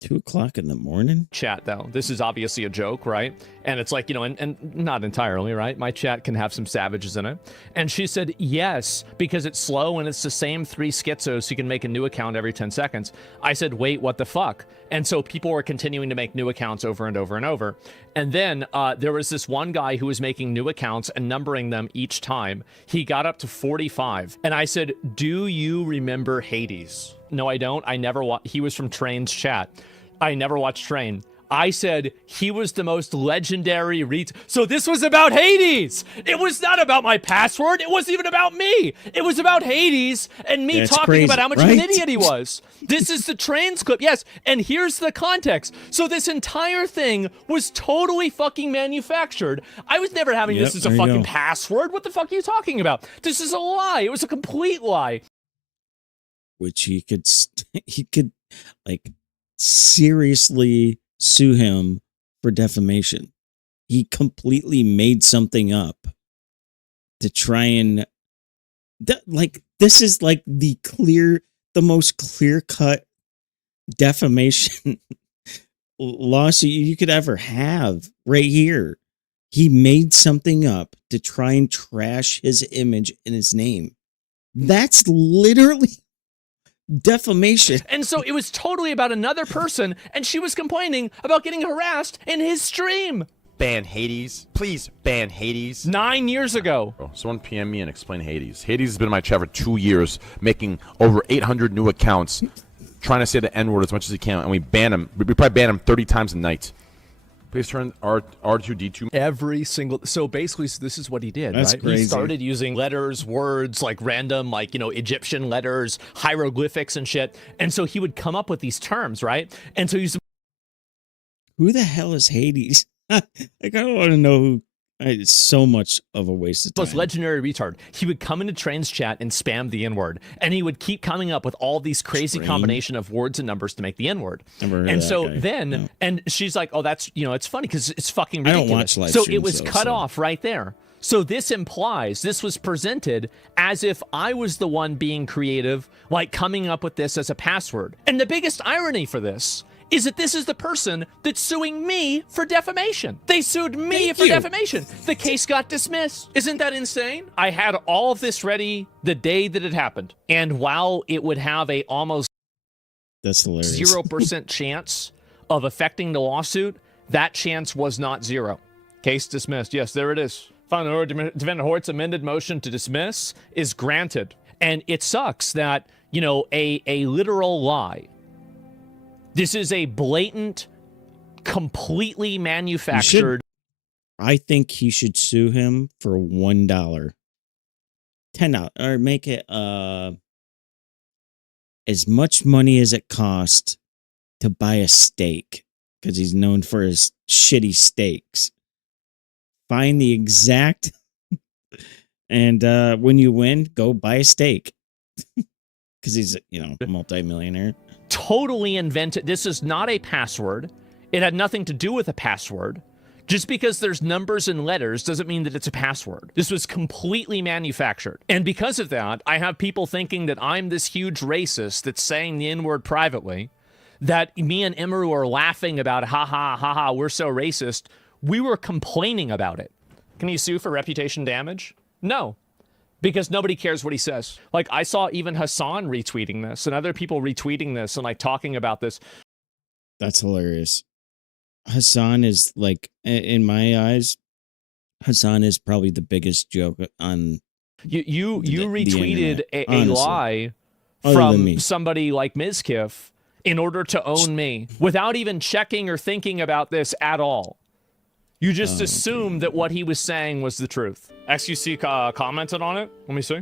2 o'clock in the morning chat though? This is obviously a joke, right? And it's like, and not entirely, right? My chat can have some savages in it. And she said, yes, because it's slow and it's the same 3 schizos, so you can make a new account every 10 seconds. I said, wait, what the fuck? And so people were continuing to make new accounts over and over and over. And then there was this one guy who was making new accounts and numbering them each time. He got up to 45. And I said, do you remember Hades? No, I don't. I never watched. He was from Train's chat. I never watched Train. I said he was the most legendary So this was about Hades. It was not about my password. It wasn't even about me. It was about Hades and me talking crazy, about how much of an idiot he was. This is the Train's clip. Yes. And here's the context. So this entire thing was totally fucking manufactured. I was never having this as a fucking password. What the fuck are you talking about? This is a lie. It was a complete lie. Which he could like seriously sue him for defamation. He completely made something up to try and this is like the most clear cut defamation lawsuit you could ever have right here. He made something up to try and trash his image and his name. That's literally defamation. And so it was totally about another person, and she was complaining about getting harassed in his stream. Ban Hades. Please ban Hades. 9 years ago. Someone PM me and explain Hades. Hades has been in my chat for 2 years, making over 800 new accounts, trying to say the N-word as much as he can, and we ban him. We probably ban him 30 times a night. Please turn R2D2. Every single... So basically, this is what he did, That's right? crazy. He started using letters, words, like random, like, you know, Egyptian letters, hieroglyphics and shit. And so he would come up with these terms, right? And so he's... Who the hell is Hades? Like, I don't want to know who. It's so much of a waste of time. Most legendary retard. He would come into Train's chat and spam the N-word, and he would keep coming up with all these crazy combination of words and numbers to make the N-word. And so then, and she's like, "Oh, that's, you know, it's funny because it's fucking ridiculous." I don't watch live so streams, it was cut off right there. So this implies this was presented as if I was the one being creative, like coming up with this as a password. And the biggest irony for this is that this is the person that's suing me for defamation. They sued me for defamation. The case got dismissed. Isn't that insane? I had all of this ready the day that it happened. And while it would have a almost that's hilarious 0% chance of affecting the lawsuit, that chance was not zero. Case dismissed. Yes, there it is. Final defendant Hort's amended motion to dismiss is granted. And it sucks that, you know, a literal lie. This is a blatant, completely manufactured. I think he should sue him for $1, $10, or make it as much money as it cost to buy a steak, because he's known for his shitty steaks. Find the exact, and when you win, go buy a steak, because he's, you know, a multimillionaire. Totally invented. This is not a password. It had nothing to do with a password. Just because there's numbers and letters doesn't mean that it's a password. This was completely manufactured. And because of that, I have people thinking that I'm this huge racist that's saying the N-word privately, that me and Imru are laughing about, ha ha, ha ha, we're so racist. We were complaining about it. Can he sue for reputation damage? No. Because nobody cares what he says. Like, I saw even Hassan retweeting this and other people retweeting this and, like, talking about this. That's hilarious. Hassan is, like, in my eyes, Hassan is probably the biggest joke on You retweeted the a lie from somebody like Mizkif in order to own me without even checking or thinking about this at all. You just assumed that what he was saying was the truth. XUC commented on it. Let me see.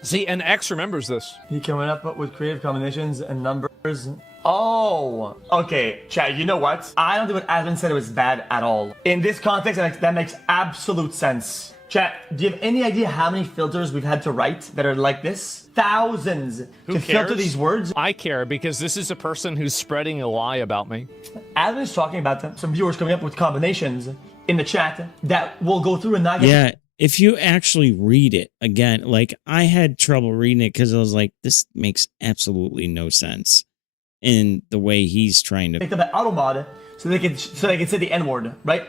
See, and X remembers this. He coming up with creative combinations and numbers. Oh, okay, chat, you know what? I don't think what Asmon said was bad at all. In this context, that makes absolute sense. Chat, do you have any idea how many filters we've had to write that are like this? Thousands. Who to cares? filter these words? I care because this is a person who's spreading a lie about me. Asmon's talking about some viewers coming up with combinations in the chat that will go through and not get... Yeah, if you actually read it, again, like, I had trouble reading it because I was like, this makes absolutely no sense in the way he's trying to... Picked up an auto mod so they can say the N-word, right?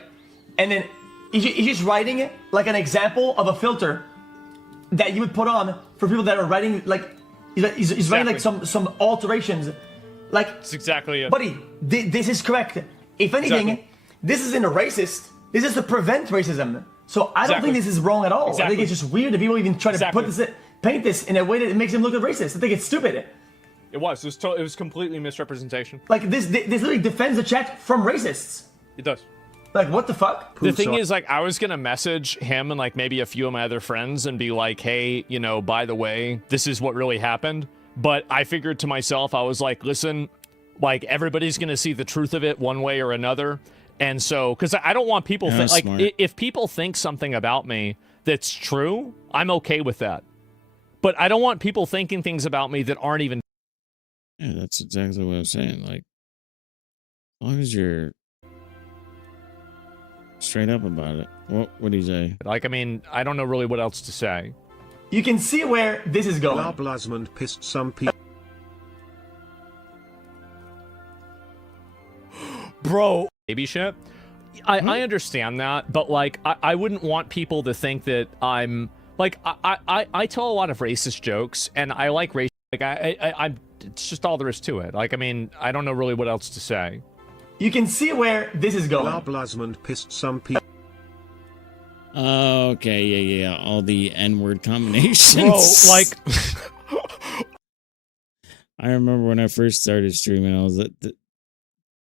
And then he's just writing it like an example of a filter that you would put on for people that are writing, like, he's writing like some alterations. Like, that's exactly it. Buddy, this is correct. If anything, this isn't a racist. This is to prevent racism. So I don't think this is wrong at all. I think it's just weird that people even try to paint this in a way that makes him look racist. I think it's stupid. It was. It was completely misrepresentation. Like, this literally defends the chat from racists. It does. Like, what the fuck? The thing is, like, I was gonna message him and, like, maybe a few of my other friends and be like, hey, you know, by the way, this is what really happened. But I figured to myself, I was like, listen, like, everybody's gonna see the truth of it one way or another. And so, because I don't want people like, if people think something about me that's true, I'm okay with that. But I don't want people thinking things about me that aren't even. Yeah, that's exactly what I'm saying. Like, as long as you're straight up about it. What do you say? Like, I mean, I don't know really what else to say. You can see where this is going. Blasmond pissed some people. Bro, baby shit. I understand that, but like I wouldn't want people to think that I'm like I tell a lot of racist jokes, and I like race. Like I'm it's just all there is to it. Like, I mean, I don't know really what else to say. You can see where this is going. Asmongold pissed some people. Okay, yeah. All the N-word combinations. Bro, like I remember when I first started streaming, I was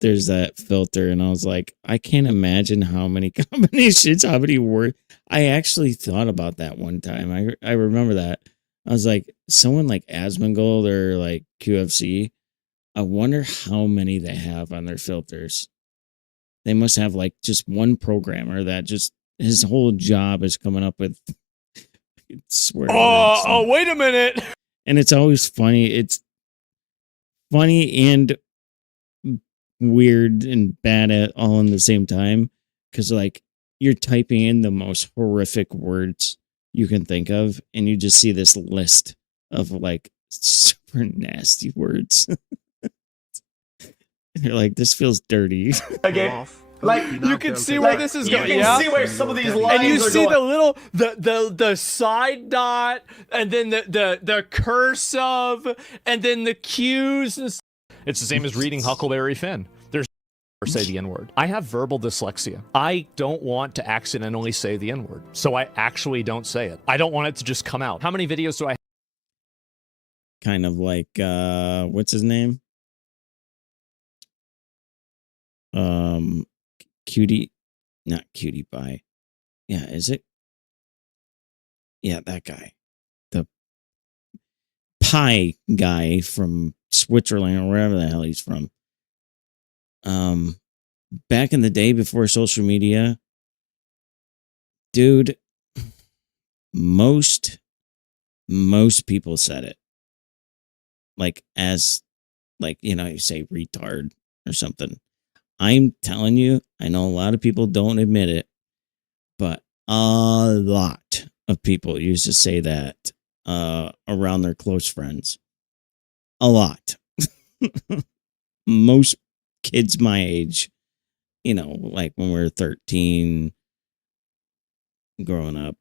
there's that filter, and I was like, I can't imagine how many combinations, how many words. I actually thought about that one time. I remember that. I was like, someone like Asmongold or like QFC, I wonder how many they have on their filters. They must have like just one programmer that just his whole job is coming up with swear words. Oh, wait a minute. And it's always funny. It's funny and weird and bad at all in the same time, because like you're typing in the most horrific words you can think of, and you just see this list of like super nasty words. And you're like, this feels dirty. Okay. Like You can see where this is going. You can see where some of these lines And you are see going. the little the side dot, and then the curse of, and then the cues. It's the same as reading Huckleberry Finn. There's or say the N-word. I have verbal dyslexia. I don't want to accidentally say the N-word, so I actually don't say it. I don't want it to just come out. How many videos do I have? Kind of like what's his name? Cutie, not Cutie Pie. Yeah, is it? Yeah, that guy. The pie guy from Switzerland or wherever the hell he's from. Back in the day before social media, dude, most people said it. Like as like, you know, you say retard or something. I'm telling you, I know a lot of people don't admit it, but a lot of people used to say that around their close friends. A lot. Most kids my age, you know, like when we were 13, growing up.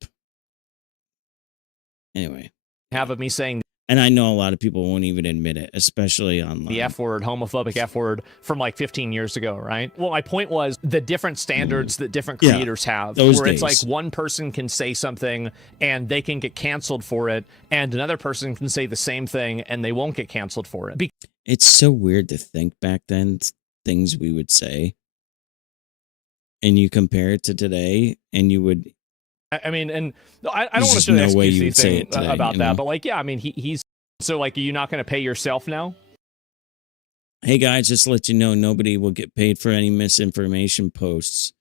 Anyway. Have of me saying And I know a lot of people won't even admit it, especially online. the F word, homophobic F word from like 15 years ago, right? Well, my point was the different standards that different creators have, those where it's days. like one person can say something and they can get canceled for it, and another person can say the same thing and they won't get canceled for it. It's so weird to think back then, things we would say, and you compare it to today, and you would. I mean, and I don't There's want to just show no way the you would say thing it today, about you that, know? but like, yeah, I mean, he's so like, are you not going to pay yourself now? Hey guys, just to let you know, nobody will get paid for any misinformation posts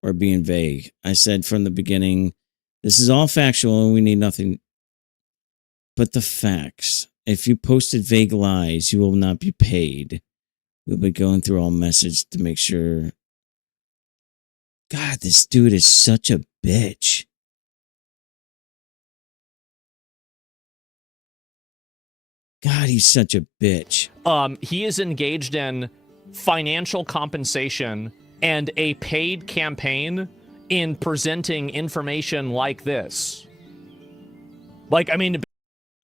or being vague. I said from the beginning, this is all factual and we need nothing but the facts. If you posted vague lies, you will not be paid. We'll be going through all message to make sure. God, this dude is such a bitch. God, he's such a bitch. He is engaged in financial compensation and a paid campaign in presenting information like this. Like, I mean,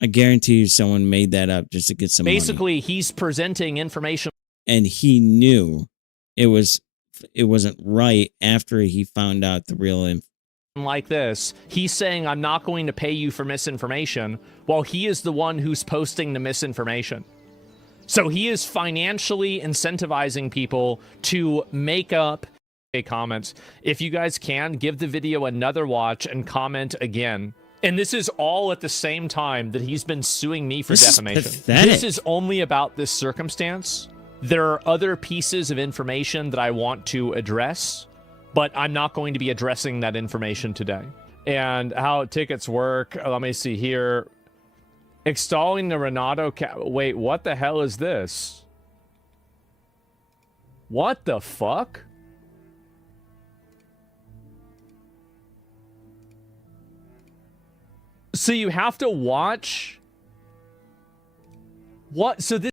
I guarantee you someone made that up just to get some money. basically, he's presenting information. And he knew it wasn't right after he found out the real info. Like this, he's saying, I'm not going to pay you for misinformation, while he is the one who's posting the misinformation. So he is financially incentivizing people to make up comments. If you guys can, give the video another watch and comment again. And this is all at the same time that he's been suing me for defamation. This is only about this circumstance. There are other pieces of information that I want to address, but I'm not going to be addressing that information today. And how tickets work, let me see here. Installing the Renato wait, what the hell is this? What the fuck? So you have to watch? What? So this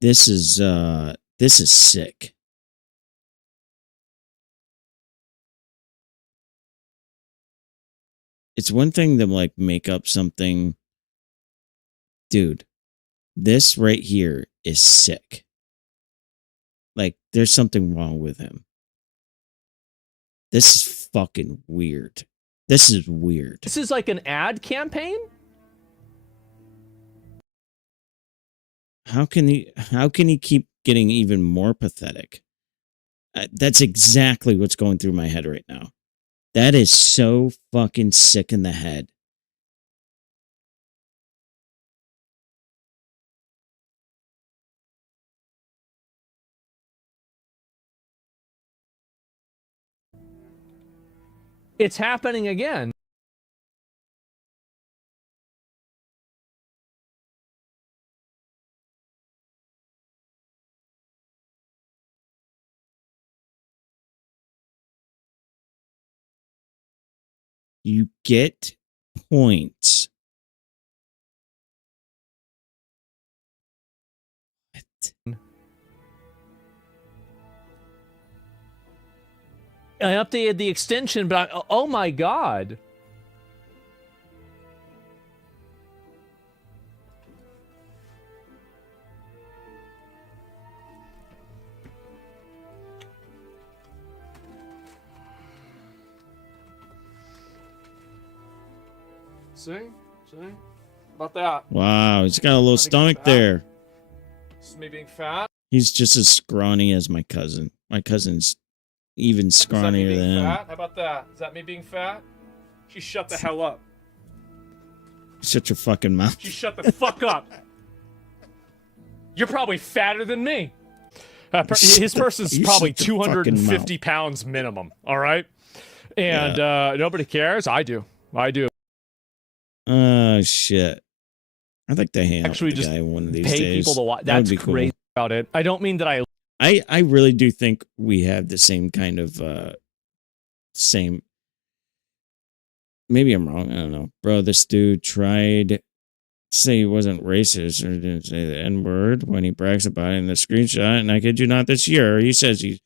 This is sick. It's one thing to like make up something. Dude, this right here is sick. Like, there's something wrong with him. This is fucking weird. This is weird. This is like an ad campaign? How can he keep getting even more pathetic? That's exactly what's going through my head right now. That is so fucking sick in the head. It's happening again. You get points. What? I updated the extension, but oh my god. See? About that. Wow, he's got a little stomach there. This is me being fat. He's just as scrawny as my cousin. My cousin's even scrawnier than him. Fat? How about that? Is that me being fat? She shut the hell up. Shut your fucking mouth. She shut the fuck up. You're probably fatter than me. His person's probably 250 pounds minimum. All right, and nobody cares. I do. Oh shit! I'd like to hang out Actually, with the just guy one of these pay days. people to watch. That would That's be crazy cool. about it. I don't mean that I really do think we have the same kind of same. Maybe I'm wrong. I don't know, bro. This dude tried to say he wasn't racist or didn't say the N word when he brags about it in the screenshot. And I kid you not, this year he says it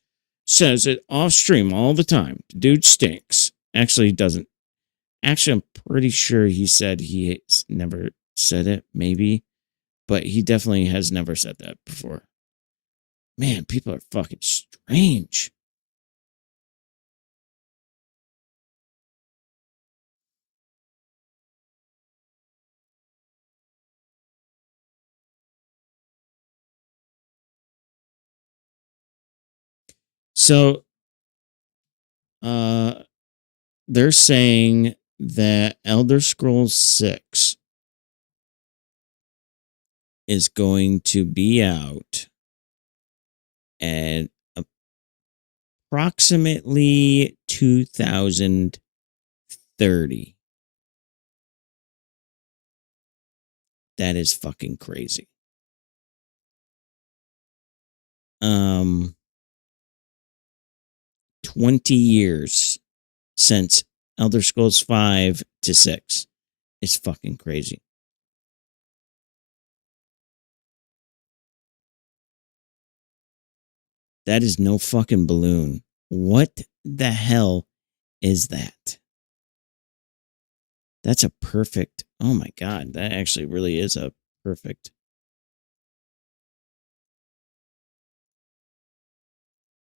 off stream all the time. The dude stinks. Actually, he doesn't. Actually, I'm pretty sure he said he never said it. Maybe, but he definitely has never said that before. Man, people are fucking strange. So, they're saying that Elder Scrolls 6 is going to be out at approximately 2030. That is fucking crazy. 20 years since Elder Scrolls 5 to 6. It's fucking crazy. That is no fucking balloon. What the hell is that? That's a perfect. Oh my god, that actually really is a perfect.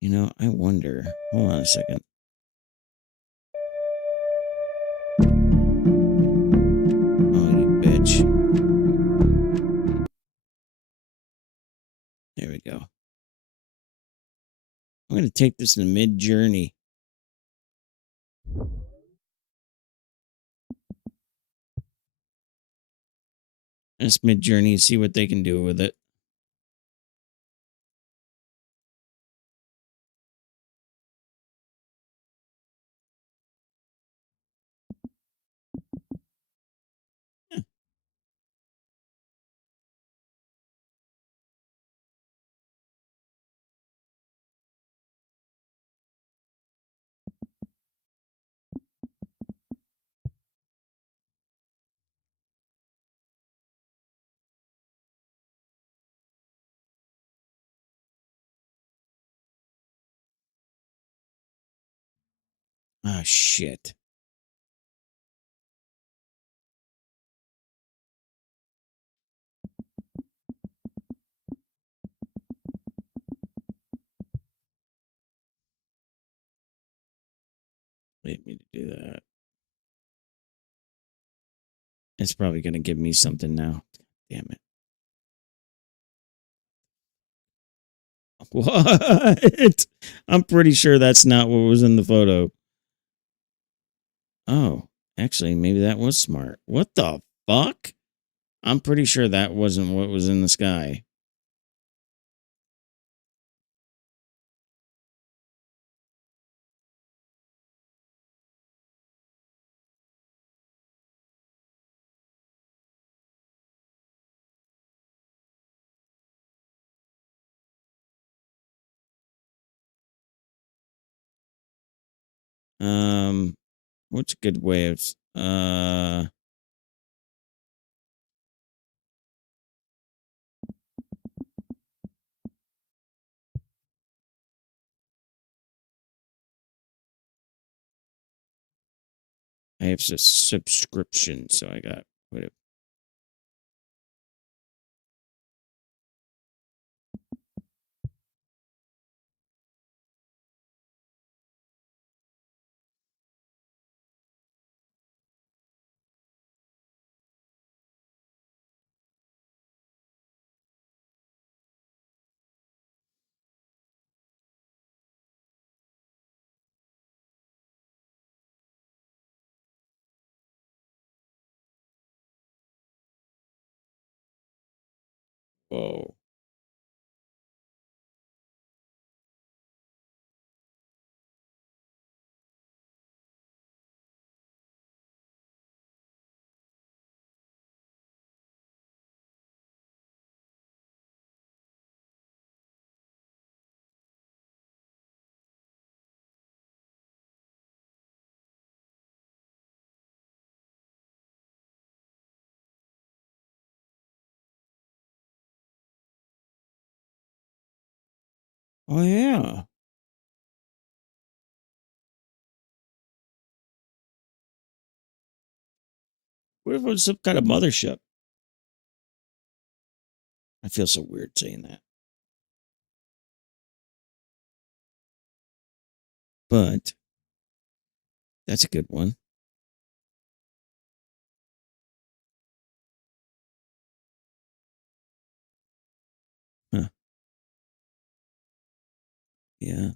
You know, I wonder. Hold on a second. Oh, you bitch. There we go. I'm going to take this in mid-journey. This mid-journey, see what they can do with it. Ah, shit. Need me to do that. It's probably going to give me something now. Damn it. What? I'm pretty sure that's not what was in the photo. Oh, actually, maybe that was smart. What the fuck? I'm pretty sure that wasn't what was in the sky. What's a good way of I have a subscription, so I got quite a whoa. Oh yeah. What if it was some kind of mothership? I feel so weird saying that. But that's a good one. Huh. Yeah.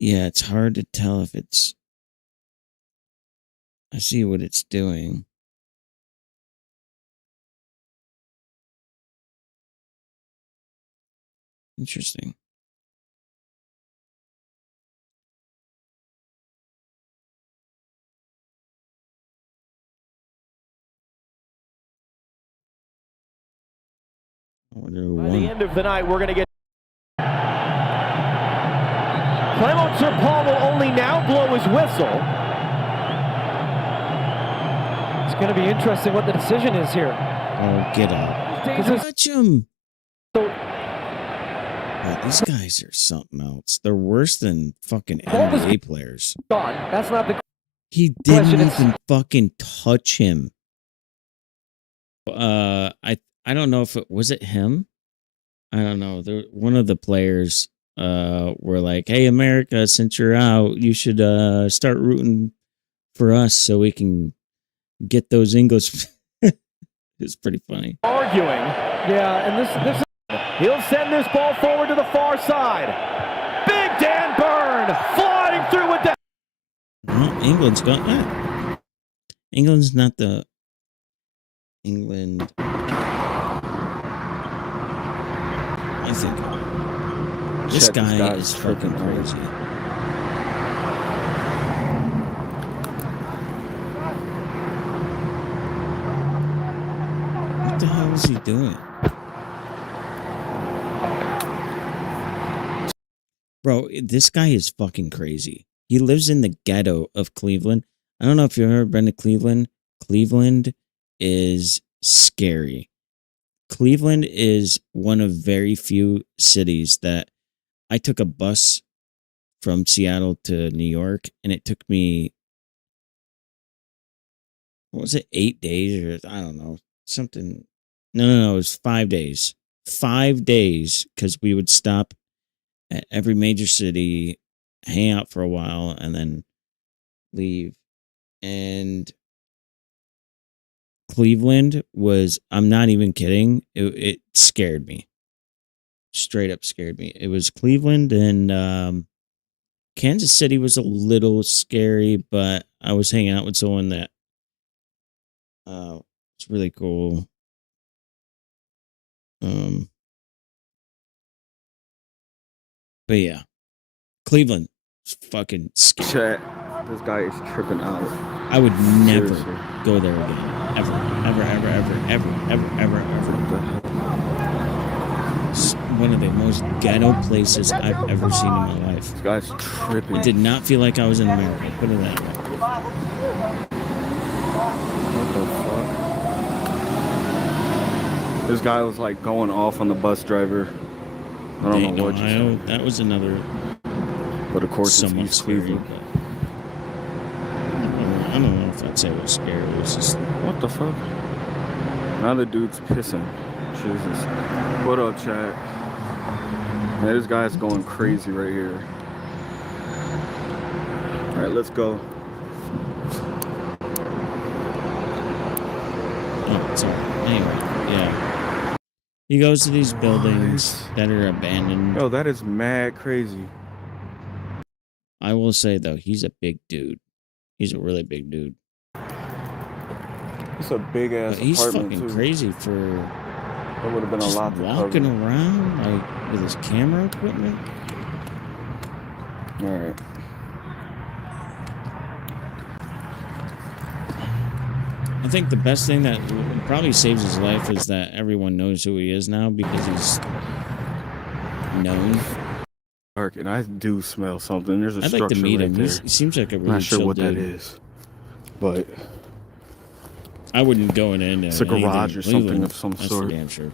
Yeah, it's hard to tell if it's I see what it's doing. Interesting. I wonder who By won. the end of the night, we're going to get. Clement Paul will only now blow his whistle. It's going to be interesting what the decision is here. Oh, get out. Touch him. Oh, these guys are something else. They're worse than fucking NBA players. Gone. That's not the He didn't question. even fucking touch him. I don't know if it was it him. I don't know. One of the players were like, "Hey, America, since you're out, you should start rooting for us so we can get those English." It's pretty funny. Arguing. Yeah, and this he'll send this ball forward to the far side. Big Dan Byrne flying through with that. Well, England's gone. England's not the England. I think this guy is fucking crazy. What the hell is he doing? Bro, this guy is fucking crazy. He lives in the ghetto of Cleveland. I don't know if you've ever been to Cleveland. Cleveland is scary. Cleveland is one of very few cities that I took a bus from Seattle to New York, and it took me, what was it, 8 days or I don't know, something. No, it was 5 days. 5 days, because we would stop at every major city, hang out for a while, and then leave. And Cleveland was, I'm not even kidding, it scared me. Straight up scared me. It was Cleveland, and Kansas City was a little scary, but I was hanging out with someone that it's really cool. But yeah, Cleveland is fucking scary. Chat, this guy is tripping out. I would never Seriously. go there again. Ever. It's one of the most ghetto places I've ever seen in my life. This guy's tripping. It did not feel like I was in America. Put it that way. What the fuck? This guy was like going off on the bus driver. I don't Dayton, know what you Ohio, said. that was another But of course, it's somewhat East scary. Cleveland. But I don't know if I'd say it was scary. It was just, What the fuck? Now the dude's pissing. Jesus. What up, chat? Man, this guy's going crazy right here. Alright, let's go. oh, sorry. Anyway, yeah. He goes to these buildings that are abandoned. Yo, that is mad crazy. I will say, though, he's a big dude. He's a really big dude. It's a big ass But he's apartment fucking too. crazy for That would have been a just lot to walking cover. around like with his camera equipment. Alright. I think the best thing that probably saves his life is that everyone knows who he is now because he's known. Dark, and I do smell something. There's a I'd structure like to meet right him. there. He seems like a I'm really not sure chill what dude. that is, but I wouldn't go in it's a garage or something of some That's sort. for damn sure.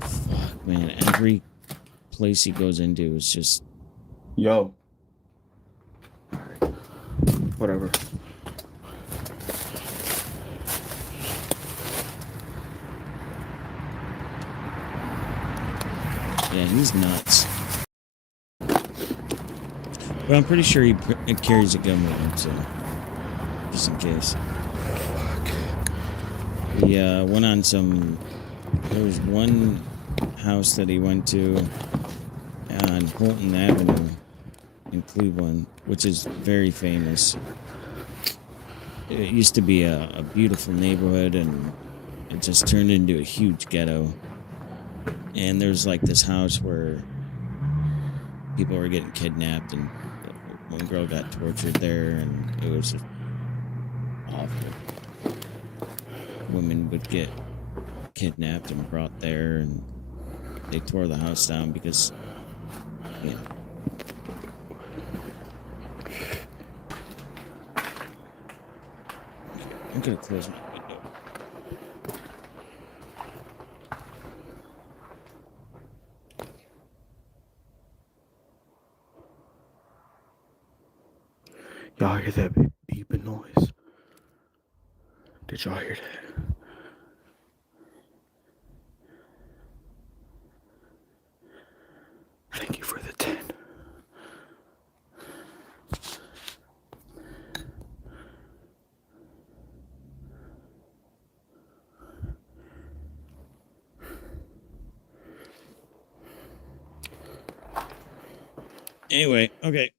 Fuck, man. Every place he goes into is just... Yo. Whatever. Yeah, he's nuts. But I'm pretty sure he carries a gun with him, so... just in case. He went on some... There was one house that he went to on Holton Avenue in Cleveland, which is very famous. It used to be a beautiful neighborhood, and it just turned into a huge ghetto. And there's like this house where people were getting kidnapped, and one girl got tortured there, and it was just awful. Women would get kidnapped and brought there, and they tore the house down because, you know. I'm gonna close my window. Y'all hear that beeping noise? Did y'all hear that? Thank you for the 10. Anyway, okay.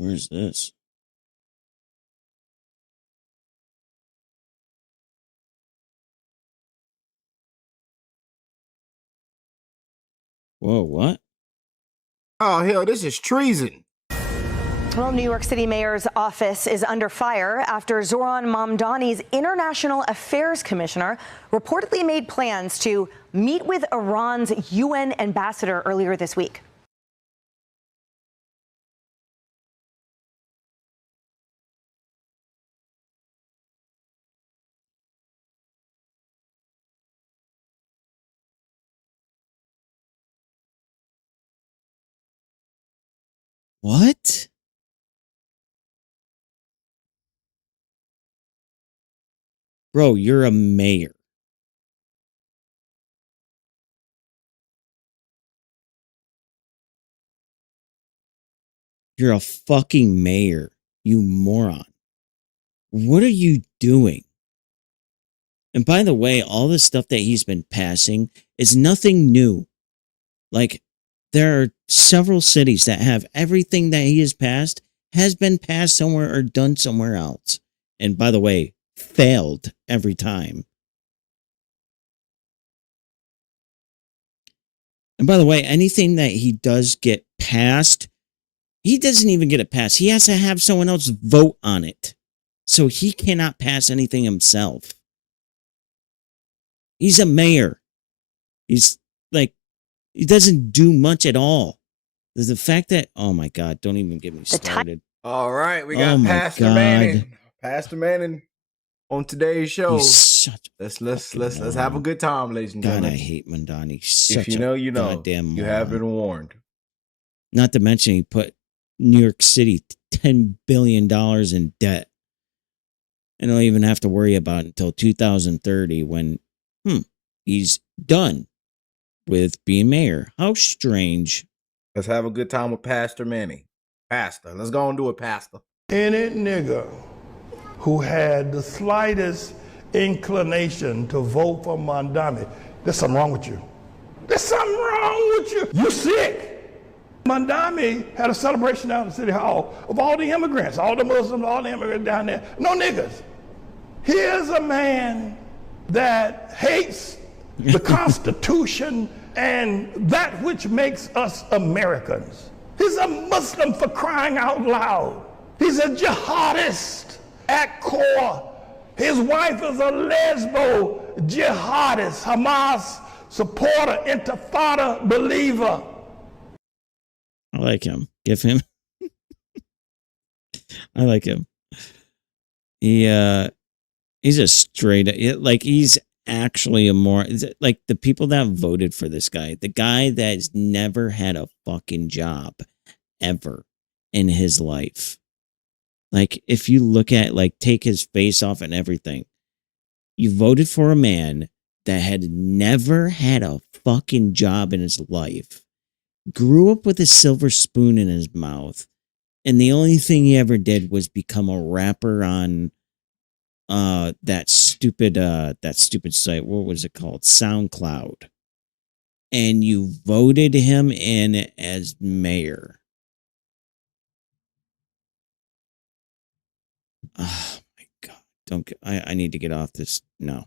Where's this? Whoa, what? Oh, hell, this is treason. Well, New York City Mayor's office is under fire after Zoran Mamdani's International Affairs Commissioner reportedly made plans to meet with Iran's UN ambassador earlier this week. What? Bro, you're a mayor. You're a fucking mayor, you moron. What are you doing? And by the way, all the stuff that he's been passing is nothing new. Like, there are several cities that have everything that he has been passed somewhere or done somewhere else. And by the way, failed every time. And by the way, anything that he does get passed, he doesn't even get it passed. He has to have someone else vote on it. So he cannot pass anything himself. He's a mayor. He's like, he doesn't do much at all. The fact that, oh my God, don't even get me started. All right, we got Pastor Manning. Pastor Manning on today's show. Let's have a good time, ladies and gentlemen. God, I hate Mamdani. If you know, you know. Goddamn you have been warned. Not to mention he put New York City $10 billion in debt. And don't even have to worry about it until 2030 when he's done with being mayor. How strange. Let's have a good time with Pastor Manning. Pastor. Let's go and do it, Pastor. Any nigga who had the slightest inclination to vote for Mamdani, there's something wrong with you. There's something wrong with you. You sick. Mamdani had a celebration down in City Hall of all the immigrants, all the Muslims, all the immigrants down there. No niggas. Here's a man that hates the Constitution and that which makes us Americans. He's a Muslim, for crying out loud. He's a jihadist at core. His wife is a lesbo jihadist, Hamas supporter, Intifada believer. I like him. Give him. I like him. He's a straight, like, he's actually a more, like, the people that voted for this guy, the guy that's never had a fucking job ever in his life. Like, if you look at, like, take his face off and everything, you voted for a man that had never had a fucking job in his life, grew up with a silver spoon in his mouth, and the only thing he ever did was become a rapper on that stupid site. What was it called? SoundCloud. And you voted him in as mayor. Oh my God. I need to get off this. No.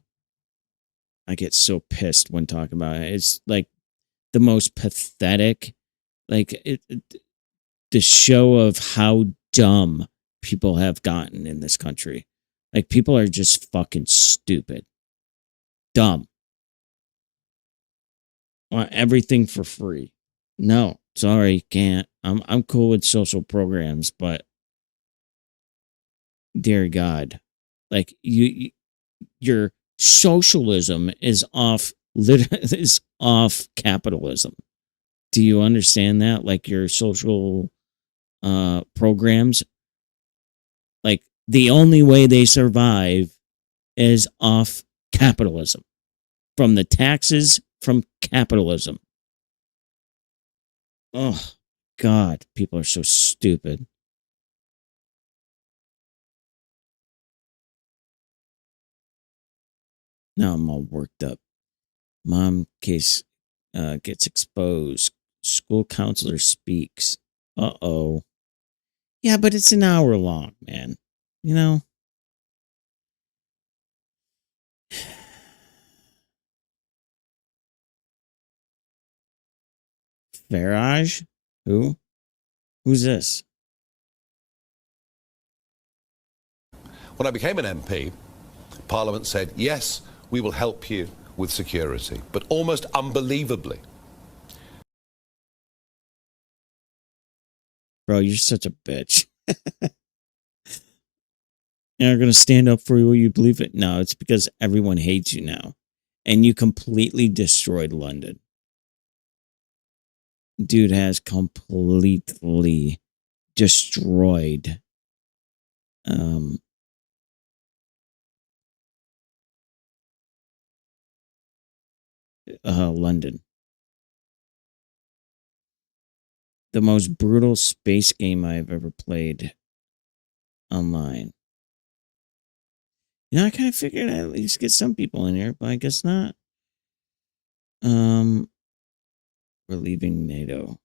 I get so pissed when talking about it. It's like the most pathetic, like the show of how dumb people have gotten in this country. Like, people are just fucking stupid. Dumb. Want everything for free. No, sorry, can't. I'm cool with social programs, but dear God, like, your socialism is off capitalism. Do you understand that? Like, your social programs, like, the only way they survive is off capitalism. From the taxes from capitalism. Oh, God, people are so stupid. Now I'm all worked up. Mom case gets exposed. School counselor speaks. Uh-oh. Yeah, but it's an hour long, man. You know? Farage? Who? Who's this? When I became an MP, Parliament said, yes, we will help you with security, but almost unbelievably. Bro, you're such a bitch. You're going to stand up for you believe it? No, it's because everyone hates you now. And you completely destroyed London. Dude has completely destroyed London. The most brutal space game I've ever played online. You know, I kind of figured I'd at least get some people in here, but I guess not. We're leaving NATO.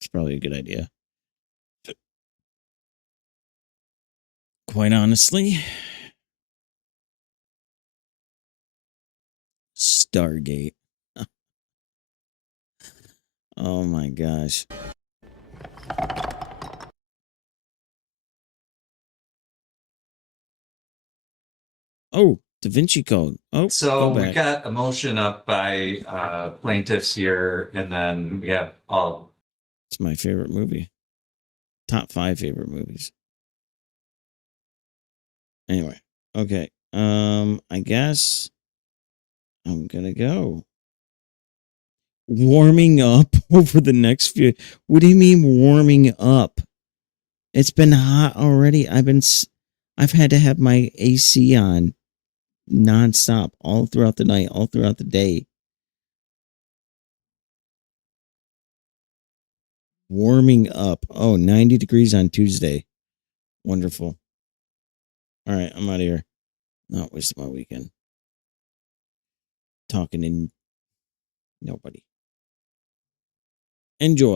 It's probably a good idea. Quite honestly. Stargate. Oh my gosh. Oh, Da Vinci Code. Oh, so go we back. got a motion up by plaintiffs here, and then we have all. It's my favorite movie. Top 5 favorite movies. Anyway, okay. I guess I'm gonna go. Warming up over the next few. What do you mean warming up? It's been hot already. I've had to have my AC on nonstop all throughout the night, all throughout the day. Warming up. Oh, 90 degrees on Tuesday. Wonderful. All right, I'm out of here. Not wasting my weekend. Talking to nobody. Enjoy.